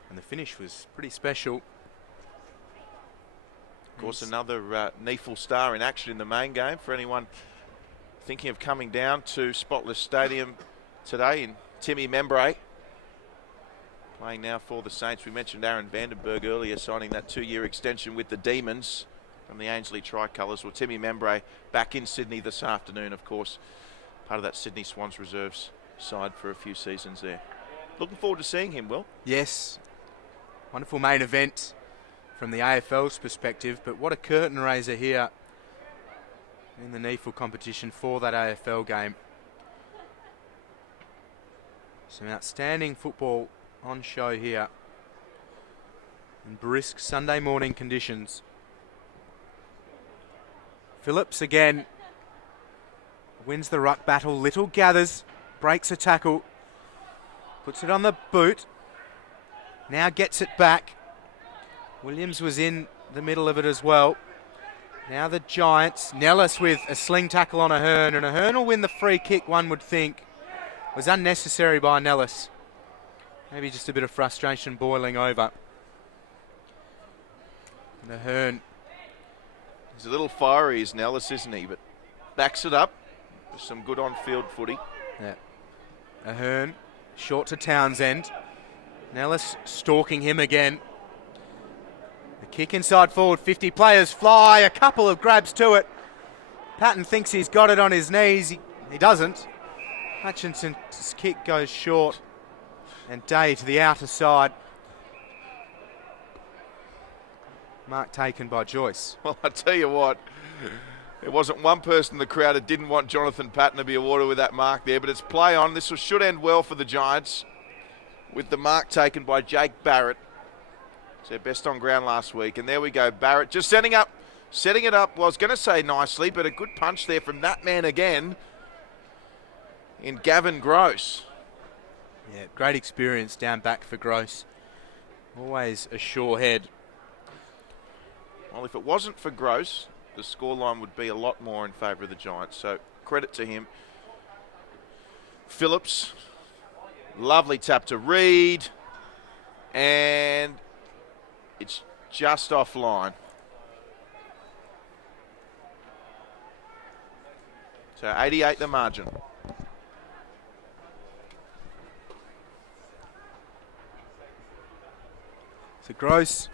And the finish was pretty special. Of course, another NEAFL star in action in the main game for anyone thinking of coming down to Spotless Stadium today in Timmy Membray. Playing now for the Saints. We mentioned Aaron Vandenberg earlier, signing that 2-year extension with the Demons from the Ainsley Tricolours. Well, Timmy Membray back in Sydney this afternoon, of course. Part of that Sydney Swans reserves side for a few seasons there. Looking forward to seeing him, Will. Yes. Wonderful main event from the AFL's perspective, but what a curtain raiser here in the NEAFL competition for that AFL game. Some outstanding football on show here in brisk Sunday morning conditions. Phillips again wins the ruck battle. Little gathers, breaks a tackle, puts it on the boot, now gets it back. Williams was in the middle of it as well. Now the Giants. Nellis with a sling tackle on Ahern, and Ahern will win the free kick, one would think. Was unnecessary by Nellis. Maybe just a bit of frustration boiling over. And Ahern. He's a little fiery, is Nellis, isn't he? But backs it up with some good on-field footy. Yeah. Ahern, short to Townsend. Nellis stalking him again. The kick inside forward, 50 players fly, a couple of grabs to it. Patton thinks he's got it on his knees. He doesn't. Hutchinson's kick goes short, and Day to the outer side. Mark taken by Joyce. Well, I tell you what, there wasn't one person in the crowd that didn't want Jonathan Patton to be awarded with that mark there, but it's play on. This should end well for the Giants with the mark taken by Jake Barrett. It's their best on ground last week, and there we go. Barrett just setting it up. Well, I was going to say nicely, but a good punch there from that man again in Gavin Gross. Yeah, great experience down back for Gross. Always a sure head. Well, if it wasn't for Gross, the scoreline would be a lot more in favour of the Giants. So credit to him. Phillips, lovely tap to Reed, and it's just offline. So 88 the margin. So Gross,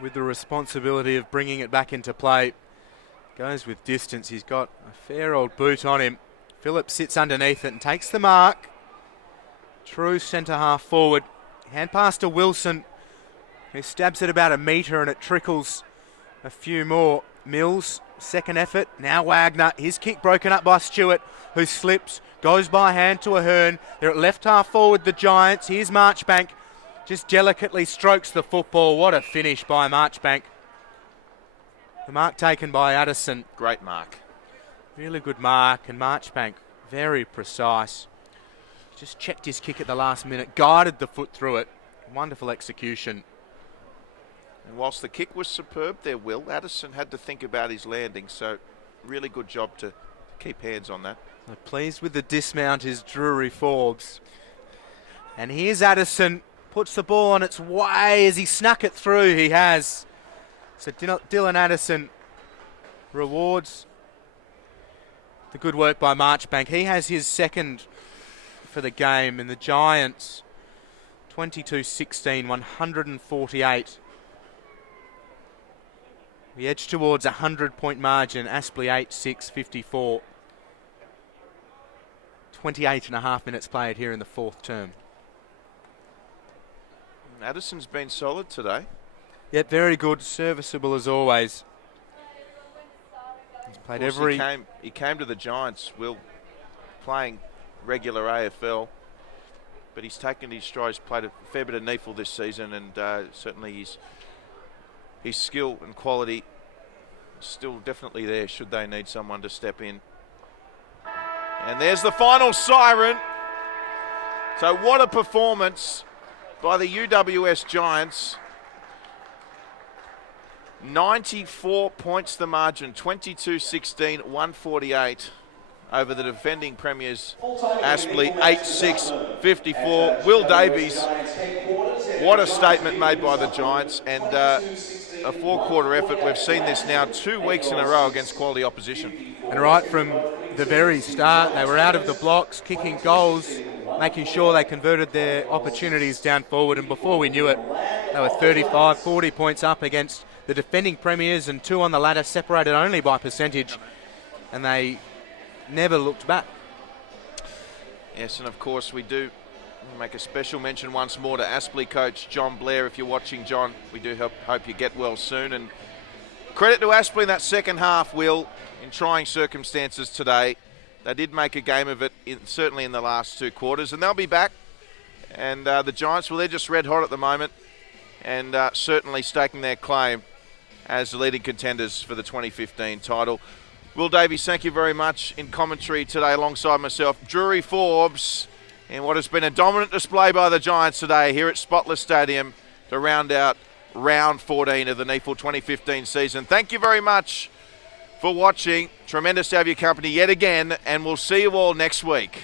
with the responsibility of bringing it back into play, goes with distance. He's got a fair old boot on him. Phillips sits underneath it and takes the mark. True centre half forward. Hand pass to Wilson, who stabs it about a metre and it trickles a few more. Mills, second effort. Now Wagner. His kick broken up by Stewart, who slips, goes by hand to Ahern. They're at left half forward, the Giants. Here's Marchbank. Just delicately strokes the football. What a finish by Marchbank. The mark taken by Addison. Great mark. Really good mark, and Marchbank very precise. Just checked his kick at the last minute, guided the foot through it. Wonderful execution. And whilst the kick was superb there, Will, Addison had to think about his landing, so really good job to keep hands on that. Pleased with the dismount is Drury Forbes. And here's Addison. Puts the ball on its way as he snuck it through. He has. So Dylan Addison rewards the good work by Marchbank. He has his second for the game, and the Giants 22-16, 148. We edge towards a 100-point margin. Aspley 8-6, 54. 28 and a half minutes played here in the fourth term. Addison's been solid today. Yet very good, serviceable as always. He's played every... He came to the Giants, Will, playing regular AFL, but he's taken his stride. He's played a fair bit of NEAFL this season, and certainly his skill and quality still definitely there should they need someone to step in. And there's the final siren. So what a performance by the UWS Giants. 94 points the margin, 22-16, 148 over the defending premiers Aspley, 8-6, 54. Will Davies, what a statement made by the Giants, and a four-quarter effort. We've seen this now 2 weeks in a row against quality opposition. And right from the very start, they were out of the blocks, kicking goals making sure they converted their opportunities down forward, and before we knew it, they were 35, 40 points up against the defending premiers and 2 on the ladder, separated only by percentage, and they never looked back. Yes, and of course we do make a special mention once more to Aspley coach John Blair. If you're watching, John, we do hope you get well soon, and credit to Aspley in that second half, Will, in trying circumstances today. They did make a game of it, certainly in the last 2 quarters, and they'll be back. And the Giants, well, they're just red hot at the moment, and certainly staking their claim as the leading contenders for the 2015 title. Will Davies, thank you very much in commentary today alongside myself. Drury Forbes, in what has been a dominant display by the Giants today here at Spotless Stadium to round out round 14 of the NEAFL 2015 season. Thank you very much for watching. Tremendous to have your company yet again, and we'll see you all next week.